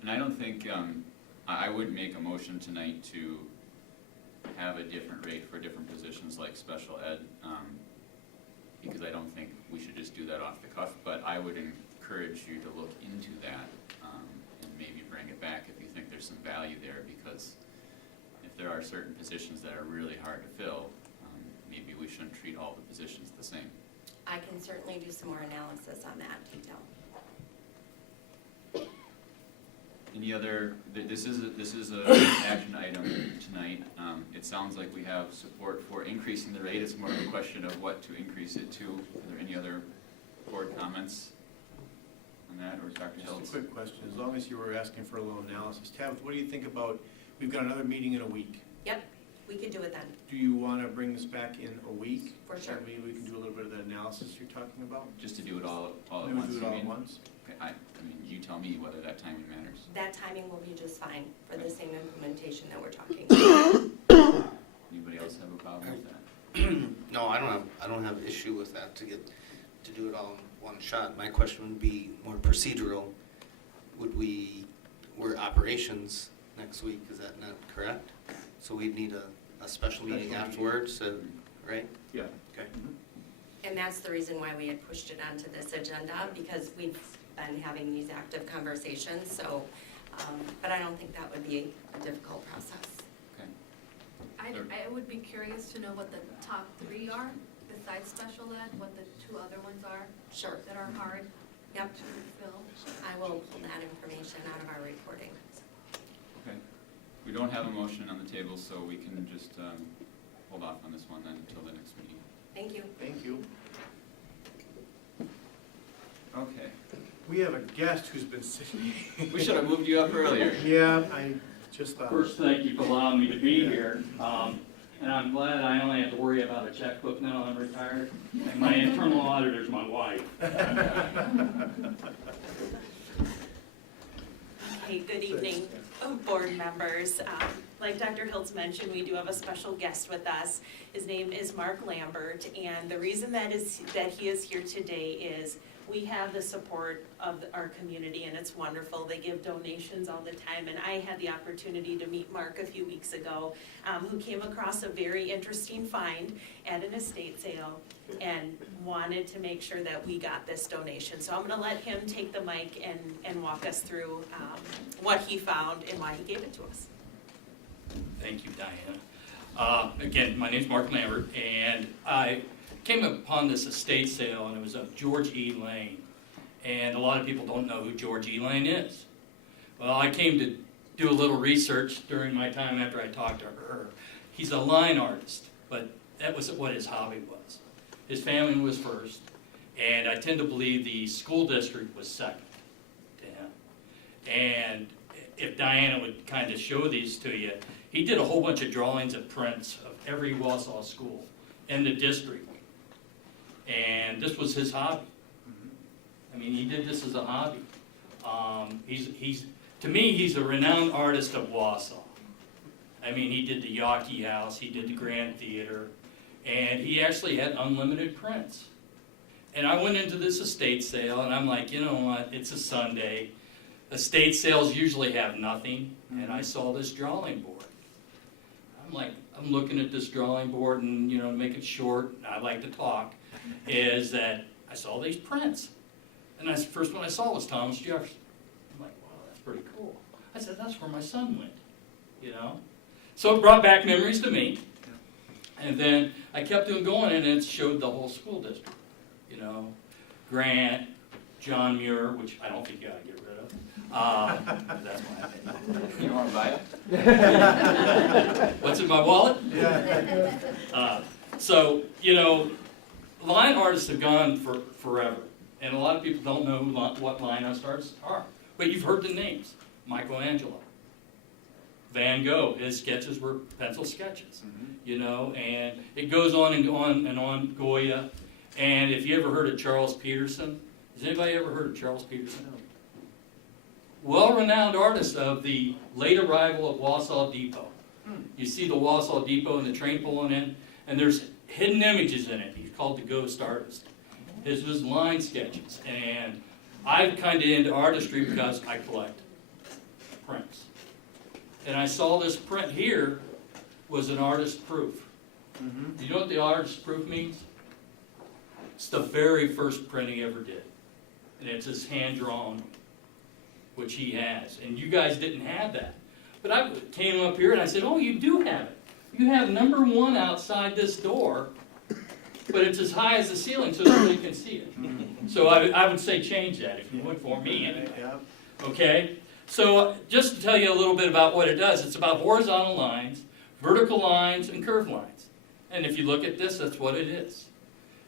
And I don't think, I wouldn't make a motion tonight to have a different rate for different positions like special ed, because I don't think we should just do that off the cuff, but I would encourage you to look into that, and maybe bring it back if you think there's some value there, because if there are certain positions that are really hard to fill, maybe we shouldn't treat all the positions the same. I can certainly do some more analysis on that detail. Any other, this is a action item tonight. It sounds like we have support for increasing the rate. It's more of a question of what to increase it to. Are there any other board comments on that, or Dr. Hiltz? Just a quick question, as long as you were asking for a little analysis. Tabitha, what do you think about, we've got another meeting in a week. Yep, we could do it then. Do you want to bring this back in a week? For sure. Maybe we can do a little bit of the analysis you're talking about? Just to do it all at Maybe once? do it you all mean? at once? Okay, I mean, you tell me whether that timing matters. That timing will be just fine for the same implementation that we're talking about. Anybody else have a problem with that? No, I don't have issue with that to do it all in one shot. My question would be more procedural. We're operations next week, is that not correct? So we'd need a special meeting afterwards, right? Yeah. Okay. And that's the reason why we had pushed it onto this agenda, because we've been having these active conversations, so, but I don't think that would be a difficult process. Okay. I would be curious to know what the top 3 are, besides special ed, what the 2 other ones are. Sure. That are hard Yep. to fill. I will pull that information out of our reporting. Okay. We don't have a motion on the table, so we can just hold off on this one then until the next meeting. Thank you. Thank you. Okay. We have a guest who's been sitting. We should have moved you up earlier. Yeah, I just thought. First, thank you for allowing me to be here. And I'm glad I only have to worry about a checkbook now I'm retired. And my internal auditor's my wife. Okay, good evening, board members. Like Dr. Hiltz mentioned, we do have a special guest with us. His name is Mark Lambert, and the reason that he is here today is we have the support of our community, and it's wonderful. They give donations all the time, and I had the opportunity to meet Mark a few weeks ago, who came across a very interesting find at an estate sale and wanted to make sure that we got this donation. So I'm gonna let him take the mic and walk us through what he found and why he gave it to us. Thank you, Diana. Again, my name's Mark Lambert, and I came upon this estate sale, and it was of George E. Lane. And a lot of people don't know who George E. Lane is. Well, I came to do a little research during my time after I talked to her. He's a line artist, but that was what his hobby was. His family was first, and I tend to believe the school district was second to him. And if Diana would kind of show these to you, he did a whole bunch of drawings and prints of every Wausau school in the district. And this was his hobby. I mean, he did this as a hobby. To me, he's a renowned artist of Wausau. I mean, he did the Yawkey House, he did the Grand Theater, and he actually had unlimited prints. And I went into this estate sale, and I'm like, you know what, it's a Sunday. Estate sales usually have nothing, and I saw this drawing board. I'm looking at this drawing board, and to make it short, I like to talk, is that I saw these prints. And the first one I saw was Thomas Jefferson. pretty cool. I said, that's where my son went, you know? So it brought back memories to me. And then I kept on going, and it showed the whole school district, you know? Grant, John Muir, which I don't think you ought to get rid of. That's my opinion. You want to buy it? What's in my wallet? So, you know, line artists have gone for forever. And a lot of people don't know what line artists are. But you've heard the names. Michelangelo. Van Gogh, his sketches were pencil sketches. You know, and it goes on and on and on, Goya. And if you ever heard of Charles Peterson, has anybody ever heard of Charles Peterson? Well-renowned artist of the late arrival of Wausau Depot. You see the Wausau Depot and the train pulling in, and there's hidden images in it. He's called the ghost artist. His was line sketches, and I'm kind of into artistry because I collect prints. And I saw this print here was an artist proof. Do you know what the artist proof means? It's the very first print he ever did. And it's his hand-drawn, which he has. And you guys didn't have that. But I came up here and I said, oh, you do have it. You have number 1 outside this door, but it's as high as the ceiling so nobody can see it. So I would say change that if you would for me. Anyway. Okay? So just to tell you a little bit about what it does, it's about horizontal lines, vertical lines, and curved lines. And if you look at this, that's what it is.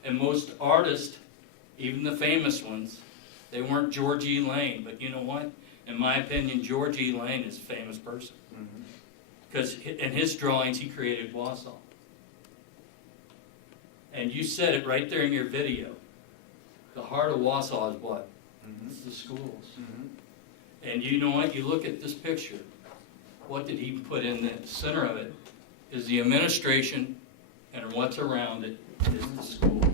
And most artists, even the famous ones, they weren't George E. Lane, but you know what? In my opinion, George E. Lane is a famous person. Because in his drawings, he created Wausau. And you said it right there in your video. The heart of Wausau is what? It's the schools. And you know what? You look at this picture. What did he put in the center of it? Is the administration, and what's around it is the schools.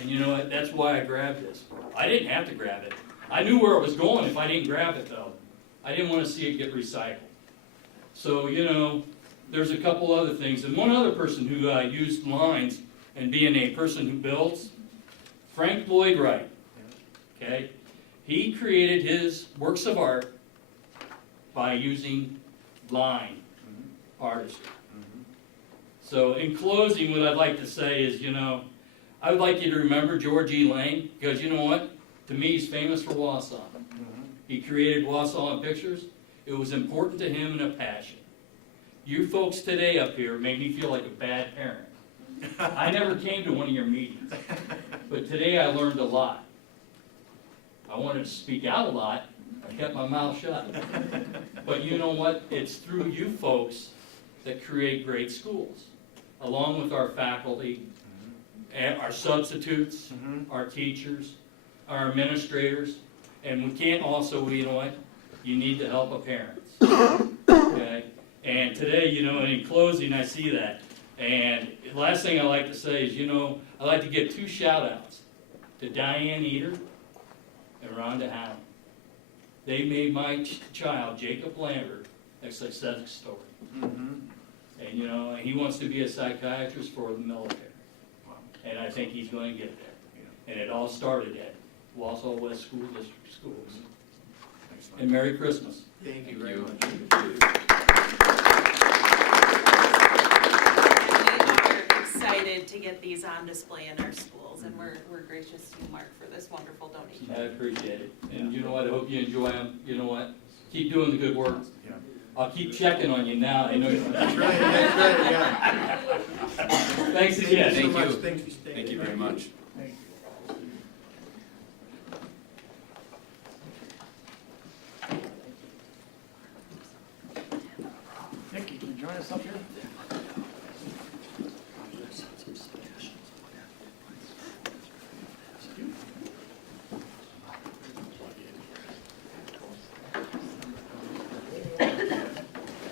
And you know what? That's why I grabbed this. I didn't have to grab it. I knew where it was going if I didn't grab it, though. I didn't want to see it get recycled. So, you know, there's a couple other things. And one other person who used lines and being a person who builds, Frank Lloyd Wright. Okay? He created his works of art by using line artistry. So in closing, what I'd like to say is, you know, I would like you to remember George E. Lane, because you know what? To me, he's famous for Wausau. He created Wausau in pictures. It was important to him and a passion. You folks today up here made me feel like a bad parent. I never came to one of your meetings, but today I learned a lot. I wanted to speak out a lot. I kept my mouth shut. But you know what? It's through you folks that create great schools, along with our faculty, our substitutes, our teachers, our administrators, and we can't also, you know what? You need the help of parents. Okay? And today, you know, in closing, I see that. And the last thing I like to say is, you know, I like to give 2 shout-outs to Diane Eater and Rhonda Allen. They made my child, Jacob Lambert, a success story. And, you know, he wants to be a psychiatrist for the military. And I think he's going to get there. And it all started at Wausau West School District Schools. And Merry Christmas. Thank you very much. We are excited to get these on display in our schools, and we're gracious to you, Mark, for this wonderful donation. I appreciate it. And you know what? I hope you enjoy them. You know what? Keep doing the good work. I'll keep checking on you now. I know you. That's right, yeah. Thanks again. Thank you so much. Thank you. Thank you very much. Nikki, can you join us up here?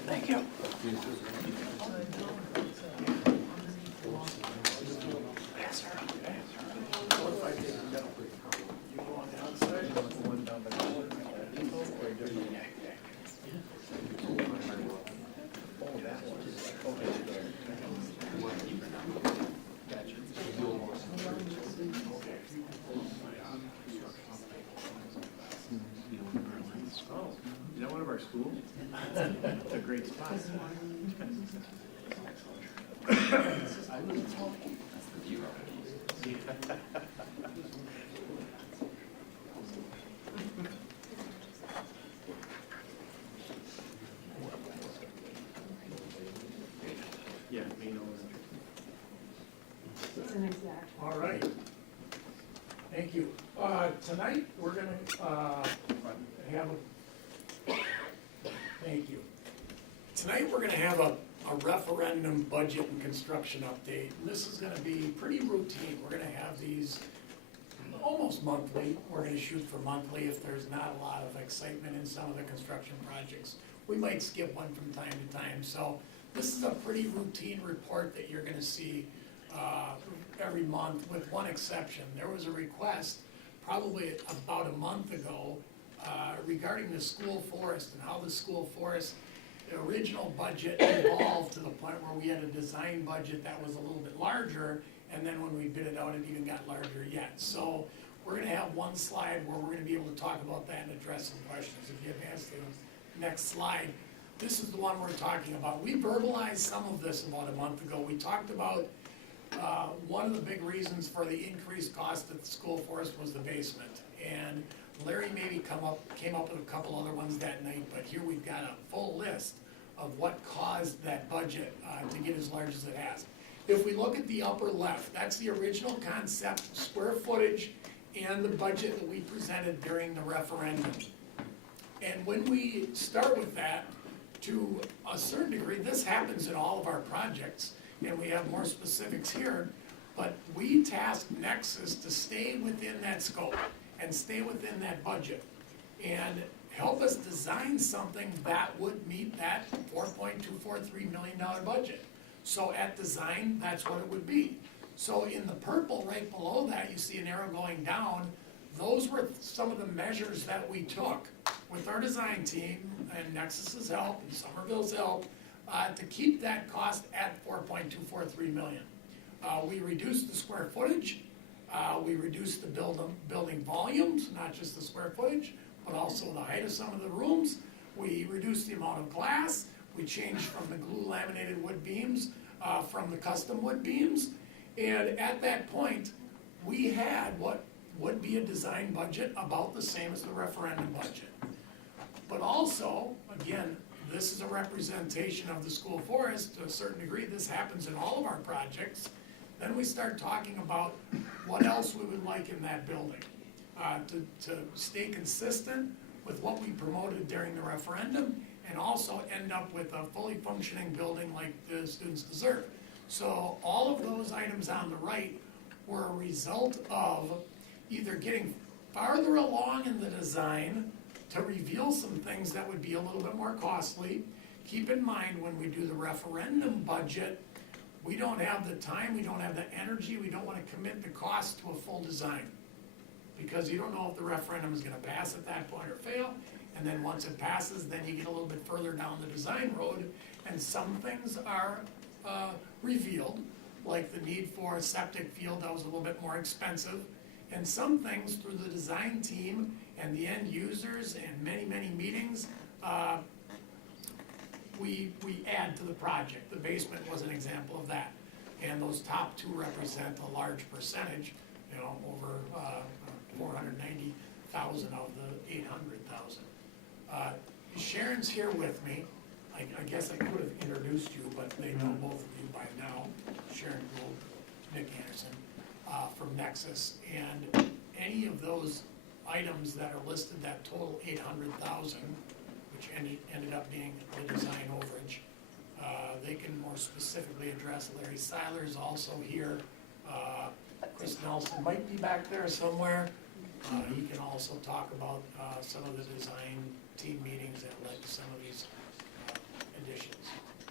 Thank you. Pass her. school. It's a great spot. Yeah, main elementary. It's an exact. All right. Thank you. Tonight, we're gonna, have a, thank you. Tonight, we're gonna have a referendum budget and construction update. And this is gonna be pretty routine. We're gonna have these almost monthly. We're gonna shoot for monthly if there's not a lot of excitement in some of the construction projects. We might skip one from time to time. So this is a pretty routine report that you're gonna see every month, with one exception. There was a request probably about a month ago regarding the school forest and how the school forest, the original budget evolved to the point where we had a design budget that was a little bit larger, and then when we bid it out, it even got larger yet. So we're gonna have one slide where we're gonna be able to talk about that and address some questions. If you advance to the next slide, this is the one we're talking about. We verbalized some of this about a month ago. We talked about one of the big reasons for the increased cost at the school forest was the basement. And Larry maybe came up with a couple other ones that night, but here we've got a full list of what caused that budget to get as large as it has. If we look at the upper left, that's the original concept, square footage, and the budget that we presented during the referendum. And when we start with that, to a certain degree, this happens in all of our projects, and we have more specifics here, but we tasked Nexus to stay within that scope and stay within that budget and help us design something that would meet that $4.243 million budget. So at design, that's what it would be. So in the purple right below that, you see an arrow going down. Those were some of the measures that we took with our design team and Nexus's help and Somerville's help to keep that cost at $4.243 million. We reduced the square footage, we reduced the building volumes, not just the square footage, but also the height of some of the rooms. We reduced the amount of glass. We changed from the glue laminated wood beams from the custom wood beams. And at that point, we had what would be a design budget about the same as the referendum budget. But also, again, this is a representation of the school forest to a certain degree. This happens in all of our projects. Then we start talking about what else we would like in that building to stay consistent with what we promoted during the referendum and also end up with a fully functioning building like the students deserve. So all of those items on the right were a result of either getting farther along in the design to reveal some things that would be a little bit more costly. Keep in mind, when we do the referendum budget, we don't have the time, we don't have the energy, we don't want to commit the cost to a full design. Because you don't know if the referendum is gonna pass at that point or fail, and then once it passes, then you get a little bit further down the design road, and some things are revealed, like the need for a septic field that was a little bit more expensive, and some things through the design team and the end users and many, many meetings, we add to the project. The basement was an example of that. And those top two represent a large percentage, over 490,000 of the 800,000. Sharon's here with me. I guess I could have introduced you, but they know both of you by now. Sharon Gould, Nick Anderson, from Nexus. And any of those items that are listed, that total 800,000, which ended up being the design overage, they can more specifically address. Larry Seiler is also here. Chris Nelson might be back there somewhere. He can also talk about some of the design team meetings that led to some of these additions.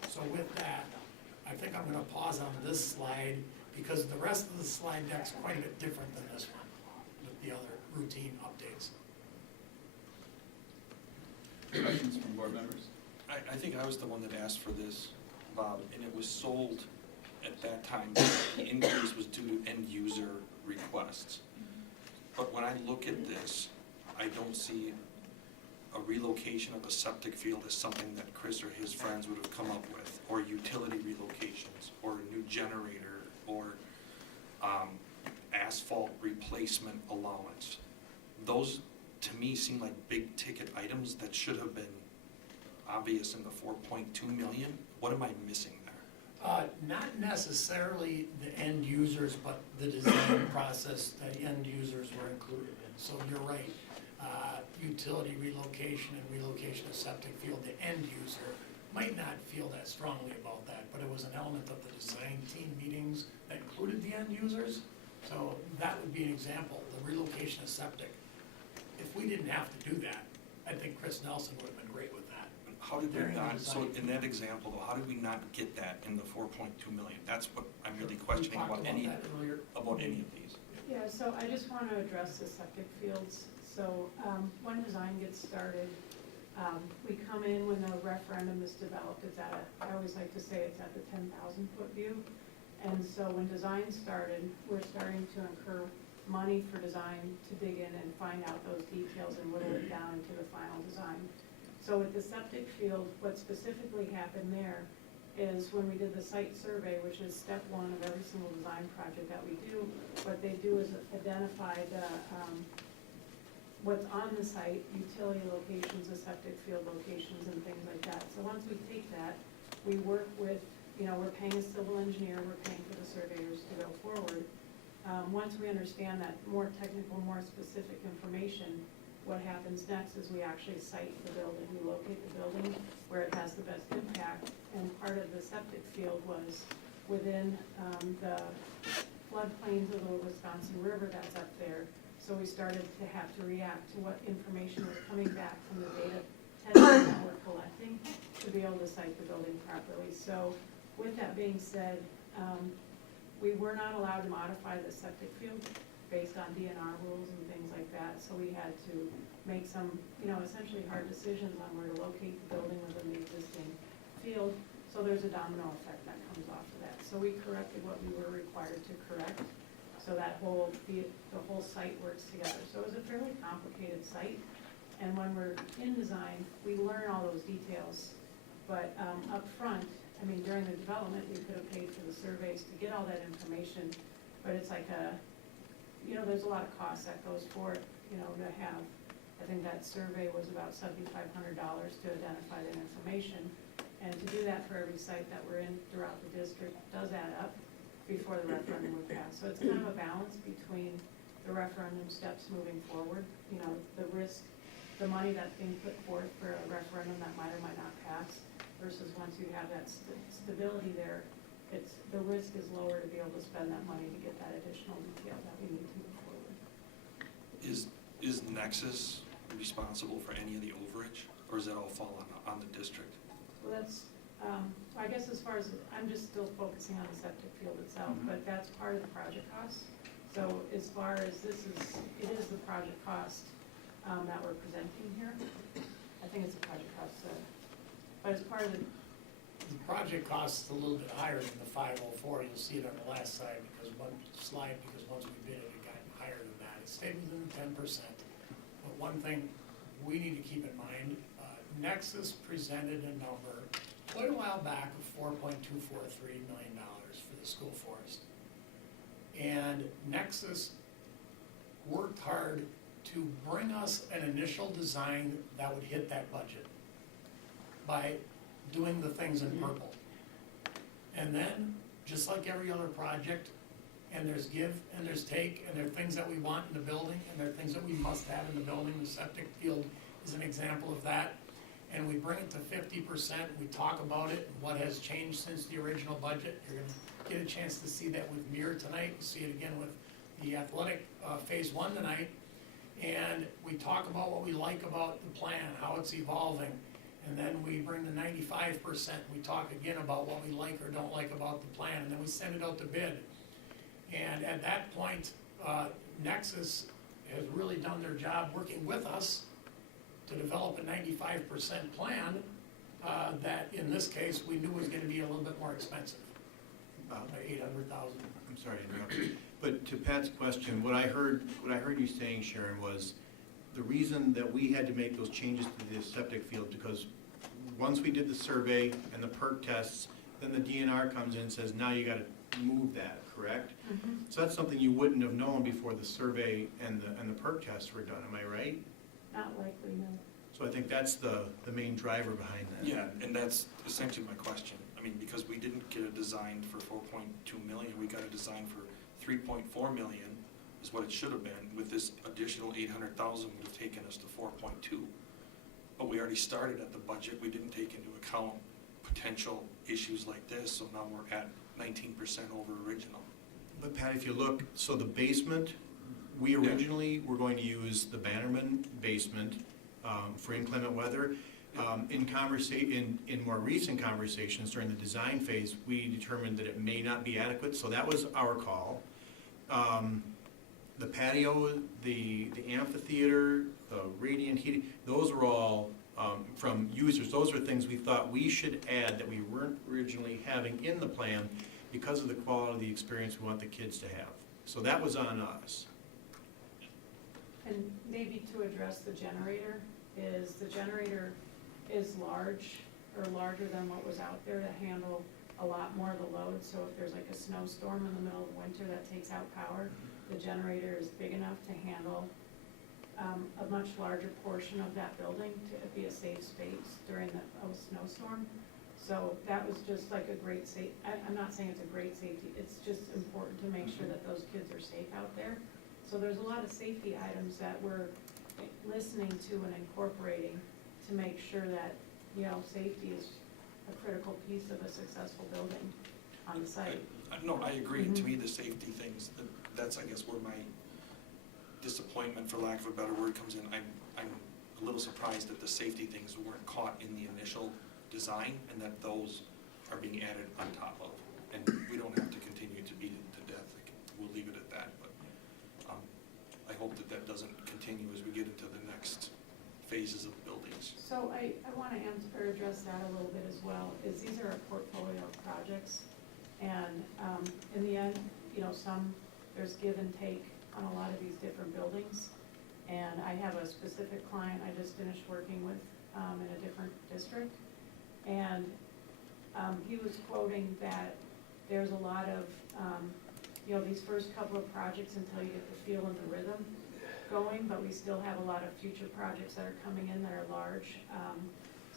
So with that, I think I'm gonna pause on this slide because the rest of the slide deck's quite a bit different than this one with the other routine updates. Questions from board members? I think I was the one that asked for this, Bob, and it was sold at that time. The increase was due to end user requests. But when I look at this, I don't see a relocation of a septic field is something that Chris or his friends would have come up with, or utility relocations, or a new generator, or asphalt replacement allowance. Those, to me, seem like big ticket items that should have been obvious in the 4.2 million. What am I missing there? Not necessarily the end users, but the design process that end users were included in. So you're right, utility relocation and relocation of septic field, the end user might not feel that strongly about that, but it was an element of the design team meetings that included the end users. So that would be an example, the relocation of septic. If we didn't have to do that, I think Chris Nelson would have been great with that. How did we During the not, so design. in that example though, how did we not get that in the 4.2 million? That's what I'm really questioning We talked about any that earlier. of these. Yeah, so I just want to address the septic fields. So when design gets started, we come in when the referendum is developed. It's at I always like to say it's at the 10,000 foot view. And so when design started, we're starting to incur money for design to dig in and find out those details and whittle it down into the final design. So with the septic field, what specifically happened there is when we did the site survey, which is step one of every single design project that we do, what they do is identify the, what's on the site, utility locations, the septic field locations and things like that. So once we take that, we work with, we're paying a civil engineer, we're paying for the surveyors to go forward. Once we understand that more technical, more specific information, what happens next is we actually site the building. We locate the building where it has the best impact. And part of the septic field was within the floodplains of the Wisconsin River that's up there. So we started to have to react to what information was coming back from the data testing that we're collecting to be able to site the building properly. So with that being said, we were not allowed to modify the septic field based on DNR rules and things like that. So we had to make some, essentially hard decisions on where to locate the building within the existing field. So there's a domino effect that comes off of that. So we corrected what we were required to correct. So that the whole site works together. So it was a fairly complicated site. And when we're in design, we learn all those details. But up front, during the development, we could have paid for the surveys to get all that information. But it's like there's a lot of cost that goes for it, to have. I think that survey was about $7,500 to identify that information. And to do that for every site that we're in throughout the district does add up before the referendum would pass. So it's kind of a balance between the referendum steps moving forward, the risk, the money that's being put forth for a referendum that might or might not pass, versus once you have that stability there, the risk is lower to be able to spend that money to get that additional detail that we need to move forward. Is Nexus responsible for any of the overage, or does that all fall on the district? Well, that's, I guess as far as, I'm just still focusing on the septic field itself, but that's part of the project cost. So as far as it is the project cost that we're presenting here. I think it's a project cost, but as part of the project cost is a little bit higher than the 504. You'll see it on the last slide because once we bid it, it got higher than that. It stayed within 10%. But one thing we need to keep in mind, Nexus presented a number quite a while back of $4.243 million for the school forest. And Nexus worked hard to bring us an initial design that would hit that budget by doing the things in purple. And then, just like every other project, and there's give and there's take, and there are things that we want in the building, and there are things that we must have in the building. The septic field is an example of that. And we bring it to 50%, we talk about it, and what has changed since the original budget. You're gonna get a chance to see that with Mir tonight, and see it again with the athletic phase 1 tonight. And we talk about what we like about the plan, how it's evolving. And then we bring the 95%, we talk again about what we like or don't like about the plan, and then we send it out to bid. And at that point, Nexus has really done their job working with us to develop a 95% plan that, in this case, we knew was going to be a little bit more expensive, $800,000. I'm sorry to interrupt you, but to Pat's question, what I heard you saying, Sharon, was the reason that we had to make those changes to the septic field, because once we did the survey and the perk tests, then the DNR comes in and says, now you gotta move that, correct? So that's something you wouldn't have known before the survey and the perk tests were done, am I right? Not likely, no. So I think that's the main driver behind that. Yeah, and that's essentially my question. I mean, because we didn't get a design for 4.2 million, we got a design for 3.4 million is what it should have been. With this additional 800,000 would have taken us to 4.2. But we already started at the budget. We didn't take into account potential issues like this, so now we're at 19% over original. But Pat, if you look, so the basement, we originally were going to use the Bannerman basement for inclement weather. In more recent conversations during the design phase, we determined that it may not be adequate, so that was our call. The patio, the amphitheater, the radiant heating, those were all from users. Those are things we thought we should add that we weren't originally having in the plan because of the quality of the experience we want the kids to have. So that was on us. And maybe to address the generator, is the generator is large or larger than what was out there to handle a lot more of the load. So if there's like a snowstorm in the middle of winter that takes out power, the generator is big enough to handle a much larger portion of that building to be a safe space during a snowstorm. So that was just like a great I'm not saying it's a great safety, it's just important to make sure that those kids are safe out there. So there's a lot of safety items that we're listening to and incorporating to make sure that, you know, safety is a critical piece of a successful building on the site. No, I agree. To me, the safety things, that's, I guess, where my disappointment, for lack of a better word, comes in. I'm a little surprised that the safety things weren't caught in the initial design and that those are being added on top of. And we don't have to continue to beat it to death. We'll leave it at that. But I hope that that doesn't continue as we get into the next phases of buildings. So I want to address that a little bit as well, is these are a portfolio of projects. And in the end, you know, there's give and take on a lot of these different buildings. And I have a specific client I just finished working with in a different district. And he was quoting that there's a lot of, you know, these first couple of projects until you get the feel and the rhythm going, but we still have a lot of future projects that are coming in that are large.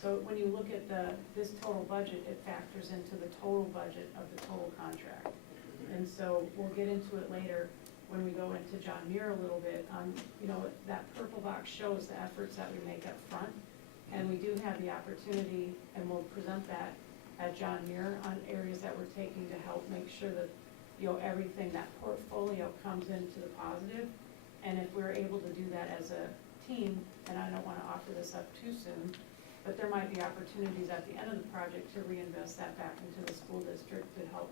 So when you look at this total budget, it factors into the total budget of the total contract. And so we'll get into it later when we go into John Muir a little bit. You know, that purple box shows the efforts that we make up front. And we do have the opportunity, and we'll present that at John Muir on areas that we're taking to help make sure that, you know, everything, that portfolio comes into the positive. And if we're able to do that as a team, and I don't want to offer this up too soon, but there might be opportunities at the end of the project to reinvest that back into the school district to help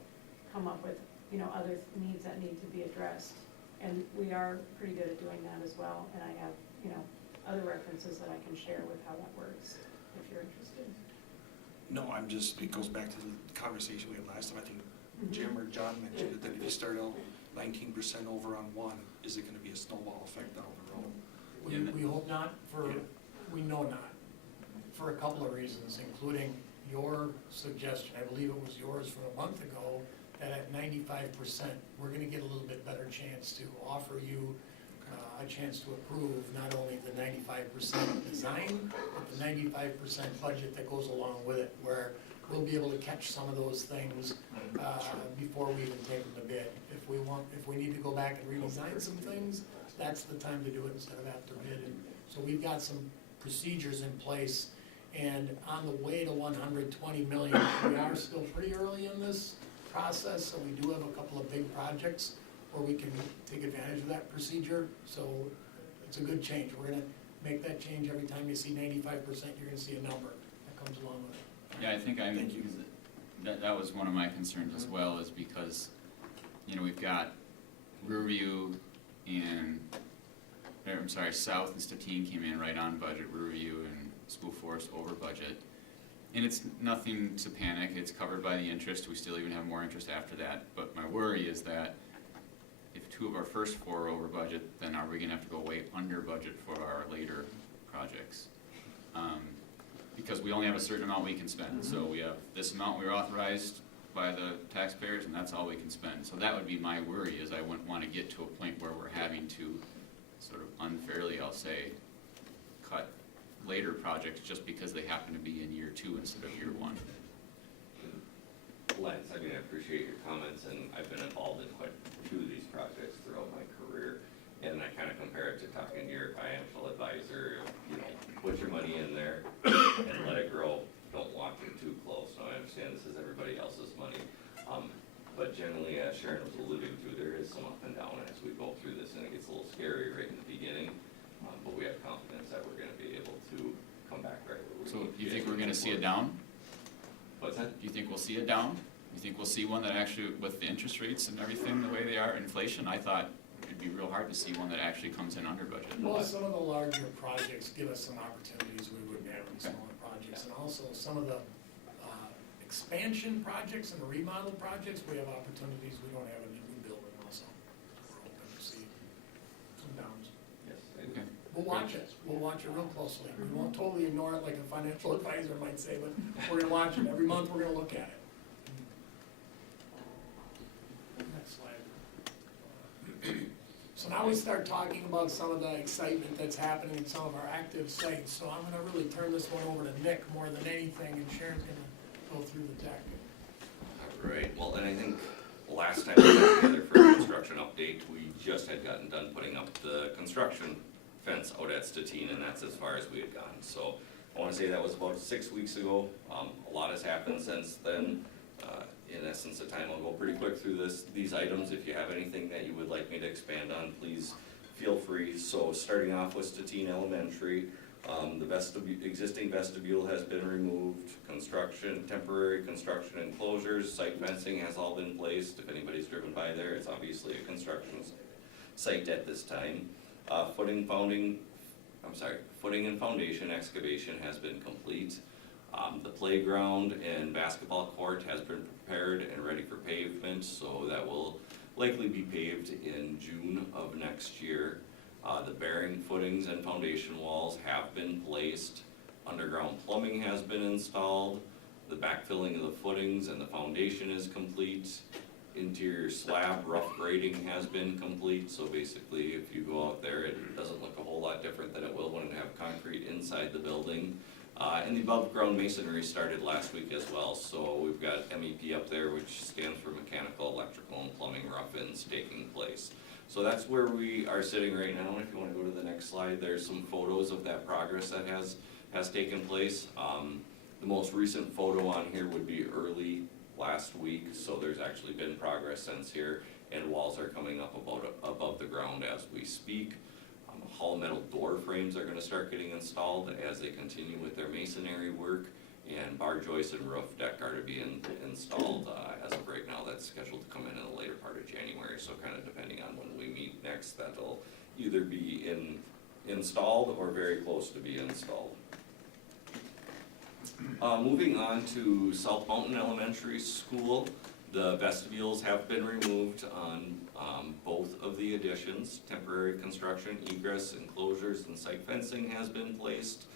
come up with, you know, other needs that need to be addressed. And we are pretty good at doing that as well. And I have, you know, other references that I can share with how that works, if you're interested. No, it goes back to the conversation we had last time. I think Jim or John mentioned it, that if you start out 19% over on one, is it gonna be a snowball effect down the road? We hope not, we know not, for a couple of reasons, including your suggestion, I believe it was yours from a month ago, that at 95%, we're gonna get a little bit better chance to offer you a chance to approve not only the 95% design, but the 95% budget that goes along with it, where we'll be able to catch some of those things before we even take them to bid. If we need to go back and redesign some things, that's the time to do it instead of after bid. And so we've got some procedures in place, and on the way to 120 million, we are still pretty early in this process, so we do have a couple of big projects where we can take advantage of that procedure. So it's a good change. We're gonna make that change every time you see 95%, you're gonna see a number that comes along with it. Yeah, I think that was one of my concerns as well, is because, you know, we've got Riverview South and Statine came in right on budget, Riverview and School Forest over budget. And it's nothing to panic, it's covered by the interest, we still even have more interest after that. But my worry is that if 2 of our first 4 over budget, then are we gonna have to go way under budget for our later projects? Because we only have a certain amount we can spend, so we have this amount we're authorized by the taxpayers, and that's all we can spend. So that would be my worry, is I wouldn't wanna get to a point where we're having to sort of unfairly, I'll say, cut later projects just because they happen to be in year 2 instead of year 1. Lance, I mean, I appreciate your comments, and I've been involved in quite a few of these projects throughout my career. And I kind of compare it to talking to your financial advisor, you know, put your money in there and let it grow. Don't walk in too close. Now, I understand this is everybody else's money. But generally, as Sharon was alluding to, there is some up and down as we go through this, and it gets a little scary right in the beginning. But we have confidence that we're gonna be able to come back right where we So need to you be think we're as we gonna go see it forward. down? What's that? Do you think we'll see it down? You think we'll see one that actually, with the interest rates and everything the way they are, inflation, I thought it'd be real hard to see one that actually comes in under budget. Well, some of the larger projects give us some opportunities we wouldn't have in the smaller projects. And also some of the expansion projects and remodel projects, we have opportunities we don't have in the new building also. We're hoping to see some downs. Yes, I do. Okay. We'll watch it real closely. We won't totally ignore it like a financial advisor might say, but we're gonna watch it. Every month, we're gonna look at it. Next slide. So now we start talking about some of the excitement that's happening in some of our active sites. So I'm gonna really turn this one over to Nick more than anything, and Sharon's gonna go through the deck. All right, well, and I think last time we got together for a construction update, we just had gotten done putting up the construction fence out at Statine, and that's as far as we had gone. So I wanna say that was about 6 weeks ago. A lot has happened since then. In essence, the time, I'll go pretty quick through these items. If you have anything that you would like me to expand on, please feel free. So starting off with Statine Elementary, the existing vestibule has been removed. Temporary construction enclosures, site fencing has all been placed. If anybody's driven by there, it's obviously a construction site at this time. Footing and foundation excavation has been complete. The playground and basketball court has been prepared and ready for pavement, so that will likely be paved in June of next year. The bearing footings and foundation walls have been placed. Underground plumbing has been installed. The backfilling of the footings and the foundation is complete. Interior slab rough grading has been complete, so basically if you go out there, it doesn't look a whole lot different than it will when it have concrete inside the building. And the above ground masonry started last week as well, so we've got MEP up there, which stands for mechanical, electrical, and plumbing rough-ins taking place. So that's where we are sitting right now. If you wanna go to the next slide, there's some photos of that progress that has taken place. The most recent photo on here would be early last week, so there's actually been progress since here, and walls are coming up above the ground as we speak. Hollow metal door frames are gonna start getting installed as they continue with their masonry work, and bar joists and roof deck are to be installed. As of right now, that's scheduled to come in the later part of January, so kind of depending on when we meet next, that'll either be installed or very close to be installed. Moving on to South Mountain Elementary School, the vestibules have been removed on both of the additions. Temporary construction, egress, enclosures, and site fencing has been placed.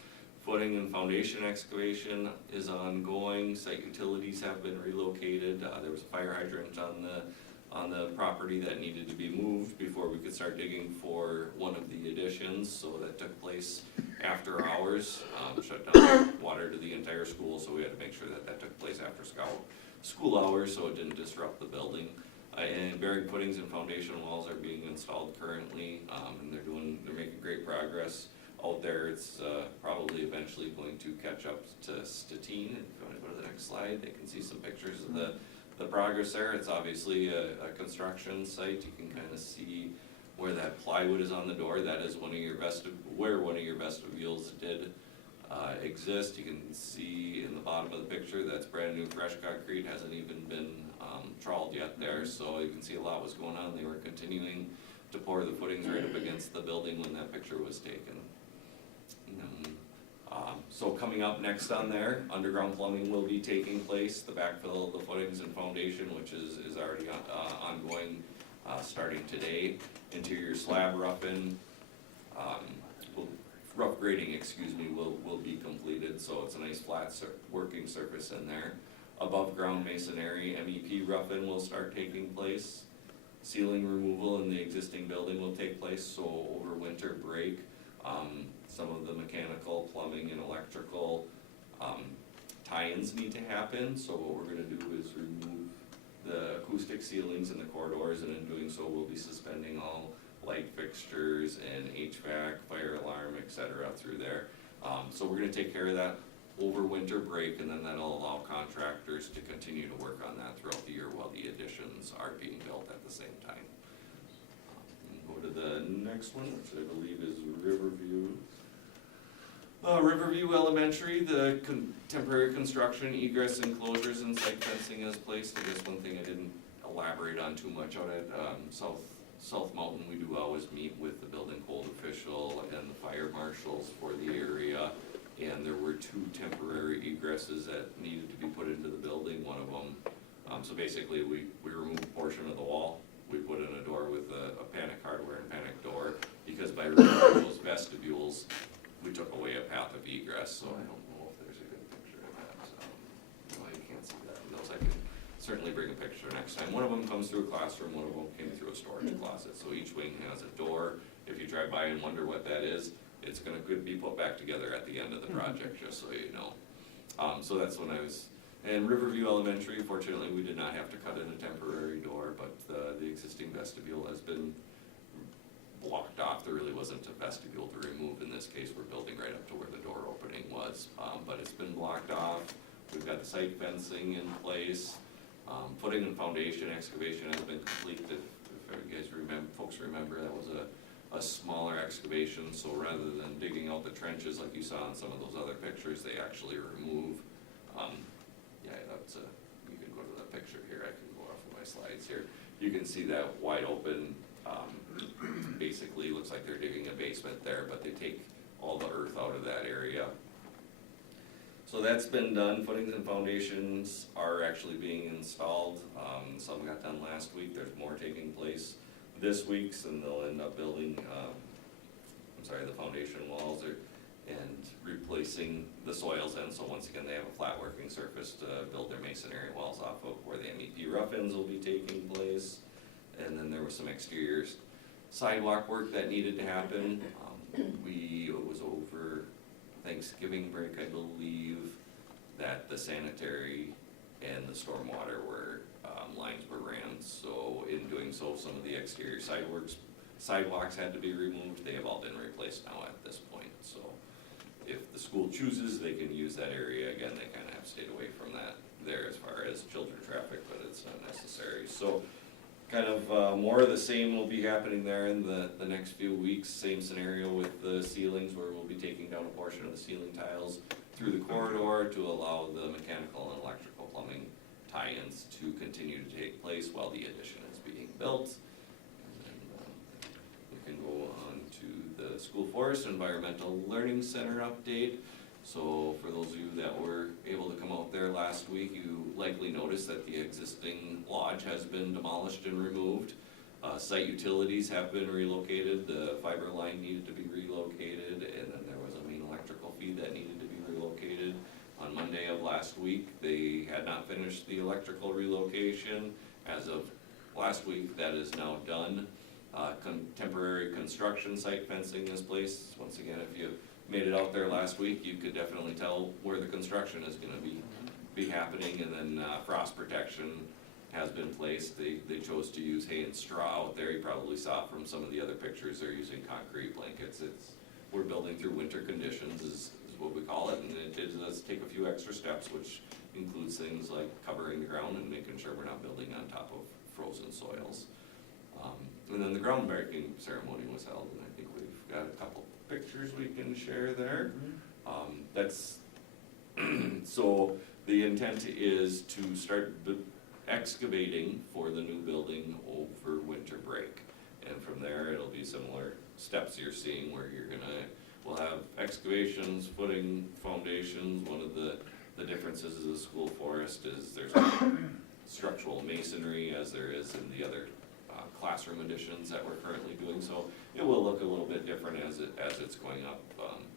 Footing and foundation excavation is ongoing. Site utilities have been relocated. There was a fire hydrant on the property that needed to be moved before we could start digging for one of the additions, so that took place after hours. Shut down water to the entire school, so we had to make sure that took place after school hours, so it didn't disrupt the building. And bearing footings and foundation walls are being installed currently, and they're making great progress out there. It's probably eventually going to catch up to Statine. If you want to go to the next slide, they can see some pictures of the progress there. It's obviously a construction site. You can kind of see where that plywood is on the door. That is where one of your vestibules did exist. You can see in the bottom of the picture that's brand new fresh concrete, hasn't even been trawled yet there, so you can see a lot was going on. They were continuing to pour the footings right up against the building when that picture was taken. So coming up next on there, underground plumbing will be taking place. The backfill of the footings and foundation, which is already ongoing starting today. Interior slab roughing, rough grading, will be completed, so it's a nice flat working surface in there. Above ground masonry, MEP roughing will start taking place. Ceiling removal in the existing building will take place, so over winter break, some of the mechanical, plumbing, and electrical tie-ins need to happen. So what we're gonna do is remove the acoustic ceilings in the corridors, and in doing so, we'll be suspending all light fixtures and HVAC, fire alarm, etc. through there. So we're gonna take care of that over winter break, and then that'll allow contractors to continue to work on that throughout the year while the additions are being built at the same time. Go to the next one, which I believe is Riverview. Riverview Elementary, the temporary construction, egress enclosures and site fencing is placed. I guess one thing I didn't elaborate on too much on it, South Mountain, we do always meet with the building code official and the fire marshals for the area. And there were 2 temporary egresses that needed to be put into the building, one of them. So basically, we removed a portion of the wall. We put in a door with a panic hardware and panic door, because by removing those vestibules, we took away a path of egress, so I don't know if there's a good picture of that. No, you can't see that in those. I can certainly bring a picture next time. One of them comes through a classroom, one of them came through a storage closet. So each wing has a door. If you drive by and wonder what that is, it's gonna could be put back together at the end of the project, just so you know. So that's when I was, and Riverview Elementary, fortunately, we did not have to cut in a temporary door, but the existing vestibule has been blocked off. There really wasn't a vestibule to remove. In this case, we're building right up to where the door opening was, but it's been blocked off. We've got the site fencing in place. Footing and foundation excavation has been completed. If you guys remember, folks remember, that was a smaller excavation, so rather than digging out the trenches like you saw in some of those other pictures, they actually remove, you can go to the picture here, I can go off of my slides here. You can see that wide open, basically looks like they're digging a basement there, but they take all the earth out of that area. So that's been done. Footings and foundations are actually being installed. Some got done last week, there's more taking place this week's, and they'll end up building, the foundation walls and replacing the soils in. So once again, they have a flat working surface to build their masonry walls off of, where the MEP rough-ins will be taking place. And then there was some exterior sidewalk work that needed to happen. It was over Thanksgiving break, I believe, that the sanitary and the stormwater lines were ran. So in doing so, some of the exterior sidewalks had to be removed. They have all been replaced now at this point. So if the school chooses, they can use that area. Again, they kind of have stayed away from that there as far as children traffic, but it's not necessary. So kind of more of the same will be happening there in the next few weeks. Same scenario with the ceilings, where we'll be taking down a portion of the ceiling tiles through the corridor to allow the mechanical and electrical plumbing tie-ins to continue to take place while the addition is being built. And then we can go on to the School Forest Environmental Learning Center update. So for those of you that were able to come out there last week, you likely noticed that the existing lodge has been demolished and removed. Site utilities have been relocated. The fiber line needed to be relocated, and then there was a main electrical feed that needed to be relocated. On Monday of last week, they had not finished the electrical relocation. As of last week, that is now done. Temporary construction site fencing is placed. Once again, if you made it out there last week, you could definitely tell where the construction is gonna be happening. And then frost protection has been placed. They chose to use hay and straw out there. You probably saw from some of the other pictures, they're using concrete blankets. We're building through winter conditions is what we call it, and it does take a few extra steps, which includes things like covering the ground and making sure we're not building on top of frozen soils. And then the groundbreaking ceremony was held, and I think we've got a couple pictures we can share there. So the intent is to start excavating for the new building over winter break, and from there it'll be similar steps you're seeing, where we'll have excavations, footing, foundations. One of the differences of the school forest is there's structural masonry, as there is in the other classroom additions that we're currently doing, so it will look a little bit different as it's going up.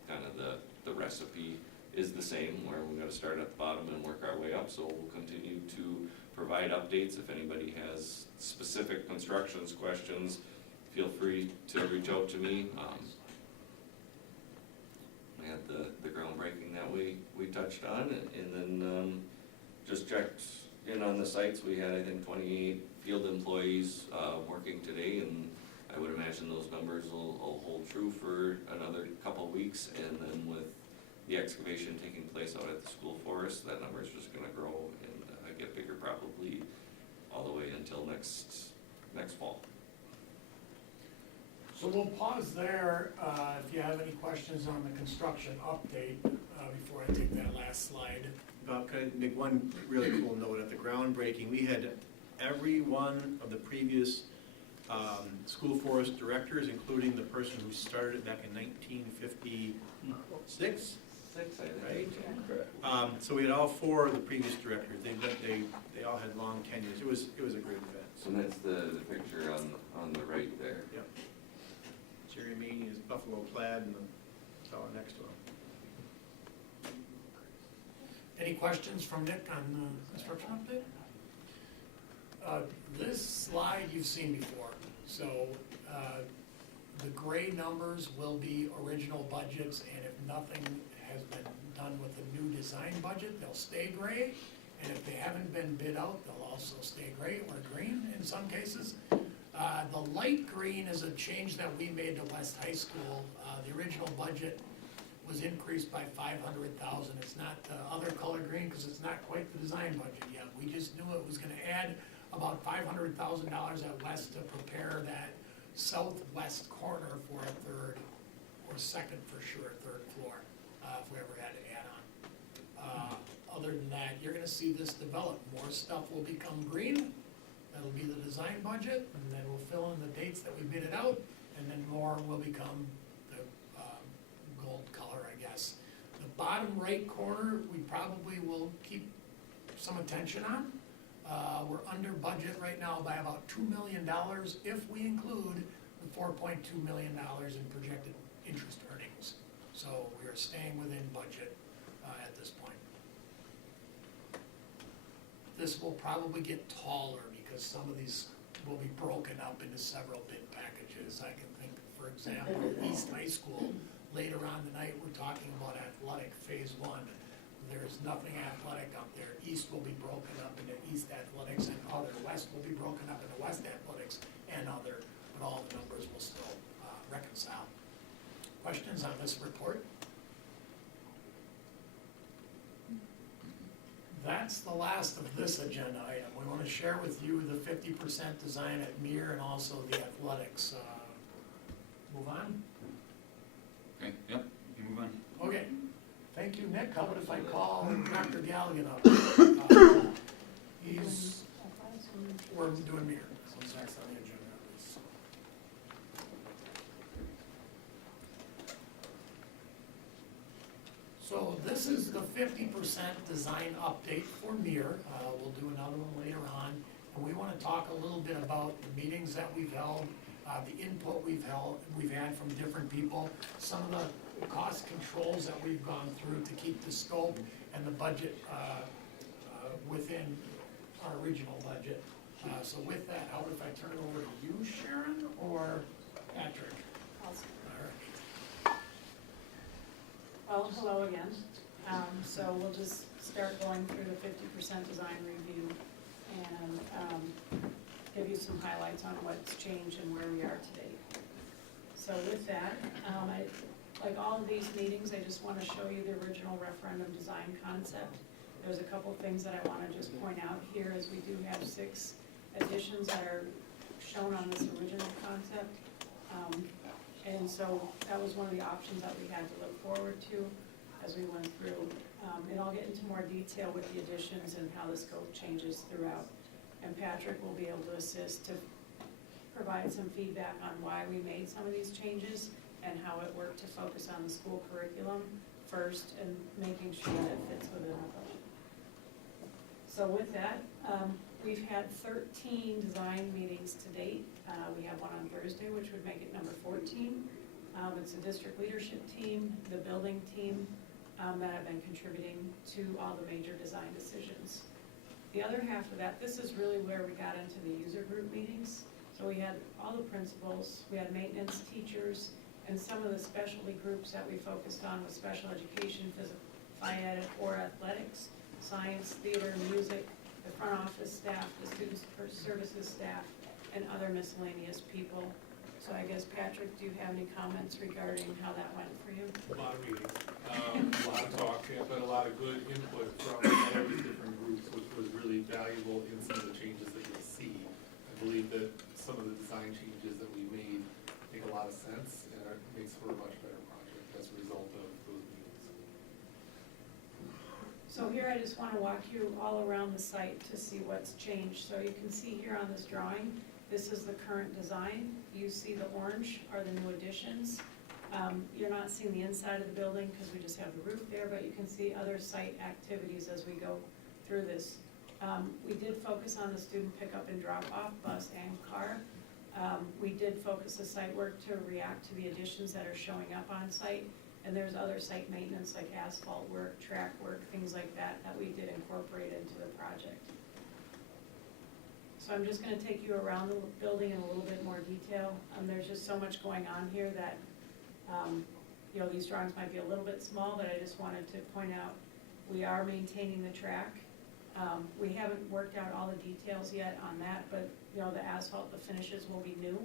Kind of the recipe is the same, where we're gonna start at the bottom and work our way up, so we'll continue to provide updates. If anybody has specific constructions questions, feel free to reach out to me. We had the groundbreaking that we touched on, and then just checked in on the sites. We had, I think, 28 field employees working today, and I would imagine those numbers will hold true for another couple of weeks, and then with the excavation taking place out at the school forest, that number is just gonna grow and get bigger probably all the way until next fall. So we'll pause there, if you have any questions on the construction update, before I take that last slide. Can I make one really cool note? At the groundbreaking, we had every one of the previous school forest directors, including the person who started it back in 1956. Right? So we had all 4 of the previous directors. They all had long tenures. It was a great event. So that's the picture on the right there. Yep. Jerry Meany is buffalo plaid and the fellow next to him. Any questions from Nick on the construction update? This slide you've seen before. So the gray numbers will be original budgets, and if nothing has been done with the new design budget, they'll stay gray. And if they haven't been bid out, they'll also stay gray or green in some cases. The light green is a change that we made to West High School. The original budget was increased by $500,000. It's not the other color green because it's not quite the design budget yet. We just knew it was gonna add about $500,000 at West to prepare that southwest corner for a third, or second for sure, third floor, if we ever had to add on. Other than that, you're gonna see this develop. More stuff will become green. That'll be the design budget, and then we'll fill in the dates that we bid it out, and then more will become the gold color, I guess. The bottom right corner, we probably will keep some attention on. We're under budget right now by about $2 million if we include the $4.2 million in projected interest earnings. So we are staying within budget at this point. This will probably get taller because some of these will be broken up into several bid packages. I can think, for example, East High School, later on tonight, we're talking about athletic phase 1. There's nothing athletic up there. East will be broken up into East Athletics and other. West will be broken up into West Athletics and other, but all the numbers will still reconcile. Questions on this report? That's the last of this agenda item. We want to share with you the 50% design at Mir and also the athletics. Move on? Okay, yep, you move on. Okay. Thank you, Nick. How about if I call Dr. Galligan up? We're doing Mir, so it's next on the agenda. So this is the 50% design update for Mir. We'll do another one later on. And we want to talk a little bit about the meetings that we've held, the input we've had from different people, some of the cost controls that we've gone through to keep the scope and the budget within our original budget. So with that, how about if I turn it over to you, Sharon, or Patrick? All right. Well, hello again. So we'll just start going through the 50% design review and give you some highlights on what's changed and where we are today. So with that, like all of these meetings, I just want to show you the original referendum design concept. There's a couple things that I want to just point out here, as we do have 6 additions that are shown on this original concept. And so that was one of the options that we had to look forward to as we went through. And I'll get into more detail with the additions and how the scope changes throughout. And Patrick will be able to assist to provide some feedback on why we made some of these changes and how it worked to focus on the school curriculum first and making sure that it fits within our budget. So with that, We've had 13 design meetings to date. We have one on Thursday, which would make it number 14. It's a district leadership team, the building team, that have been contributing to all the major design decisions. The other half of that, this is really where we got into the user group meetings. So we had all the principals, we had maintenance teachers, and some of the specialty groups that we focused on with special education, physical, phy ed, or athletics, science, theater, music, the front office staff, the student services staff, and other miscellaneous people. So I guess, Patrick, do you have any comments regarding how that went for you? A lot of meetings, a lot of talk, but a lot of good input from all these different groups, which was really valuable in some of the changes that you'll see. I believe that some of the design changes that we made make a lot of sense, and it makes for a much better project as a result of those meetings. So here I just want to walk you all around the site to see what's changed. So you can see here on this drawing, this is the current design. You see the orange are the new additions. You're not seeing the inside of the building because we just have the roof there, but you can see other site activities as we go through this. We did focus on the student pickup and drop-off, bus and car. We did focus the site work to react to the additions that are showing up on site. And there's other site maintenance like asphalt work, track work, things like that, that we did incorporate into the project. So I'm just gonna take you around the building in a little bit more detail. There's just so much going on here that, you know, these drawings might be a little bit small, but I just wanted to point out, we are maintaining the track. We haven't worked out all the details yet on that, but, you know, the asphalt, the finishes will be new.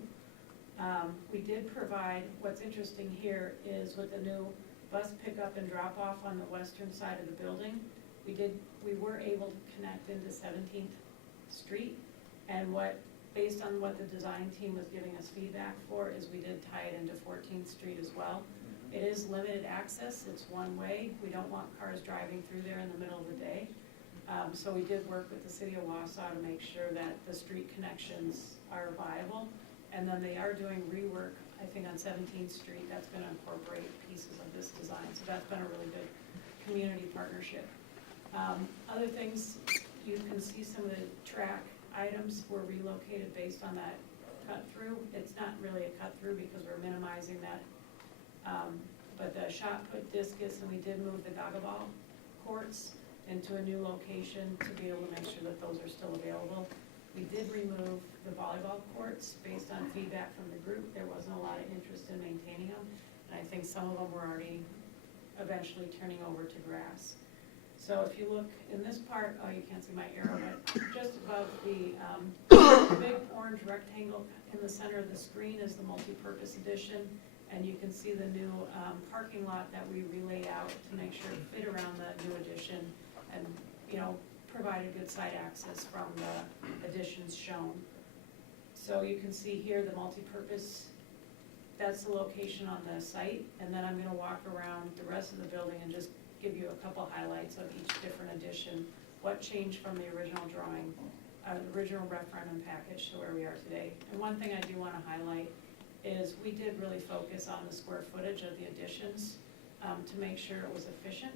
We did provide, what's interesting here is with the new bus pickup and drop off on the western side of the building, we were able to connect into 17th Street. And based on what the design team was giving us feedback for, is we did tie it into 14th Street as well. It is limited access, it's one way. We don't want cars driving through there in the middle of the day. So we did work with the city of Wausau to make sure that the street connections are viable. And then they are doing rework, I think, on 17th Street that's gonna incorporate pieces of this design. So that's been a really good community partnership. Other things, you can see some of the track items were relocated based on that cut through. It's not really a cut through because we're minimizing that. But the shot put discus, and we did move the gaga ball courts into a new location to be able to make sure that those are still available. We did remove the volleyball courts based on feedback from the group. There wasn't a lot of interest in maintaining them, and I think some of them were already eventually turning over to grass. So if you look in this part, oh, you can't see my arrow, but just above the big orange rectangle in the center of the screen is the multi-purpose addition, and you can see the new parking lot that we relayed out to make sure it fit around the new addition and, you know, provided good site access from the additions shown. So you can see here the multi-purpose, that's the location on the site, and then I'm gonna walk around the rest of the building and just give you a couple highlights of each different addition, what changed from the original drawing, the original referendum package to where we are today. And one thing I do wanna highlight is we did really focus on the square footage of the additions to make sure it was efficient.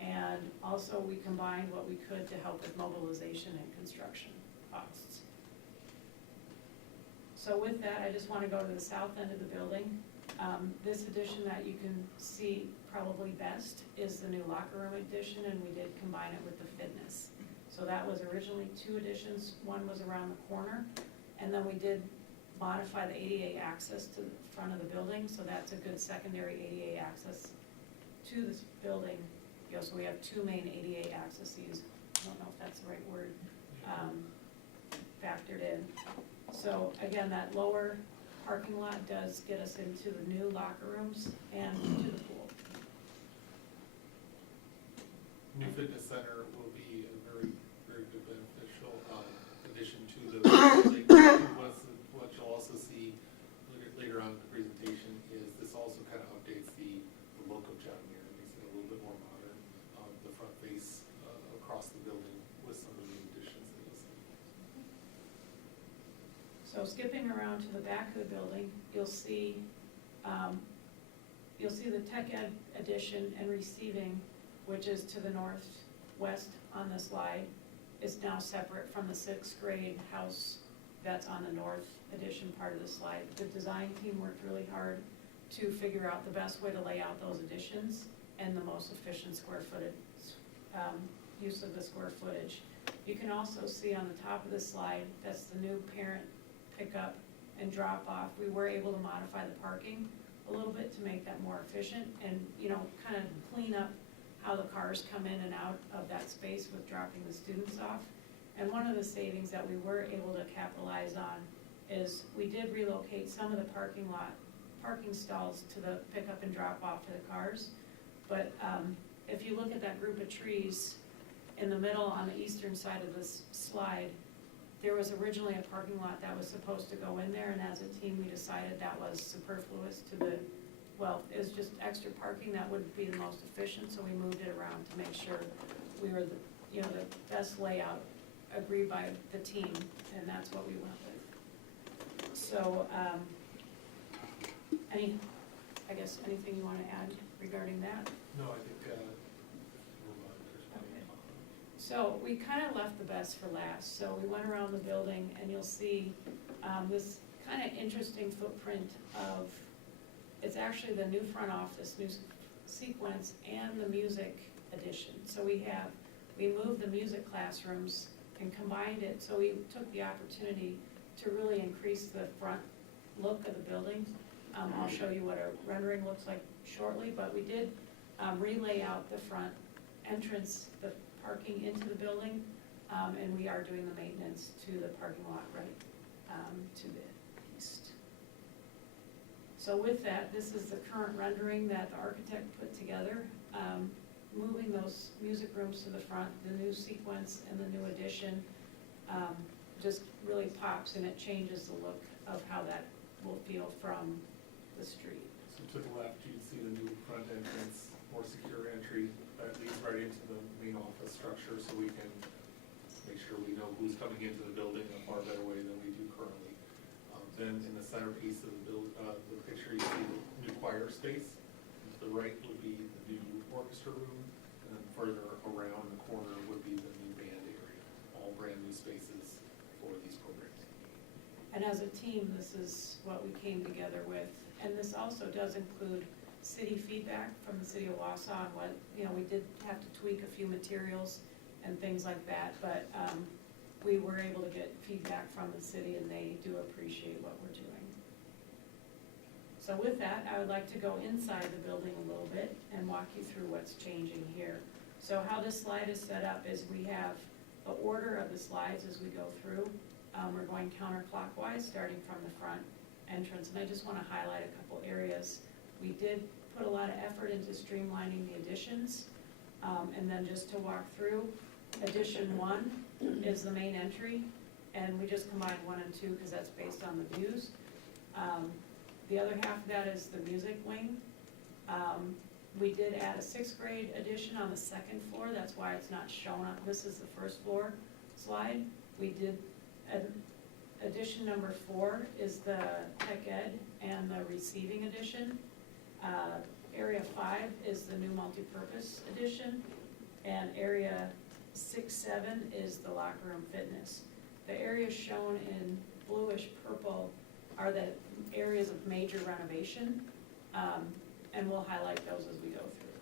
And also we combined what we could to help with mobilization and construction costs. So with that, I just want to go to the south end of the building. This addition that you can see probably best is the new locker room addition, and we did combine it with the fitness. So that was originally two additions. One was around the corner, and then we did modify the ADA access to the front of the building, so that's a good secondary ADA access to this building. You know, so we have two main ADA accesses, I don't know if that's the right word, factored in. So again, that lower parking lot does get us into the new locker rooms and to the pool. New fitness center will be a very, very good beneficial addition to the building. What you'll also see later on in the presentation is this also kind of updates the look of John Muir, makes it a little bit more modern. The front face across the building with some of the additions that you'll see. So skipping around to the back of the building, you'll see the tech ed addition and receiving, which is to the northwest on the slide. is now separate from the sixth grade house that's on the north addition part of the slide. The design team worked really hard to figure out the best way to lay out those additions and the most efficient square footage, use of the square footage. You can also see on the top of the slide, that's the new parent pickup and drop off. We were able to modify the parking a little bit to make that more efficient and, kind of clean up how the cars come in and out of that space with dropping the students off. And one of the savings that we were able to capitalize on is we did relocate some of the parking stalls to the pickup and drop off for the cars. But if you look at that group of trees in the middle on the eastern side of this slide, there was originally a parking lot that was supposed to go in there, and as a team, we decided that was superfluous to the, well, it was just extra parking that wouldn't be the most efficient, so we moved it around to make sure we were the best layout agreed by the team, and that's what we went with. So, anything you want to add regarding that? No, I think, Okay. So we kind of left the best for last. So we went around the building and you'll see this kind of interesting footprint of, it's actually the new front office, new sequence, and the music addition. So we moved the music classrooms and combined it. So we took the opportunity to really increase the front look of the building. I'll show you what a rendering looks like shortly, but we did relay out the front entrance, the parking into the building, and we are doing the maintenance to the parking lot right to the east. So with that, this is the current rendering that the architect put together. Moving those music rooms to the front, the new sequence and the new addition just really pops, and it changes the look of how that will feel from the street. so to the left, you can see the new front entrance, more secure entry that leads right into the main office structure, so we can make sure we know who's coming into the building in a far better way than we do currently. Then in the centerpiece of the picture, you see the new choir space. To the right would be the new orchestra room, and then further around the corner would be the new band area. All brand new spaces for these programs. And as a team, this is what we came together with. And this also does include city feedback from the city of Wausau on what, we did have to tweak a few materials and things like that, but we were able to get feedback from the city, and they do appreciate what we're doing. So with that, I would like to go inside the building a little bit and walk you through what's changing here. So how this slide is set up is we have the order of the slides as we go through. We're going counterclockwise, starting from the front entrance, and I just want to highlight a couple areas. We did put a lot of effort into streamlining the additions, and then just to walk through, addition 1 is the main entry, and we just combined 1 and 2 because that's based on the views. The other half of that is the music wing. We did add a 6th grade addition on the 2nd floor, that's why it's not shown up. This is the 1st floor slide. We did addition number 4 is the tech ed and the receiving addition. Area 5 is the new multipurpose addition, and area 6, 7 is the locker room fitness. The areas shown in bluish purple are the areas of major renovation, and we'll highlight those as we go through.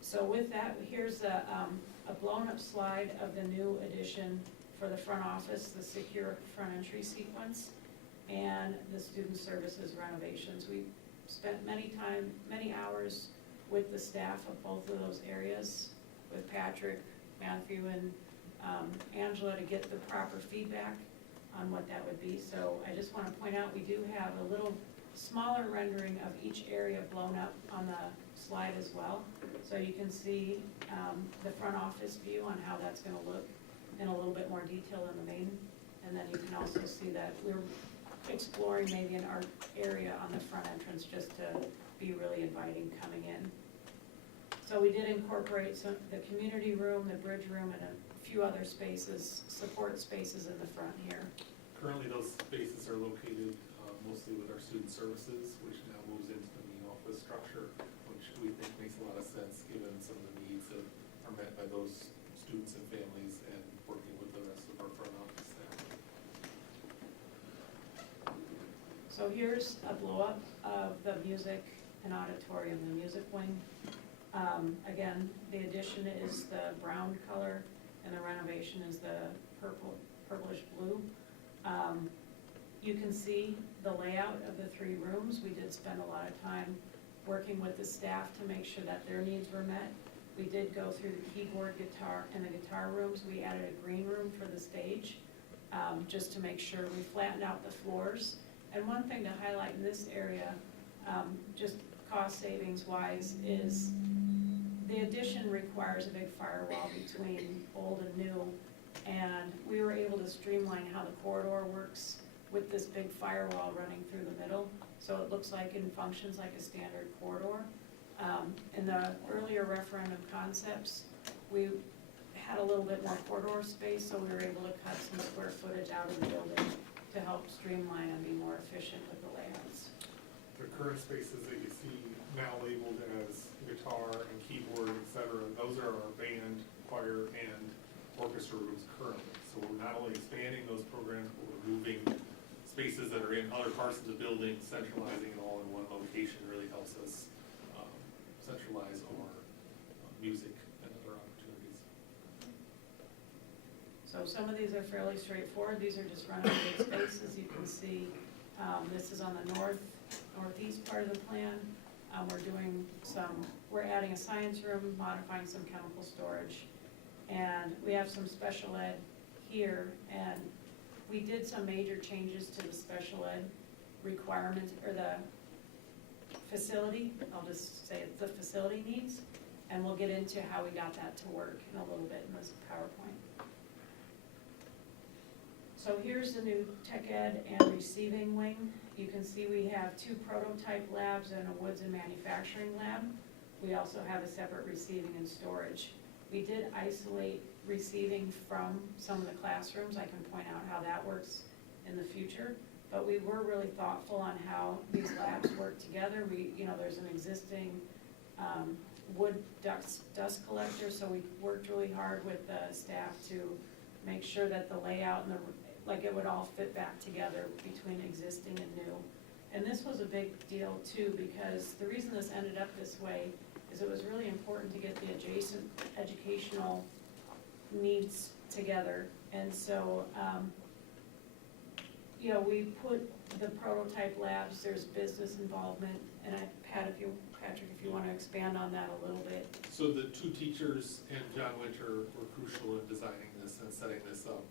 So with that, here's a blown up slide of the new addition for the front office, the secure front entry sequence, and the student services renovations. We spent many hours with the staff of both of those areas, with Patrick, Matthew, and Angela to get the proper feedback on what that would be. So I just want to point out, we do have a little smaller rendering of each area blown up on the slide as well. So you can see the front office view on how that's going to look in a little bit more detail in the main. And then you can also see that we're exploring maybe an art area on the front entrance just to be really inviting coming in. So we did incorporate the community room, the bridge room, and a few other spaces, support spaces in the front here. Currently, those spaces are located mostly with our student services, which now moves into the main office structure, which we think makes a lot of sense given some of the needs that are met by those students and families and working with the rest of our front office staff. So here's a blow-up of the music and auditorium, the music wing. Again, the addition is the brown color and the renovation is the purplish blue. You can see the layout of the 3 rooms. We did spend a lot of time working with the staff to make sure that their needs were met. We did go through the keyboard, guitar, and the guitar rooms. We added a green room for the stage, just to make sure we flattened out the floors. And one thing to highlight in this area, just cost savings wise, is the addition requires a big firewall between old and new. And we were able to streamline how the corridor works with this big firewall running through the middle. So it looks like and functions like a standard corridor. In the earlier referendum concepts, we had a little bit more corridor space, so we were able to cut some square footage out of the building to help streamline and be more efficient with the layouts. The current spaces that you see now labeled as guitar and keyboard, et cetera, those are our band, choir, and orchestra rooms currently. So we're not only expanding those programs, but we're moving spaces that are in other parts of the building, centralizing it all in one location really helps us centralize our music and other opportunities. So some of these are fairly straightforward. These are just renovated spaces. You can see this is on the northeast part of the plan. We're adding a science room, modifying some chemical storage, and we have some special ed here. And we did some major changes to the special ed requirements, or the facility. I'll just say it's the facility needs, and we'll get into how we got that to work in a little bit in this PowerPoint. So here's the new tech ed and receiving wing. You can see we have 2 prototype labs and a woods and manufacturing lab. We also have a separate receiving and storage. We did isolate receiving from some of the classrooms. I can point out how that works in the future. But we were really thoughtful on how these labs work together. There's an existing wood dust collector, so we worked really hard with the staff to make sure that the layout and it would all fit back together between existing and new. And this was a big deal too, because the reason this ended up this way is it was really important to get the adjacent educational needs together. And so, we put the prototype labs, there's business involvement, and Patrick, if you want to expand on that a little bit. So the 2 teachers and John Winter were crucial in designing this and setting this up.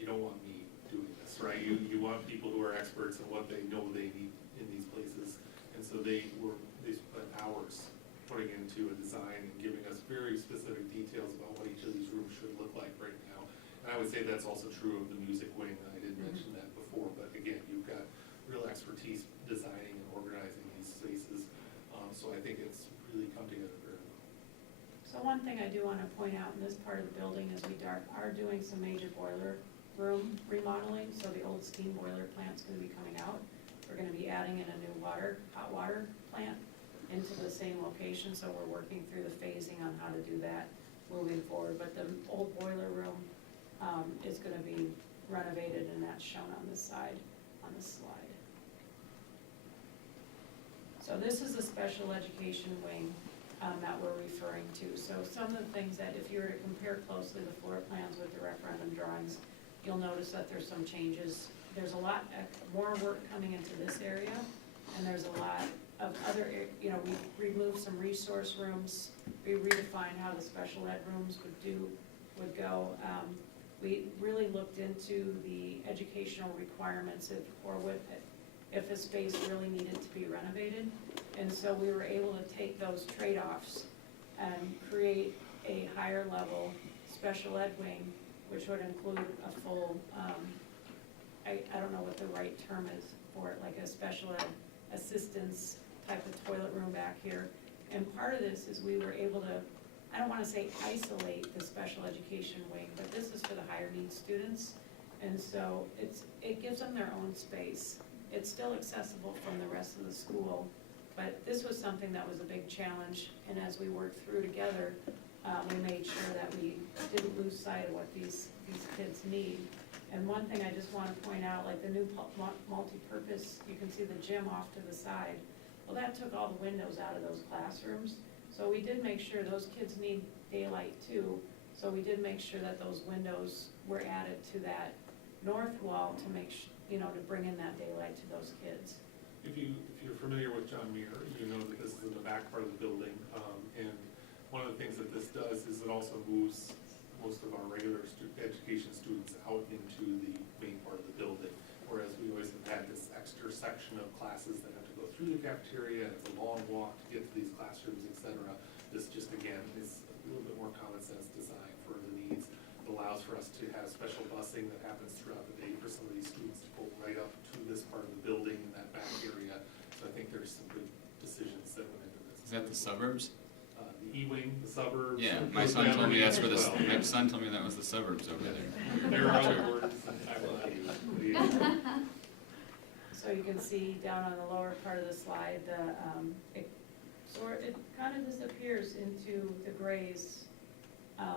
You don't want me doing this, right? You want people who are experts in what they know they need in these places. And so they spent hours putting into a design and giving us very specific details about what each of these rooms should look like right now. And I would say that's also true of the music wing. I didn't mention that before, but again, you've got real expertise designing and organizing these spaces. So I think it's really come together very well. So one thing I do want to point out in this part of the building is we are doing some major boiler room remodeling. So the old steam boiler plant's going to be coming out. We're going to be adding in a new hot water plant into the same location. So we're working through the phasing on how to do that moving forward. But the old boiler room is going to be renovated, and that's shown on this side on the slide. So this is a special education wing that we're referring to. So some of the things that, if you were to compare closely the floor plans with the referendum drawings, you'll notice that there's some changes. There's a lot more work coming into this area, and there's a lot of other, we removed some resource rooms. We redefined how the special ed rooms would go. We really looked into the educational requirements if a space really needed to be renovated. And so we were able to take those trade-offs and create a higher level special ed wing, which would include a full, I don't know what the right term is for it, like a special ed assistance type of toilet room back here. And part of this is we were able to, I don't want to say isolate the special education wing, but this is for the higher needs students. And so it gives them their own space. It's still accessible from the rest of the school, but this was something that was a big challenge. And as we worked through together, we made sure that we didn't lose sight of what these kids need. And one thing I just want to point out, like the new multi-purpose, you can see the gym off to the side. Well, that took all the windows out of those classrooms. So we did make sure those kids need daylight too. So we did make sure that those windows were added to that north wall to make, to bring in that daylight to those kids. If you're familiar with John Muir, you know that this is in the back part of the building. And one of the things that this does is it also moves most of our regular education students out into the main part of the building. Whereas we always have had this extra section of classes that have to go through the cafeteria, and it's a long walk to get to these classrooms, et cetera. This just, again, is a little bit more common sense design for the needs. It allows for us to have special busing that happens throughout the day for some of these students to go right up to this part of the building in that back area. So I think there's some good decisions that went into this. Is that the suburbs? The E-wing, the suburbs. Yeah, my son told me that's where my son told me that was the suburbs over there. There are other words I will not use. So you can see down on the lower part of the slide, it kind of disappears into the grays,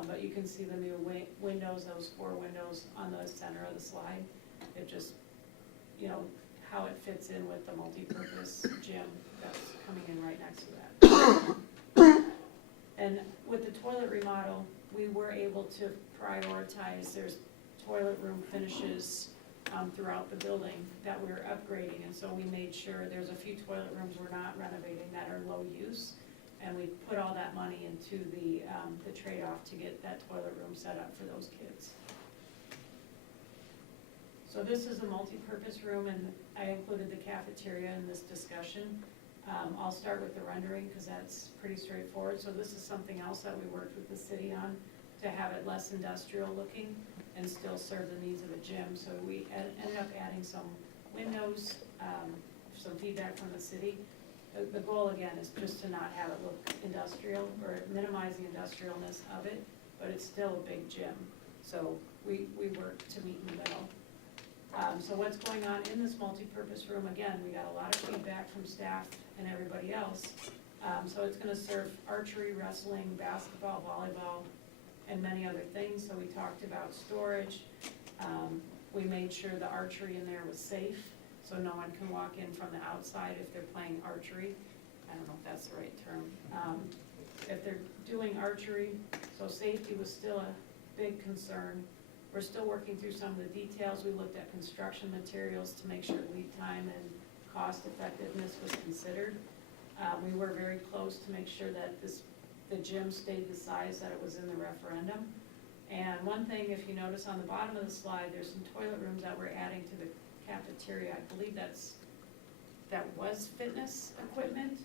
but you can see the new windows, those 4 windows on the center of the slide. It just, how it fits in with the multi-purpose gym that's coming in right next to that. And with the toilet remodel, we were able to prioritize, there's toilet room finishes throughout the building that we're upgrading, and so we made sure there's a few toilet rooms we're not renovating that are low use, and we put all that money into the trade-off to get that toilet room set up for those kids. So this is a multi-purpose room, and I included the cafeteria in this discussion. I'll start with the rendering because that's pretty straightforward. So this is something else that we worked with the city on to have it less industrial looking and still serve the needs of a gym. So we ended up adding some windows, some feedback from the city. The goal again is just to not have it look industrial or minimize the industrialness of it, but it's still a big gym. So we work to meet in the middle. So what's going on in this multi-purpose room, again, we got a lot of feedback from staff and everybody else. So it's gonna serve archery, wrestling, basketball, volleyball, and many other things. So we talked about storage. We made sure the archery in there was safe, so no one can walk in from the outside if they're playing archery. I don't know if that's the right term. If they're doing archery, so safety was still a big concern. We're still working through some of the details. We looked at construction materials to make sure lead time and cost effectiveness was considered. We were very close to make sure that the gym stayed the size that it was in the referendum. And one thing, if you notice on the bottom of the slide, there's some toilet rooms that we're adding to the cafeteria. I believe that was fitness equipment.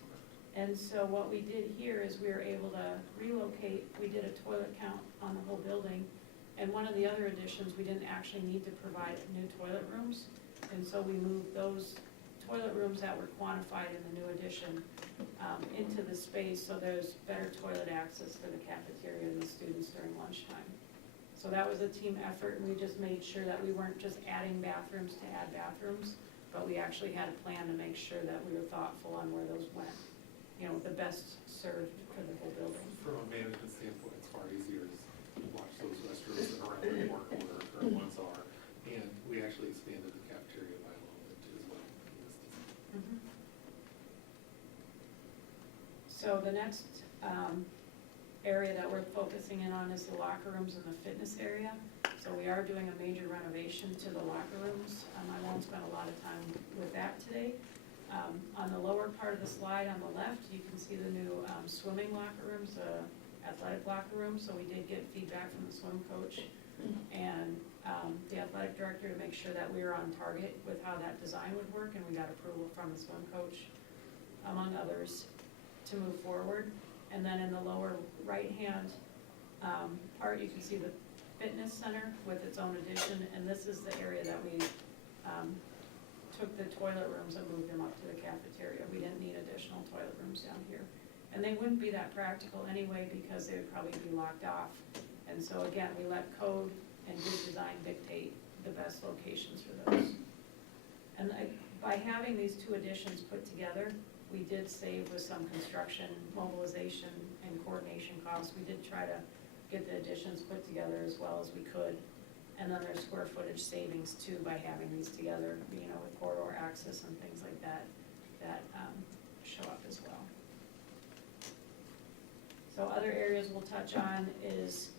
And so what we did here is we were able to relocate. We did a toilet count on the whole building. And one of the other additions, we didn't actually need to provide new toilet rooms. And so we moved those toilet rooms that were quantified in the new addition into the space, so there's better toilet access for the cafeteria and the students during lunchtime. So that was a team effort, and we just made sure that we weren't just adding bathrooms to add bathrooms, but we actually had a plan to make sure that we were thoughtful on where those went, the best served for the whole building. From a management standpoint, it's far easier to watch those restrooms that are around the corner where our current ones are. And we actually expanded the cafeteria by a little bit as well. So the next area that we're focusing in on is the locker rooms and the fitness area. So we are doing a major renovation to the locker rooms. I won't spend a lot of time with that today. On the lower part of the slide on the left, you can see the new swimming locker rooms, athletic locker rooms. So we did get feedback from the swim coach and the athletic director to make sure that we were on target with how that design would work, and we got approval from the swim coach, among others, to move forward. And then in the lower right-hand part, you can see the fitness center with its own addition, and this is the area that we took the toilet rooms and moved them up to the cafeteria. We didn't need additional toilet rooms down here. And they wouldn't be that practical anyway because they would probably be locked off. And so again, we let code and good design dictate the best locations for those. And by having these 2 additions put together, we did save with some construction, mobilization, and in coordination costs. We did try to get the additions put together as well as we could. And then there's square footage savings too by having these together, you know, with corridor access and things like that, that show up as well. So other areas we'll touch on is,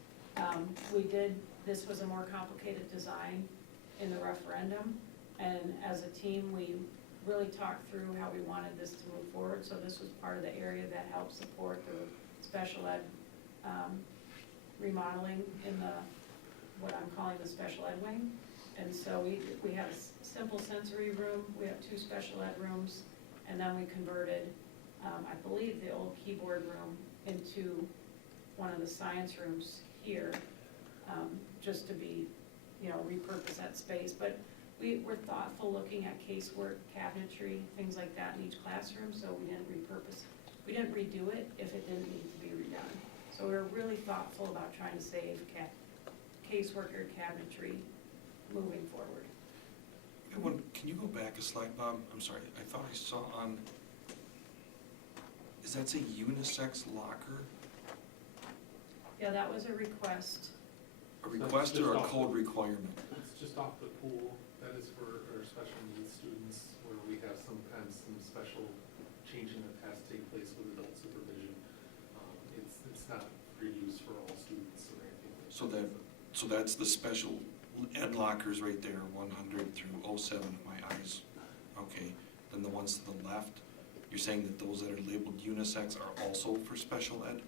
this was a more complicated design in the referendum. And as a team, we really talked through how we wanted this to move forward. So this was part of the area that helped support the special ed remodeling in what I'm calling the special ed wing. And so we have a simple sensory room, we have 2 special ed rooms, and then we converted, I believe, the old keyboard room into one of the science rooms here, just to be, you know, repurpose that space. But we were thoughtful looking at casework, cabinetry, things like that in each classroom, so we didn't redo it if it didn't need to be redone. So we were really thoughtful about trying to save casework or cabinetry moving forward. Can you go back a slide, Bob? I'm sorry, I thought I saw on, is that a unisex locker? Yeah, that was a request. A request or a code requirement? It's just off the pool. That is for our special needs students, where we have sometimes some special changing that has to take place with adult supervision. It's not for use for all students or anything. So that's the special ed lockers right there, 100 through 07, my eyes. Okay, then the ones to the left, you're saying that those that are labeled unisex are also for special ed?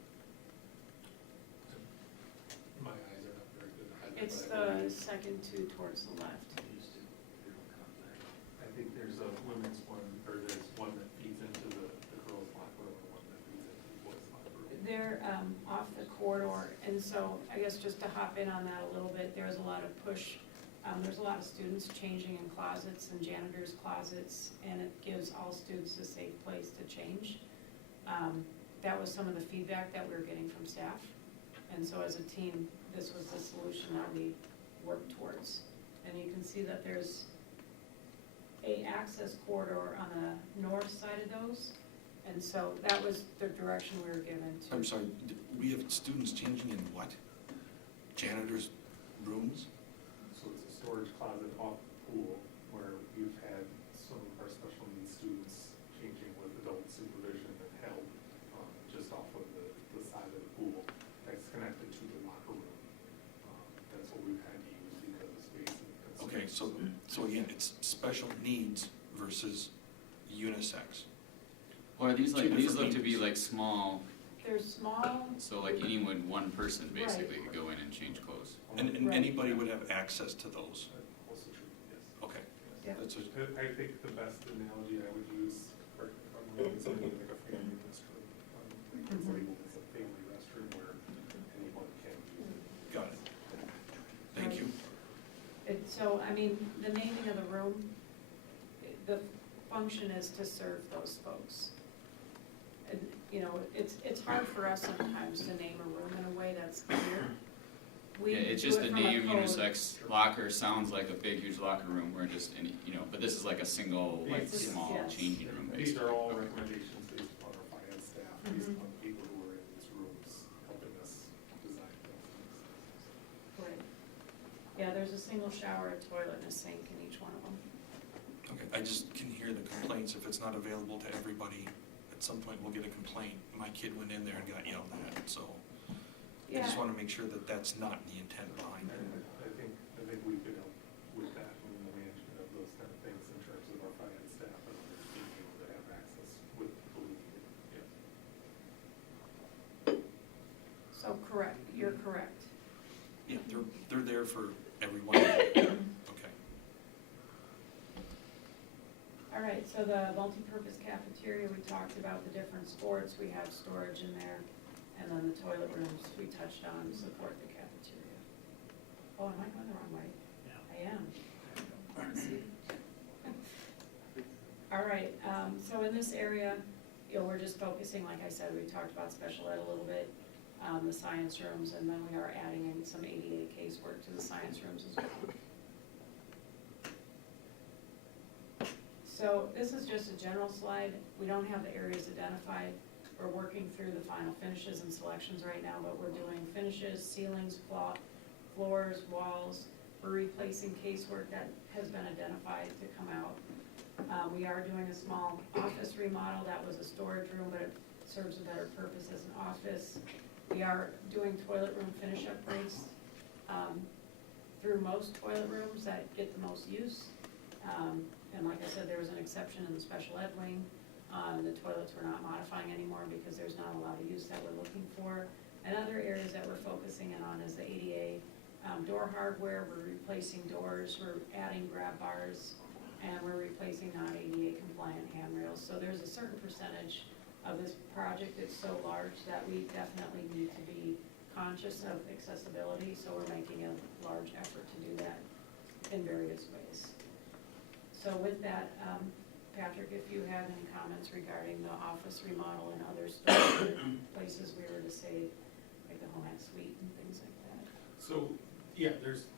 My eyes are not very good. It's the second 2 towards the left. I think there's a women's one, or there's one that feeds into the girls' locker room, and one that feeds into the boys' locker room. They're off the corridor, and so I guess just to hop in on that a little bit, there's a lot of push. There's a lot of students changing in closets and janitors' closets, and it gives all students a safe place to change. That was some of the feedback that we were getting from staff, and so as a team, this was the solution that we worked towards. And you can see that there's a access corridor on the north side of those, and so that was the direction we were given to. I'm sorry, we have students changing in what? Janitors' rooms? So it's a storage closet off the pool, where we've had some of our special needs students changing with adult supervision and help, just off of the side of the pool that's connected to the locker room. That's what we've had to use because of space and constraints. Okay, so again, it's special needs versus unisex. Or are these Two these different look to be meanings. like small, They're small, so like anyone, one person basically could go in and change clothes. And Right. anybody would have access to those? Also true, yes. Okay. Yeah. That's a, I think the best analogy I would use, or something like a family restroom. It's labeled as a family restroom where anyone can use it. got it. Thank you. So, I mean, the naming of the room, the function is to serve those folks. And, you know, it's hard for us sometimes to name a room in a way that's clear. We Yeah, it's do just it the from a name code. unisex locker sounds like a big, huge locker room where just any, you know, but this is like a single, like Yes. small Yes. changing room These basically. are all recommendations based upon our finance staff, based Mhm. upon people who are in these rooms helping us design things. Right. Yeah, there's a single shower, a toilet, and a sink in each one of them. Okay, I just can hear the complaints. If it's not available to everybody, at some point we'll get a complaint. My kid went in there and got yelled at, so I just Yeah. want to make sure that that's not the intent behind it. I think we could help with that in the management of those kind of things in terms of our finance staff and others being able to have access with believing it, yeah. So correct, you're correct. Yeah, they're there for everyone. Okay. All right, so the multipurpose cafeteria, we talked about the different sports, we have storage in there, and then the toilet rooms we touched on support the cafeteria. Oh, am I going the wrong way? I am. All right, so in this area, you know, we're just focusing, like I said, we talked about special ed a little bit, the science rooms, and then we are adding in some ADA casework to the science rooms as well. So this is just a general slide. We don't have the areas identified. We're working through the final finishes and selections right now, but we're doing finishes, ceilings, floors, walls. We're replacing casework that has been identified to come out. We are doing a small office remodel. That was a storage room, but it serves a better purpose as an office. We are doing toilet room finish upgrades through most toilet rooms that get the most use. And like I said, there was an exception in the special ed wing. The toilets we're not modifying anymore because there's not a lot of use that we're looking for. And other areas that we're focusing in on is the ADA door hardware. We're replacing doors, we're adding grab bars, and we're replacing non-ADA compliant handrails. So there's a certain percentage of this project that's so large that we definitely need to be conscious of accessibility. So we're making a large effort to do that in various ways. So with that, Patrick, if you have any comments regarding the office remodel and other places we were to say, like the home ec suite and things like that. So, yeah, there's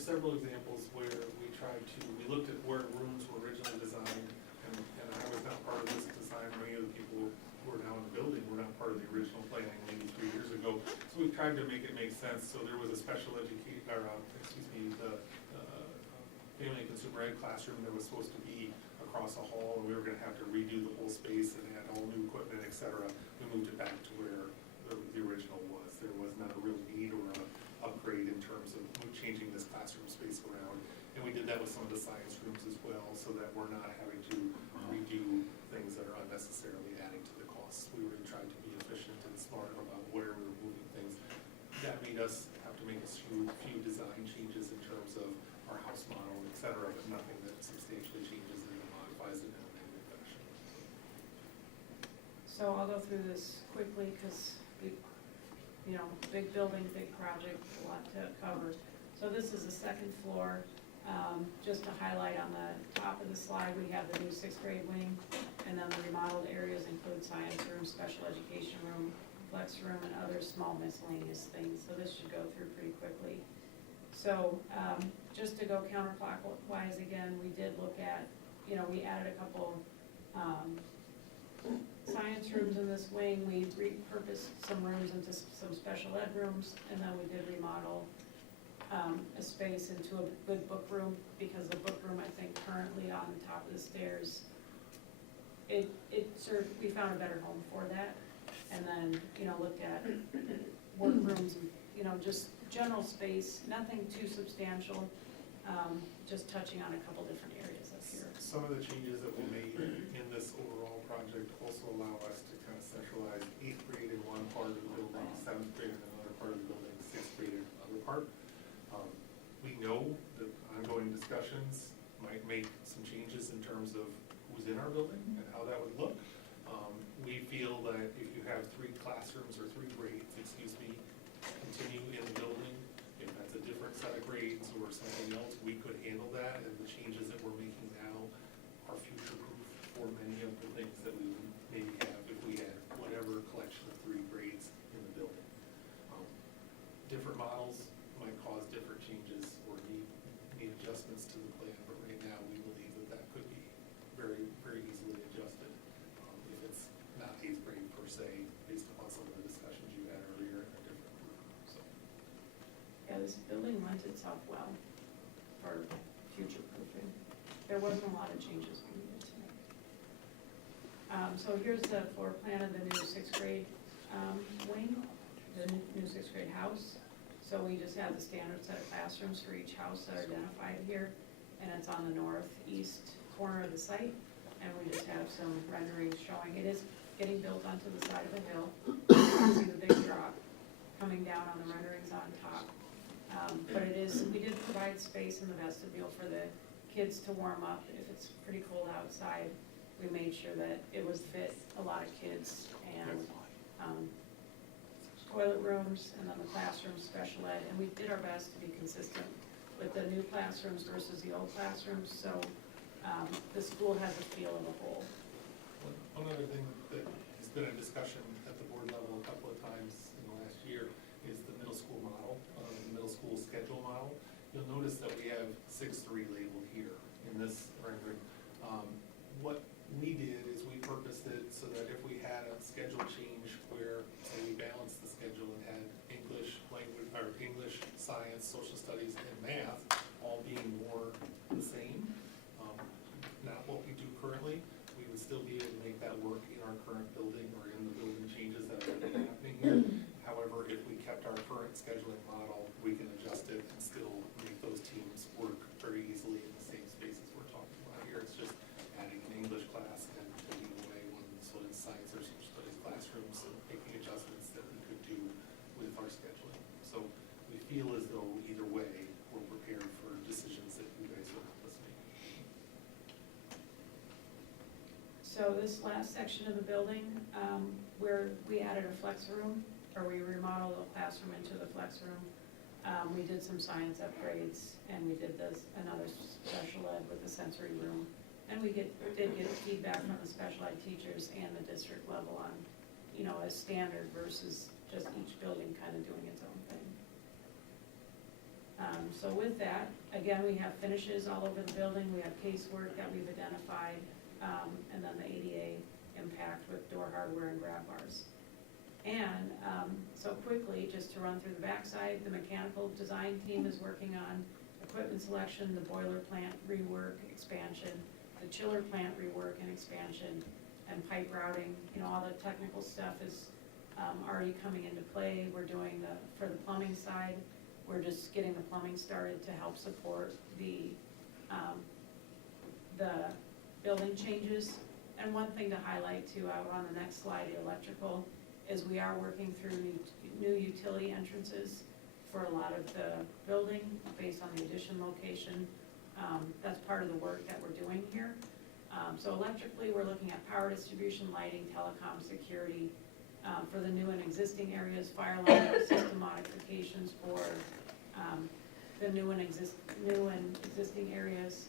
several examples where we looked at where rooms were originally designed, and I was not part of this design. Many of the people who are now in the building were not part of the original planning maybe 3 years ago. So we tried to make it make sense. So there was a special the family and consumer ed classroom that was supposed to be across a hall, and we were gonna have to redo the whole space and add all new equipment, et cetera. We moved it back to where the original was. There was not a real need or an upgrade in terms of changing this classroom space around. And we did that with some of the science rooms as well, so that we're not having to redo things that are unnecessarily adding to the costs. We really tried to be efficient and smart about where we were moving things. That made us have to make a few design changes in terms of our house model, et cetera, but nothing that substantially changes and modifies it in a negative fashion. So I'll go through this quickly because, big building, big project, a lot to cover. So this is the second floor. Just to highlight on the top of the slide, we have the new 6th grade wing, and then the remodeled areas include science room, special education room, flex room, and other small miscellaneous things. So this should go through pretty quickly. So just to go counterclockwise again, we did look at, we added a couple science rooms in this wing. We repurposed some rooms into some special ed rooms, and then we did remodel a space into a good book room, because the book room, I think, currently on the top of the stairs, we found a better home for that. And then, looked at workrooms, just general space, nothing too substantial, just touching on a couple different areas up here. Some of the changes that we made in this overall project also allow us to kind of centralize 8th grade in one part of the building, 7th grade in another part of the building, 6th grade in another part. We know that ongoing discussions might make some changes in terms of who's in our building and how that would look. We feel that if you have 3 classrooms or 3 grades, continue in the building, if that's a different set of grades or something else, we could handle that, and the changes that we're making now are future-proof for many of the things that we would maybe have if we had whatever collection of 3 grades in the building. Different models might cause different changes or need adjustments to the plan, but right now we believe that could be very, very easily adjusted if it's not 8th grade per se, based upon some of the discussions you had earlier in a different group. So. Yeah, this building lends itself well for future proofing. There wasn't a lot of changes we needed to make. So here's the floor plan of the new 6th grade wing, the new 6th grade house. So we just have the standard set of classrooms for each house that are identified here, and it's on the northeast corner of the site. And we just have some renderings showing it is getting built onto the side of a hill. You can see the big drop coming down on the renderings on top. But we did provide space in the vestibule for the kids to warm up if it's pretty cold outside. We made sure that it would fit a lot of kids, and toilet rooms, and then the classrooms, special ed, and we did our best to be consistent with the new classrooms versus the old classrooms, so the school has a feel of a whole. One other thing that has been a discussion at the board level a couple of times in the last year is the middle school model, the middle school schedule model. You'll notice that we have 6-3 labeled here in this rendering. What we did is we purposed it so that if we had a schedule change where, say, we balanced the schedule and had English language, or English, science, social studies, and math all being more the same, not what we do currently, we would still be able to make that work in our current building or in the building changes that are happening here. However, if we kept our current scheduling model, we can adjust it and still make those teams work very easily in the same spaces we're talking about here. It's just adding an English class and taking away one sort of science or social studies classrooms and making adjustments that we could do with our scheduling. So we feel as though either way, we're prepared for decisions that you guys will help us make. So this last section of the building, where we added a flex room, or we remodeled a classroom into the flex room, we did some science upgrades, and we did another special ed with the sensory room. And we did get feedback from the special ed teachers and the district level on, a standard versus just each building kind of doing its own thing. So with that, again, we have finishes all over the building, we have casework that we've identified, and then the ADA impact with door hardware and grab bars. And so quickly, just to run through the backside, the mechanical design team is working on equipment selection, the boiler plant rework, expansion, the chiller plant rework and expansion, and pipe routing. All the technical stuff is already coming into play. We're doing for the plumbing side, we're just getting the plumbing started to help support the building changes. And one thing to highlight too, out on the next slide, the electrical, is we are working through new utility entrances for a lot of the building based on the addition location. That's part of the work that we're doing here. So electrically, we're looking at power distribution, lighting, telecom, security. For the new and existing areas, fire alarm system modifications for the new and existing areas.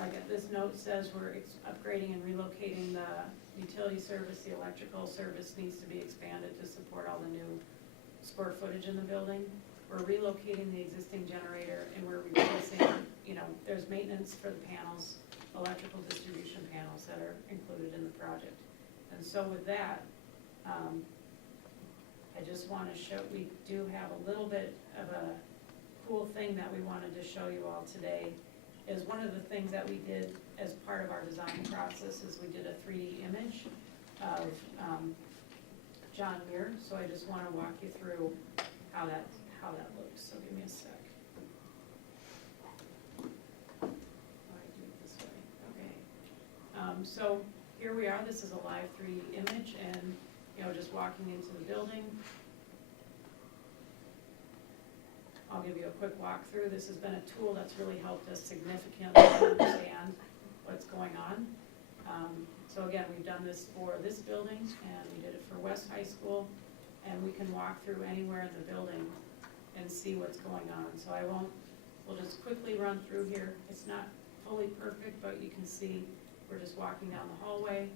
Like this note says, we're upgrading and relocating the utility service. The electrical service needs to be expanded to support all the new square footage in the building. We're relocating the existing generator, and we're replacing, there's maintenance for the panels, electrical distribution panels that are included in the project. And so with that, I just want to show, we do have a little bit of a cool thing that we wanted to show you all today. Is one of the things that we did as part of our design process is we did a 3D image of John Muir. So I just want to walk you through how that looks. So give me a sec. I do it this way. Okay. So here we are. This is a live 3D image, and just walking into the building. I'll give you a quick walkthrough. This has been a tool that's really helped us significantly understand what's going on. So again, we've done this for this building, and we did it for West High School, and we can walk through anywhere in the building and see what's going on. So we'll just quickly run through here. It's not fully perfect, but you can see we're just walking down the hallway.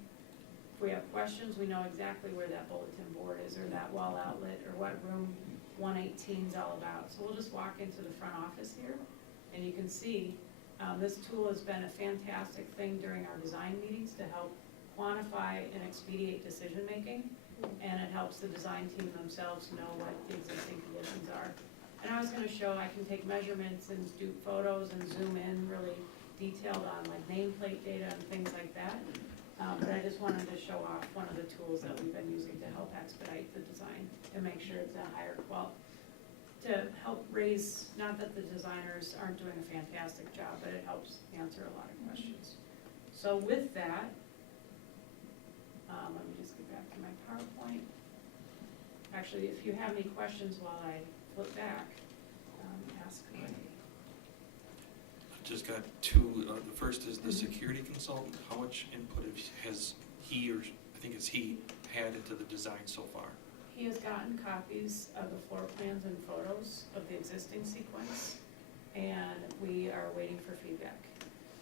If we have questions, we know exactly where that bulletin board is, or that wall outlet, or what room 118 is all about. So we'll just walk into the front office here, and you can see this tool has been a fantastic thing during our design meetings to help quantify and expedite decision making, and it helps the design team themselves know what the existing conditions are. And I was going to show I can take measurements and do photos and zoom in really detailed on like nameplate data and things like that. But I just wanted to show off one of the tools that we've been using to help expedite the design and make sure it's a higher quality, to help raise, not that the designers aren't doing a fantastic job, but it helps answer a lot of questions. So with that, let me just get back to my PowerPoint. Actually, if you have any questions while I flip back, ask away. Just got two. The first is the security consultant. How much input has he, or I think it's he, had into the design so far? He has gotten copies of the floor plans and photos of the existing sequence, and we are waiting for feedback.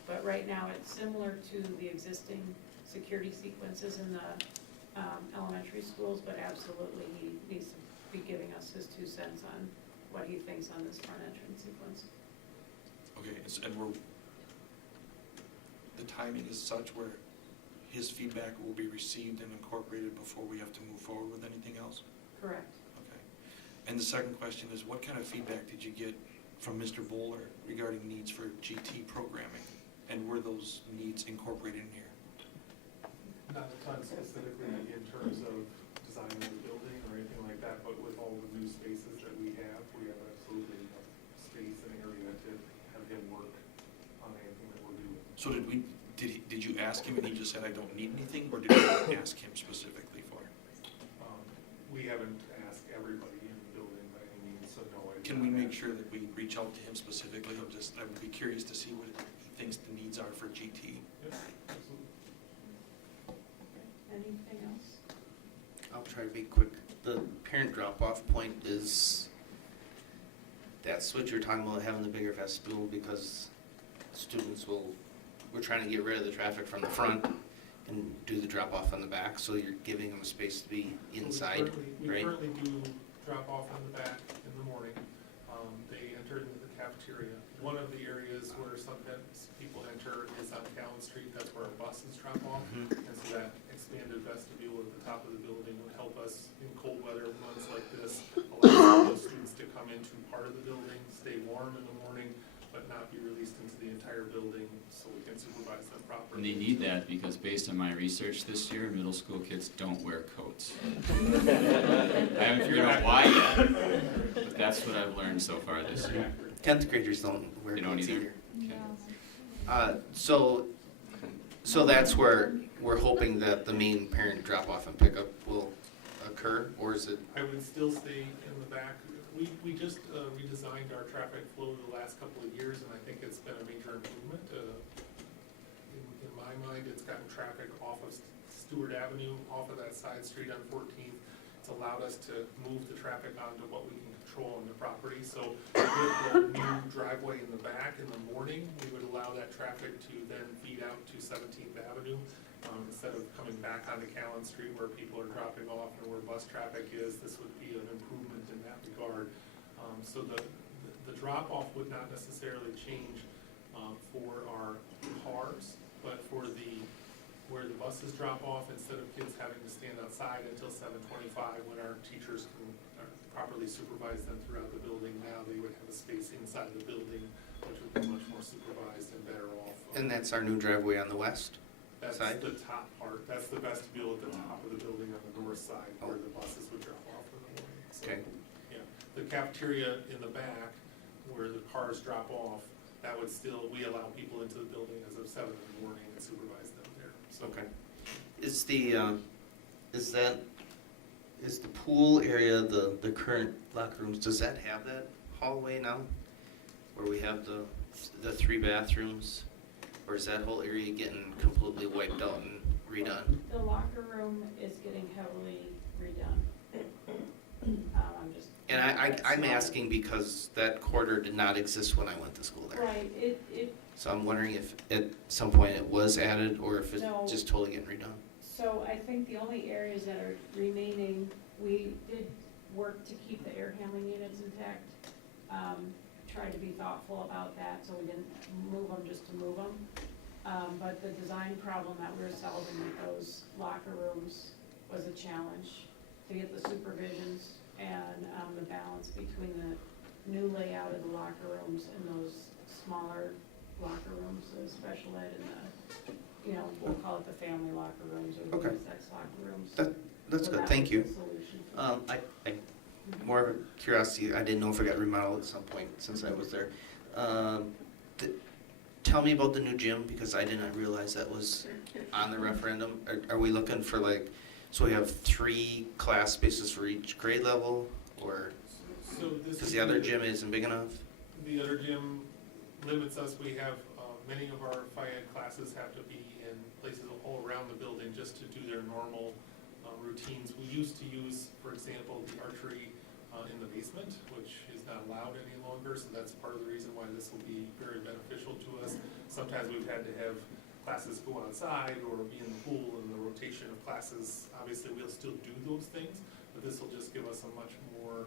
But right now, it's similar to the existing security sequences in the elementary schools, but absolutely he needs to be giving us his 2 cents on what he thinks on this front entrance sequence. Okay, and the timing is such where his feedback will be received and incorporated before we have to move forward with anything else? Correct. Okay. And the second question is, what kind of feedback did you get from Mr. Bowler regarding needs for GT programming? And were those needs incorporated in here? Not a ton specifically in terms of designing the building or anything like that, but with all the new spaces that we have absolutely enough space and area to have him work on anything that we're doing. So did you ask him and he just said, I don't need anything, or did you ask him specifically for it? We haven't asked everybody in the building by any means, so no. I did Can we not make ask. sure that we reach out to him specifically? I would be curious to see what he thinks the needs are for GT. Yep, absolutely. Anything else? I'll try to be quick. The parent drop-off point is, that's what you're talking about, having the bigger vestibule, because students we're trying to get rid of the traffic from the front and do the drop-off on the back, so you're giving them a space to be inside, We right? currently do drop-off in the back in the morning. They enter into the cafeteria. One of the areas where sometimes people enter is on Callan Street. That's where our buses drop off. Mhm. And so that expanded vestibule at the top of the building would help us in cold weather months like this, allow those students to come into part of the building, stay warm in the morning, but not be released into the entire building, so we can supervise them properly. And they need that because based on my research this year, middle school kids don't wear coats. I haven't figured out why yet, but that's what I've learned so far this year. 10th graders don't wear They don't coats either? either. So that's where we're hoping that the main parent drop-off and pickup will occur, or is it? I would still stay in the back. We just redesigned our traffic flow the last couple of years, and I think it's been a major improvement. In my mind, it's gotten traffic off of Stewart Avenue, off of that side street on 14th. It's allowed us to move the traffic onto what we can control on the property. So with the new driveway in the back in the morning, we would allow that traffic to then feed out to 17th Avenue. Instead of coming back onto Callan Street where people are dropping off and where bus traffic is, this would be an improvement in that regard. So the drop-off would not necessarily change for our cars, but for where the buses drop off, instead of kids having to stand outside until 7:25 when our teachers can properly supervise them throughout the building, now they would have a space inside the building, which would be much more supervised and better off. And that's our new driveway on the west That's side? the top part, that's the vestibule at the top of the building on the north side where the buses would drop off in the morning. So, Okay. yeah, the cafeteria in the back where the cars drop off, that would still, we allow people into the building as of 7 in the morning and supervise them there, so. Okay. Is the pool area, the current locker rooms, does that have that hallway now? Where we have the 3 bathrooms? Or is that whole area getting completely wiped out and redone? The locker room is getting heavily redone. I'm just. And I'm asking because that corridor did not exist when I went to school there. Right, it, So I'm wondering if at some point it was added or if it's No. just totally getting redone. so I think the only areas that are remaining, we did work to keep the air handling units intact. Tried to be thoughtful about that, so we didn't move them just to move them. But the design problem that we were solving with those locker rooms was a challenge to get the supervisions and the balance between the new layout of the locker rooms and those smaller locker rooms, the special ed and the, we'll call it the family locker rooms or the Okay. sex locker rooms. That's So good, that thank was you. the solution. More of a curiosity, I didn't know if it got remodeled at some point since I was there. Tell me about the new gym, because I did not realize that was on the referendum. Are we looking for so we have 3 class spaces for each grade level, or, So this because is the other gym isn't big enough? The other gym limits us. We have, many of our FIED classes have to be in places all around the building just to do their normal routines. We used to use, for example, the archery in the basement, which is not allowed any longer, so that's part of the reason why this will be very beneficial to us. Sometimes we've had to have classes go outside or be in the pool, and the rotation of classes, obviously we'll still do those things, but this will just give us a much more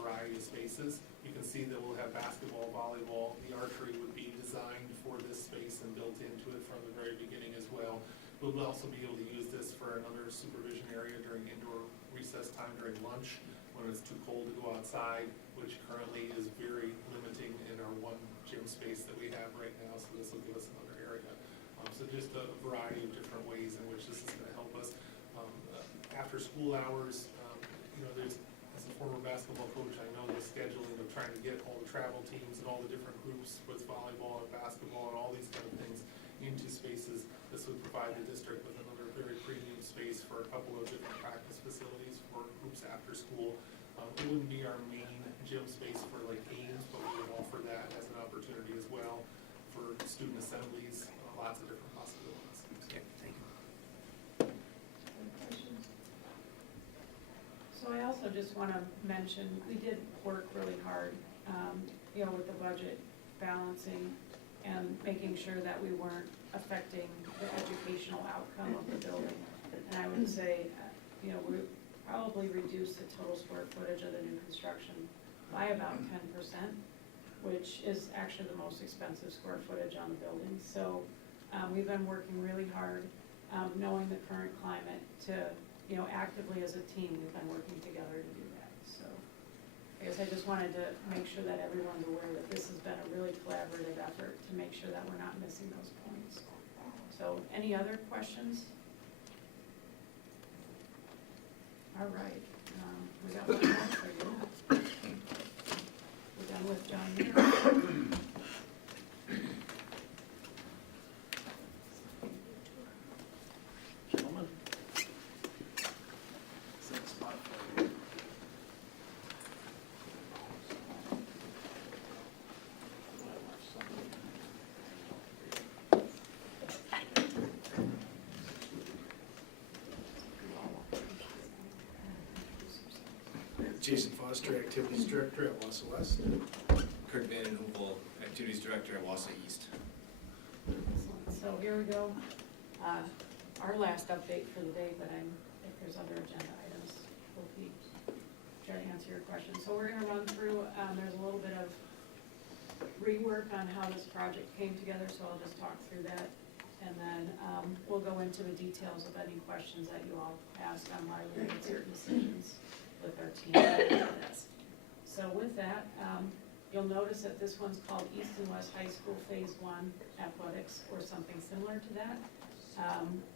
variety of spaces. You can see that we'll have basketball, volleyball. The archery would be designed for this space and built into it from the very beginning as well. we'll also be able to use this for another supervision area during indoor recess time during lunch, when it's too cold to go outside, which currently is very limiting in our one gym space that we have right now, so this will give us another area. So just a variety of different ways in which this is gonna help us. After school hours, there's, as a former basketball coach, I know the scheduling of trying to get all the travel teams and all the different groups with volleyball and basketball and all these kind of things into spaces. This would provide the district with another very premium space for a couple of different practice facilities for groups after school. It wouldn't be our main gym space for like games, but we would offer that as an opportunity as well for student assemblies, lots of different possibilities. Okay, thank you. Any questions? So I also just want to mention, we did work really hard, with the budget balancing and making sure that we weren't affecting the educational outcome of the building. And I would say, we probably reduced the total square footage of the new construction by about 10%, which is actually the most expensive square footage on the building. So we've been working really hard, knowing the current climate, to, actively as a team, we've been working together to do that. So I guess I just wanted to make sure that everyone's aware that this has been a really collaborative effort to make sure that we're not missing those points. So any other questions? All right, we got one more for you. We're done with John Muir. Gentlemen. Set spot for you. Jason Foster, Activities Director at Wausau West. Kurt Van Hoovel, Activities Director at Wausau East. So here we go. Our last update for the day, but if there's other agenda items, we'll try to answer your questions. So we're gonna run through, there's a little bit of rework on how this project came together, so I'll just talk through that. And then we'll go into the details of any questions that you all asked on why we made certain decisions with our team. So with that, you'll notice that this one's called East and West High School Phase 1 Athletics, or something similar to that.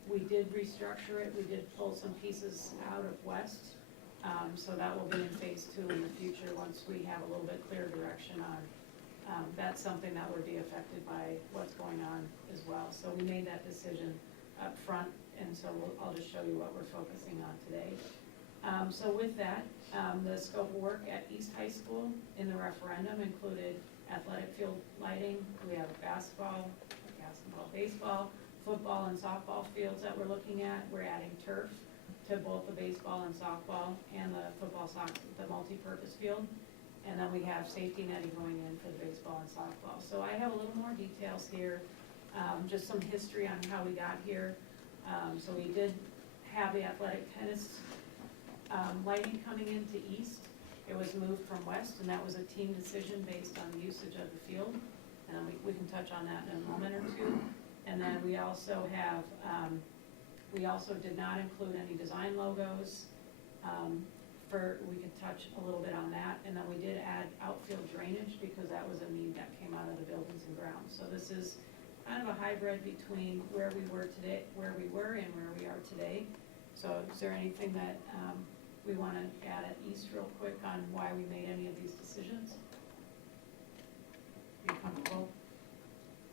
We did restructure it, we did pull some pieces out of West, so that will be in Phase 2 in the future once we have a little bit clearer direction on. That's something that would be affected by what's going on as well. So we made that decision up front, and so I'll just show you what we're focusing on today. So with that, the scope of work at East High School in the referendum included athletic field lighting. We have basketball, baseball, football, and softball fields that we're looking at. We're adding turf to both the baseball and softball and the football, the multi-purpose field. And then we have safety netting going in for the baseball and softball. So I have a little more details here, just some history on how we got here. So we did have the athletic tennis lighting coming into East. It was moved from West, and that was a team decision based on the usage of the field. And we can touch on that in a moment or two. And then we also have, we also did not include any design logos. We could touch a little bit on that. And then we did add outfield drainage because that was a need that came out of the buildings and grounds. So this is kind of a hybrid between where we were today, where we were and where we are today. So is there anything that we want to add at East real quick on why we made any of these decisions? Are you comfortable?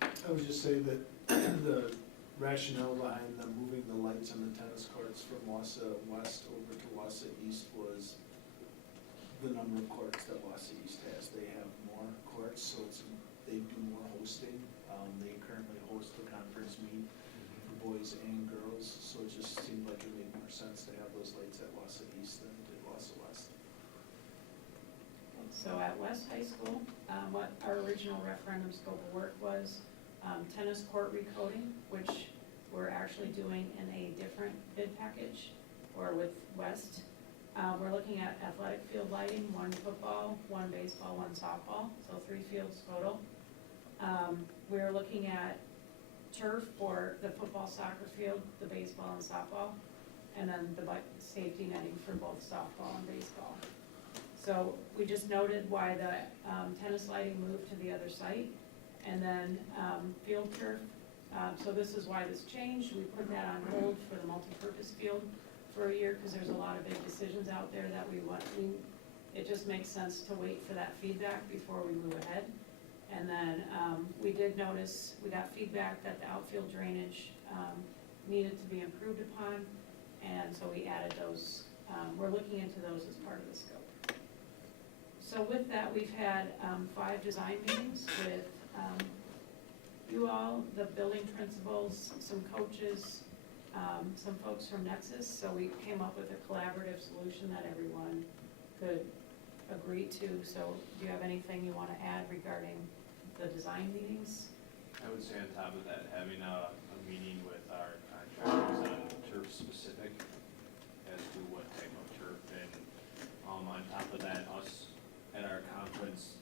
I would just say that the rationale behind them moving the lights on the tennis courts from Wausau West over to Wausau East was the number of courts that Wausau East has. They have more courts, so they do more hosting. They currently host the conference meet for boys and girls, so it just seemed like it made more sense to have those lights at Wausau East than it did Wausau West. So at West High School, what our original referendum scope of work was, tennis court recoding, which we're actually doing in a different bid package, or with West. We're looking at athletic field lighting, 1 football, 1 baseball, 1 softball, so 3 fields total. We're looking at turf for the football, soccer field, the baseball and softball, and then the safety netting for both softball and baseball. So we just noted why the tennis lighting moved to the other site, and then field turf. So this is why this changed. We put that on hold for the multipurpose field for a year, because there's a lot of big decisions out there that we want. It just makes sense to wait for that feedback before we move ahead. And then we did notice, we got feedback that the outfield drainage needed to be improved upon, and so we added those. We're looking into those as part of the scope. So with that, we've had 5 design meetings with you all, the building principals, some coaches, some folks from Nexus. So we came up with a collaborative solution that everyone could agree to. So do you have anything you want to add regarding the design meetings? I would say on top of that, having a meeting with our contractors on turf specific as to what type of turf, and on top of that, us at our conference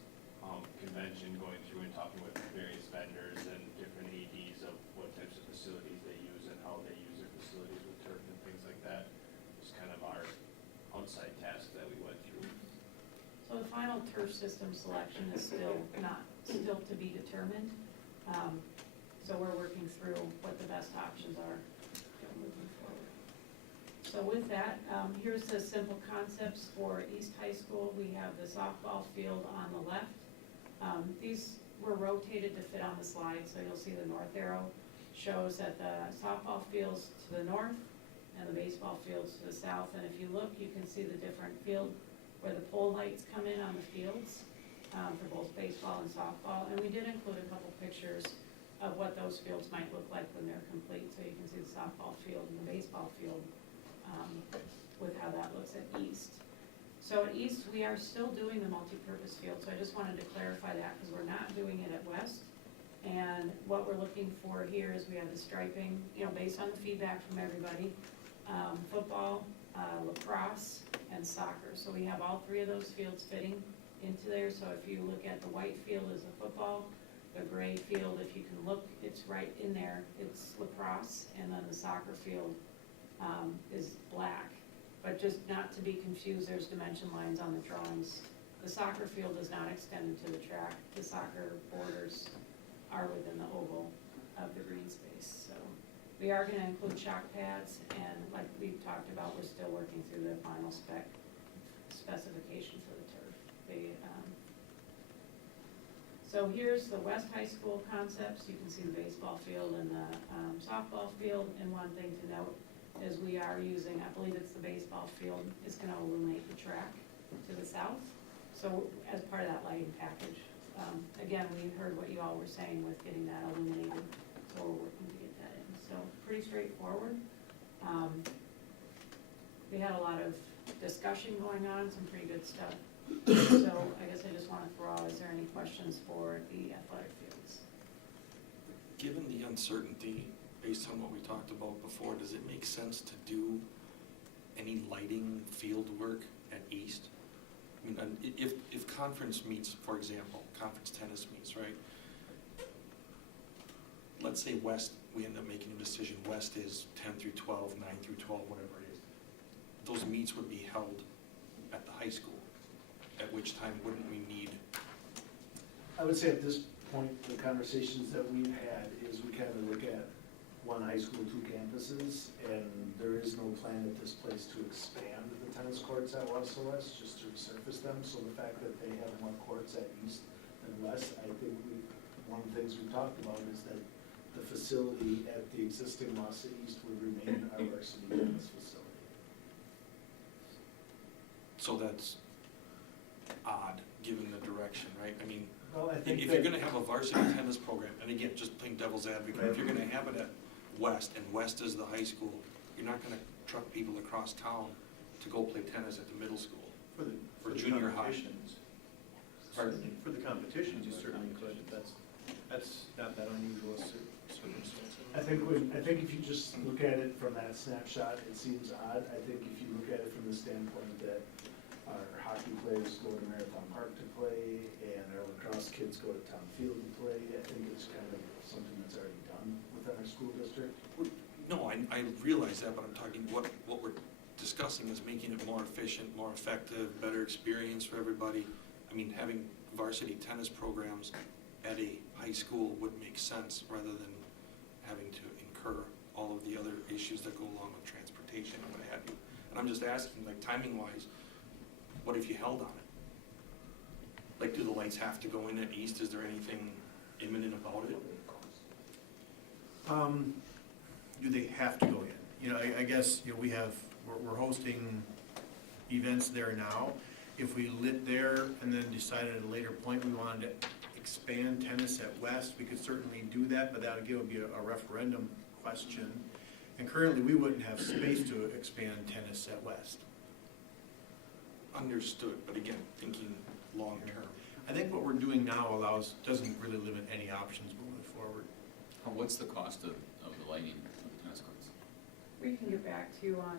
convention going through and talking with various vendors and different ADs of what types of facilities they use and how they use their facilities with turf and things like that. It's kind of our outside task that we went through. So the final turf system selection is still to be determined. So we're working through what the best options are moving forward. So with that, here's the simple concepts for East High School. We have the softball field on the left. These were rotated to fit on the slide, so you'll see the north arrow shows that the softball field's to the north and the baseball field's to the south. And if you look, you can see the different field where the pole lights come in on the fields for both baseball and softball. And we did include a couple pictures of what those fields might look like when they're complete. So you can see the softball field and the baseball field with how that looks at East. So at East, we are still doing the multi-purpose field, so I just wanted to clarify that because we're not doing it at West. And what we're looking for here is we have the striping, based on the feedback from everybody, football, lacrosse, and soccer. So we have all 3 of those fields fitting into there. So if you look at the white field is the football, the gray field, if you can look, it's right in there, it's lacrosse, and then the soccer field is black. But just not to be confused, there's dimension lines on the drawings. The soccer field does not extend into the track. The soccer borders are within the oval of the green space. So we are going to include chalk pads, and like we've talked about, we're still working through the final specification for the turf. So here's the West High School concepts. You can see the baseball field and the softball field. And one thing to note is we are using, I believe it's the baseball field, is going to illuminate the track to the south. So as part of that lighting package, again, we heard what you all were saying with getting that illuminated, so we're working to get that in. So pretty straightforward. We had a lot of discussion going on, some pretty good stuff. So I guess I just want to throw out, is there any questions for the athletic fields? Given the uncertainty, based on what we talked about before, does it make sense to do any lighting field work at East? I mean, if conference meets, for example, conference tennis meets, right? Let's say West, we end up making a decision, West is 10 through 12, 9 through 12, whatever it is. Those meets would be held at the high school, at which time wouldn't we need? I would say at this point, the conversations that we've had is we kind of look at one high school, 2 campuses, and there is no plan at this place to expand the tennis courts at Wausau West, just to resurface them. So the fact that they have more courts at East than West, I think one of the things we've talked about is that the facility at the existing Wausau East would remain our varsity tennis facility. So that's odd, given the direction, right? I mean, well, I think if you're gonna have a varsity tennis program, and again, just playing devil's advocate, if you're gonna have it at West, and West is the high school, you're not gonna truck people across town to go play tennis at the middle school. For junior high. Certainly, for the competitions, you certainly could. That's not that unusual a circumstance. I think if you just look at it from that snapshot, it seems odd. I think if you look at it from the standpoint that our hockey players go to Marathon Park to play, and our lacrosse kids go to Town Field to play, I think it's kind of something that's already done with within our school district. No, I realize that, but I'm talking, what we're discussing is making it more efficient, more effective, better experience for everybody. I mean, having varsity tennis programs at a high school would make sense rather than having to incur all of the other issues that go along with transportation and what have you. And I'm just asking, like, timing wise, what if you held on it? Like, do the lights have to go in at East? Is there anything imminent about it? Do they have to go in? You know, I guess, you know, we're hosting events there now. If we lit there and then decided at a later point we wanted to expand tennis at West, we could certainly do that, but that would be a referendum question. And currently, we wouldn't have space to expand tennis at West. Understood, but again, thinking long-term. I think what we're doing now doesn't really limit any options moving forward. What's the cost of the lighting of the tennis courts? We can get back to you on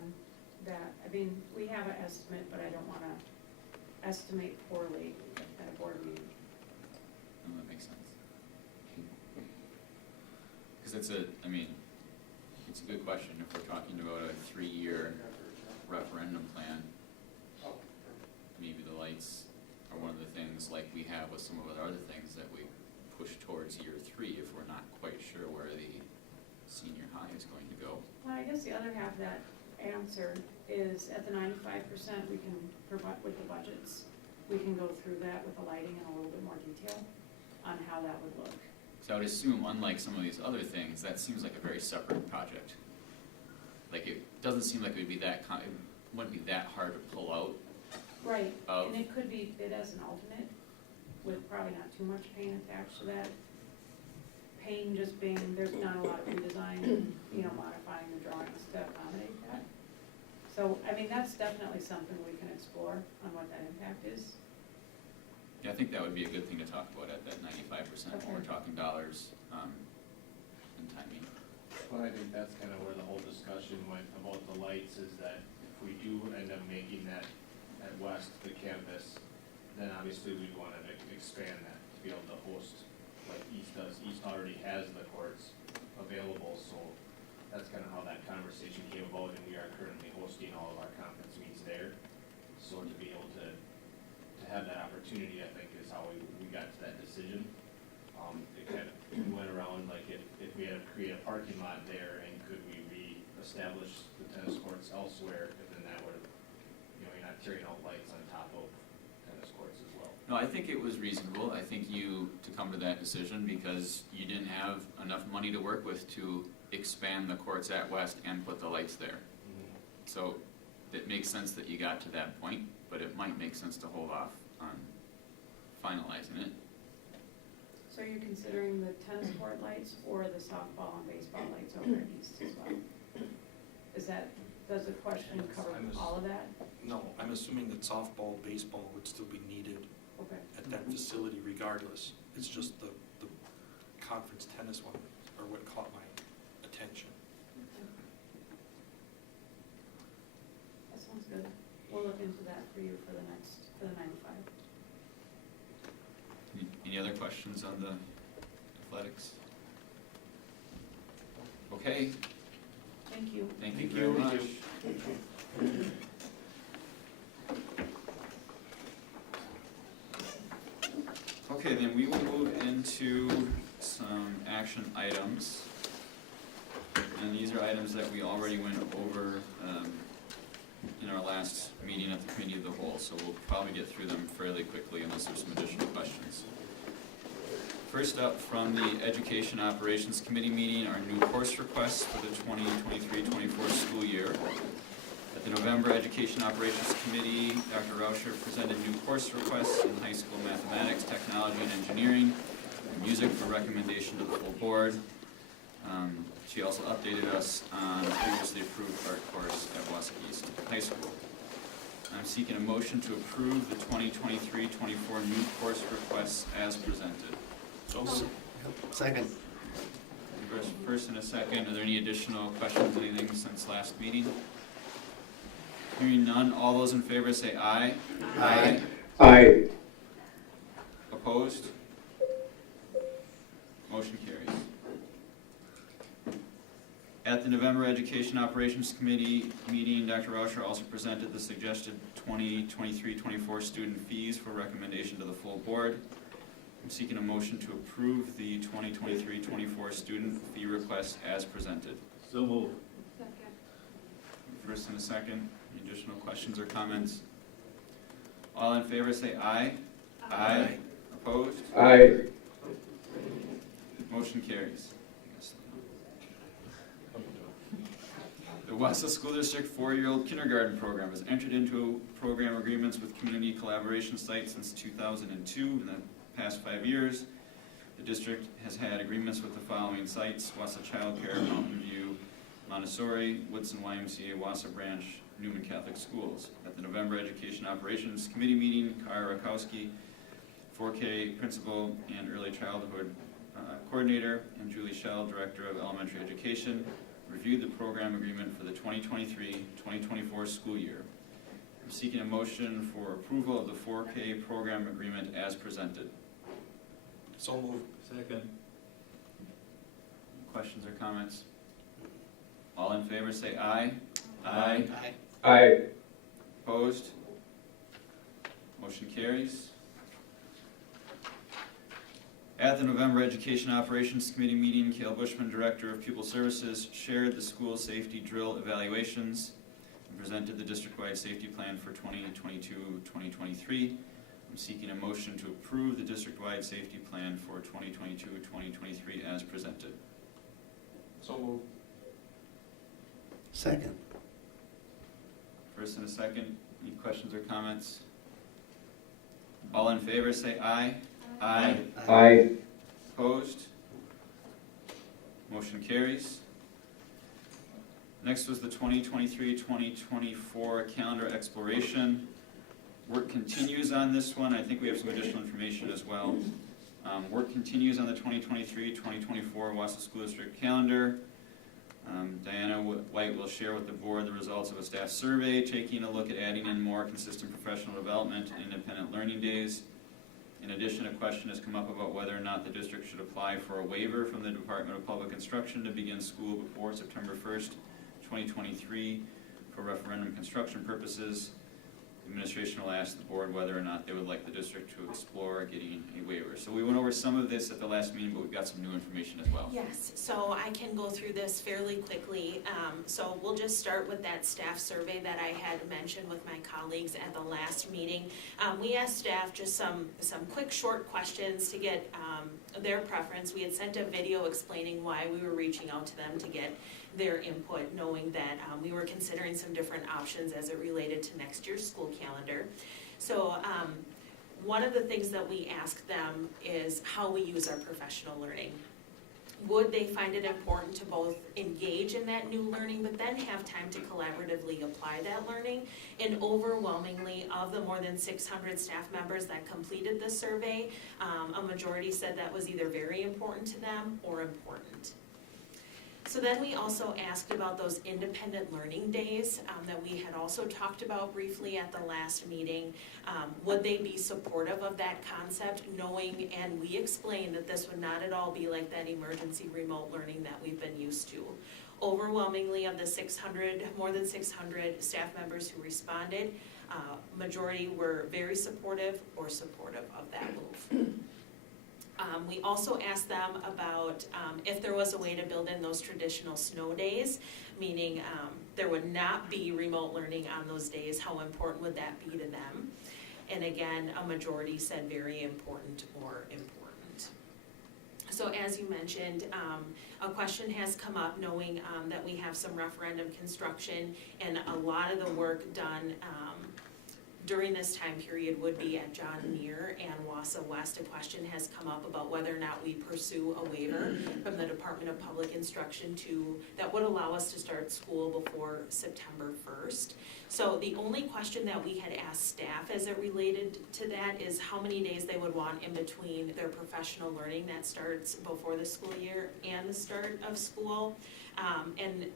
that. I mean, we have an estimate, but I don't want to estimate poorly at a board meeting. No, that makes sense. Because it's a good question. If we're talking about a 3-year referendum plan, maybe the lights are one of the things, like we have with some of the other things, that we push towards year 3 if we're not quite sure where the senior high is going to go. Well, I guess the other half of that answer is at the 95%, we can provide with the budgets. We can go through that with the lighting in a little bit more detail on how that would look. So I would assume, unlike some of these other things, that seems like a very separate project. Like, it doesn't seem like it would be it wouldn't be that hard to pull out. Right, and it could be bid as an alternate with probably not too much paint attached to that. Paint just being, there's not a lot of redesign, modifying the drawings to accommodate that. So, I mean, that's definitely something we can explore on what that impact is. Yeah, I think that would be a good thing to talk about at that 95% when we're talking dollars and timing. Well, I think that's kind of where the whole discussion went about the lights, is that if we do end up making that at West the campus, then obviously we'd want to expand that to be able to host like East does. East already has the courts available, so that's kind of how that conversation came about, and we are currently hosting all of our conference meets there. So to be able to have that opportunity, I think, is how we got to that decision. It kind of, we went around, like, if we had to create a parking lot there, and could we re-establish the tennis courts elsewhere, and then that would, you're not tearing out lights on top of tennis courts as well. No, I think it was reasonable. I think to come to that decision because you didn't have enough money to work with to expand the courts at West and put the lights there. So it makes sense that you got to that point, but it might make sense to hold off on finalizing it. So you're considering the tennis court lights or the softball and baseball lights over at East as well? Does the question cover all of that? No, I'm assuming that softball, baseball would still be needed at that facility regardless. It's just the conference tennis one are what caught my attention. That sounds good. We'll look into that for you for the 95. Any other questions on the athletics? Okay. Thank you. Thank you very much. Okay, then we will move into some action items. And these are items that we already went over in our last meeting of the Committee of the Whole, so we'll probably get through them fairly quickly unless there's some additional questions. First up, from the Education Operations Committee meeting, are new course requests for the 2023-24 school year. At the November Education Operations Committee, Dr. Rauscher presented new course requests in high school mathematics, technology, and engineering, and music for recommendation to the full board. She also updated us on the previously approved art course at Wausau East High School. I'm seeking a motion to approve the 2023-24 new course requests as presented. Second. First and a second. Are there any additional questions, anything since last meeting? Hearing none, all those in favor say aye. Aye. Aye. Opposed? Motion carries. At the November Education Operations Committee meeting, Dr. Rauscher also presented the suggested 2023-24 student fees for recommendation to the full board. I'm seeking a motion to approve the 2023-24 student fee request as presented. So moved. First and a second. Any additional questions or comments? All in favor say aye. Aye. Opposed? Aye. Motion carries. The Wausau School District 4-year-old kindergarten program has entered into program agreements with community collaboration sites since 2002. In the past 5 years, the district has had agreements with the following sites: Wausau Child Care, Mountain View Montessori, Woodson YMCA, Wausau Branch, Newman Catholic Schools. At the November Education Operations Committee meeting, Kara Rakowski, 4K Principal and Early Childhood Coordinator, and Julie Schell, Director of Elementary Education, reviewed the program agreement for the 2023-2024 school year. I'm seeking a motion for approval of the 4K program agreement as presented. So moved. Second. Questions or comments? All in favor say aye. Aye. Aye. Opposed? Motion carries. At the November Education Operations Committee meeting, Cale Bushman, Director of Pupil Services, shared the school safety drill evaluations and presented the district-wide safety plan for 2022-2023. I'm seeking a motion to approve the district-wide safety plan for 2022-2023 as presented. So moved. Second. First and a second. Any questions or comments? All in favor say aye. Aye. Aye. Opposed? Motion carries. Next was the 2023-2024 calendar exploration. Work continues on this one. I think we have some additional information as well. Work continues on the 2023-2024 Wausau School District calendar. Diana White will share with the board the results of a staff survey, taking a look at adding in more consistent professional development and independent learning days. In addition, a question has come up about whether or not the district should apply for a waiver from the Department of Public Instruction to begin school before September 1st, 2023 for referendum construction purposes. The administration will ask the board whether or not they would like the district to explore getting a waiver. So we went over some of this at the last meeting, but we've got some new information as well. Yes, so I can go through this fairly quickly. So we'll just start with that staff survey that I had mentioned with my colleagues at the last meeting. We asked staff just some quick short questions to get their preference. We had sent a video explaining why we were reaching out to them to get their input, knowing that we were considering some different options as it related to next year's school calendar. So one of the things that we asked them is how we use our professional learning. Would they find it important to both engage in that new learning, but then have time to collaboratively apply that learning? And overwhelmingly, of the more than 600 staff members that completed the survey, a majority said that was either very important to them or important. So then we also asked about those independent learning days that we had also talked about briefly at the last meeting. Would they be supportive of that concept, knowing, and we explained that this would not at all be like that emergency remote learning that we've been used to. Overwhelmingly of the 600, more than 600 staff members who responded, majority were very supportive or supportive of that move. We also asked them about if there was a way to build in those traditional snow days, meaning there would not be remote learning on those days, how important would that be to them? And again, a majority said very important or important. So as you mentioned, a question has come up knowing that we have some referendum construction and a lot of the work done during this time period would be at John Muir and Wausau West. A question has come up about whether or not we pursue a waiver from the Department of Public Instruction that would allow us to start school before September 1st. So the only question that we had asked staff as it related to that is how many days they would want in between their professional learning that starts before the school year and the start of school. And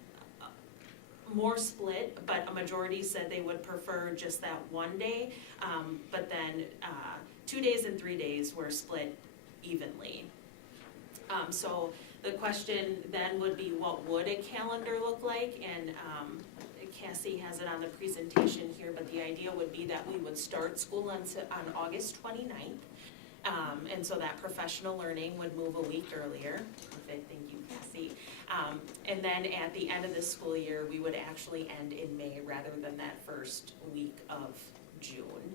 more split, but a majority said they would prefer just that one day, but then 2 days and 3 days were split evenly. So The question then would be, what would a calendar look like? And Cassie has it on the presentation here, but the idea would be that we would start school on August 29th. And so that professional learning would move a week earlier. Perfect, thank you, Cassie. And then at the end of the school year, we would actually end in May rather than that first week of June.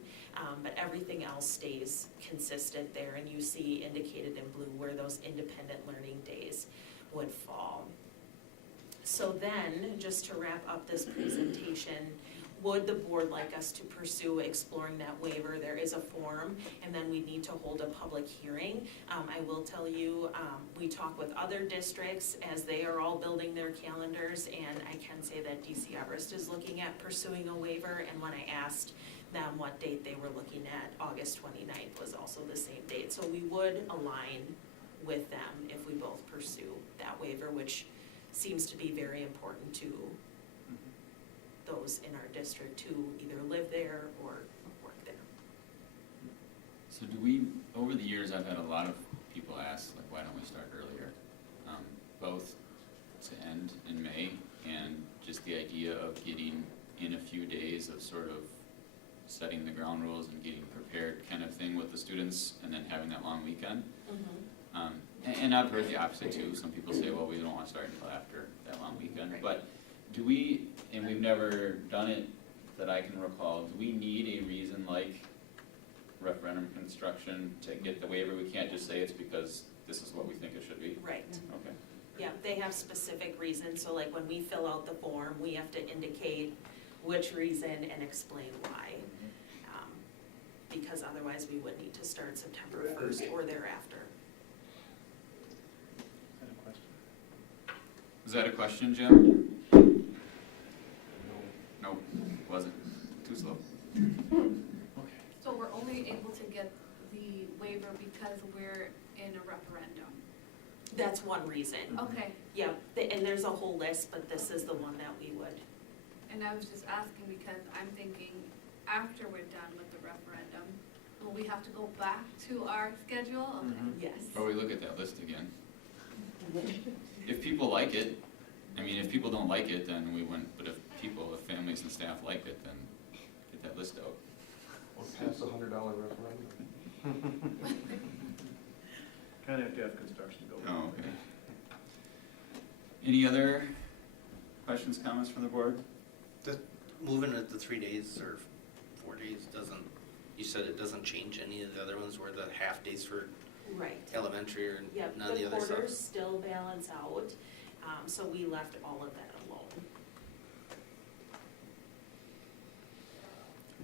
But everything else stays consistent there, and you see indicated in blue where those independent learning days would fall. So then, just to wrap up this presentation, would the board like us to pursue exploring that waiver? There is a form, and then we need to hold a public hearing. I will tell you, we talk with other districts as they are all building their calendars, and I can say that DC Everest is looking at pursuing a waiver, and when I asked them what date they were looking at, August 29th was also the same date. So we would align with them if we both pursue that waiver, which seems to be very important to those in our district who either live there or work there. So do we, over the years, I've had a lot of people ask, like, why don't we start earlier? Both to end in May and just the idea of getting in a few days of sort of setting the ground rules and getting prepared kind of thing with the students, and then having that long weekend. And I've heard the opposite too. Some people say, well, we don't want to start until after that long weekend. Right. But do we, and we've never done it that I can recall, do we need a reason like referendum construction to get the waiver? We can't just say it's because this is what we think it should be? Right. Okay. Yeah, they have specific reasons, so like when we fill out the form, we have to indicate which reason and explain why. Because otherwise we would need to start September 1st or thereafter. Was that a question, Jim? No, wasn't. Too slow. So we're only able to get the waiver because we're in a referendum? That's one reason. Okay, Yeah, and there's a whole list, but this is the one that we would. and I was just asking because I'm thinking after we're done with the referendum, will we have to go back to our schedule? Okay. Yes. Or we look at that list again. If people like it, I mean, if people don't like it, then we wouldn't, but if families and staff like it, then get that list out. Or pass $100 referendum. Kind of have to have construction go. Oh, okay. Any other questions, comments from the board? Moving it to 3 days or 4 days doesn't, you said it doesn't change any of the other ones where the half days for Right. elementary or Yep, none of the other stuff? the quarters still balance out, so we left all of that alone.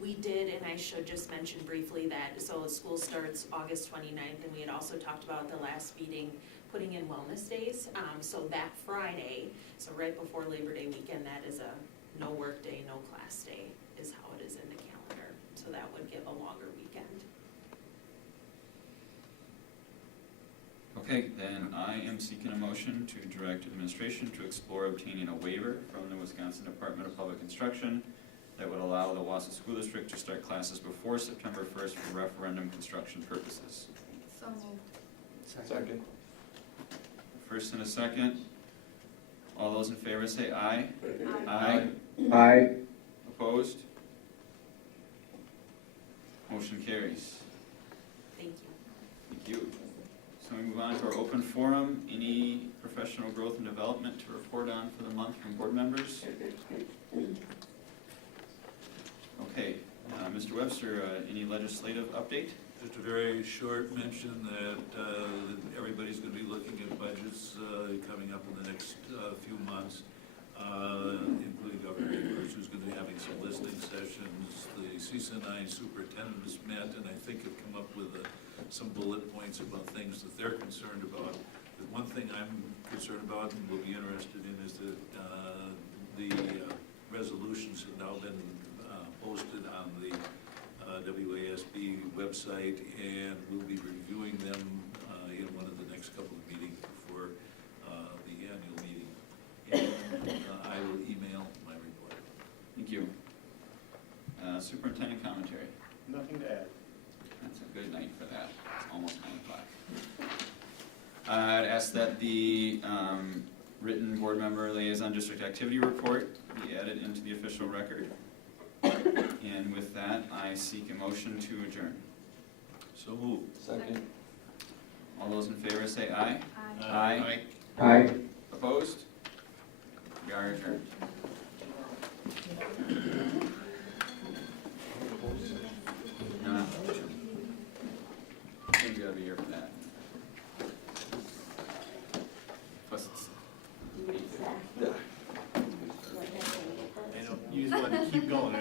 We did, and I should just mention briefly that, so school starts August 29th, and we had also talked about the last meeting, putting in wellness days. So that Friday, so right before Labor Day weekend, that is a no work day, no class day, is how it is in the calendar. So that would give a longer weekend. Okay, then I am seeking a motion to direct administration to explore obtaining a waiver from the Wisconsin Department of Public Instruction that would allow the Wausau School District to start classes before September 1st for referendum construction purposes. So moved. Second. First and a second. All those in favor say aye. Aye. Aye. Opposed? Motion carries. Thank you. Thank you. So we move on to our open forum. Any professional growth and development to report on for the month from board members? Okay, Mr. Webster, any legislative update? Just a very short mention that everybody's going to be looking at budgets coming up in the next few months, including Governor Evers, who's going to be having some listening sessions. The CISA 9 superintendent has met, and I think have come up with some bullet points about things that they're concerned about. The one thing I'm concerned about and will be interested in is that the resolutions have now been posted on the WASB website, and we'll be reviewing them in one of the next couple of meetings before the annual meeting. And I will email my report. Thank you. Superintendent commentary. Nothing to add. That's a good night for that. It's almost 9 o'clock. I'd ask that the written board member liaison district activity report be added into the official record. And with that, I seek a motion to adjourn. So moved. Second. All those in favor say aye. Aye. Aye. Opposed? We are adjourned. No. I think you gotta be here for that. Plus it's I know, you just want to keep going, right?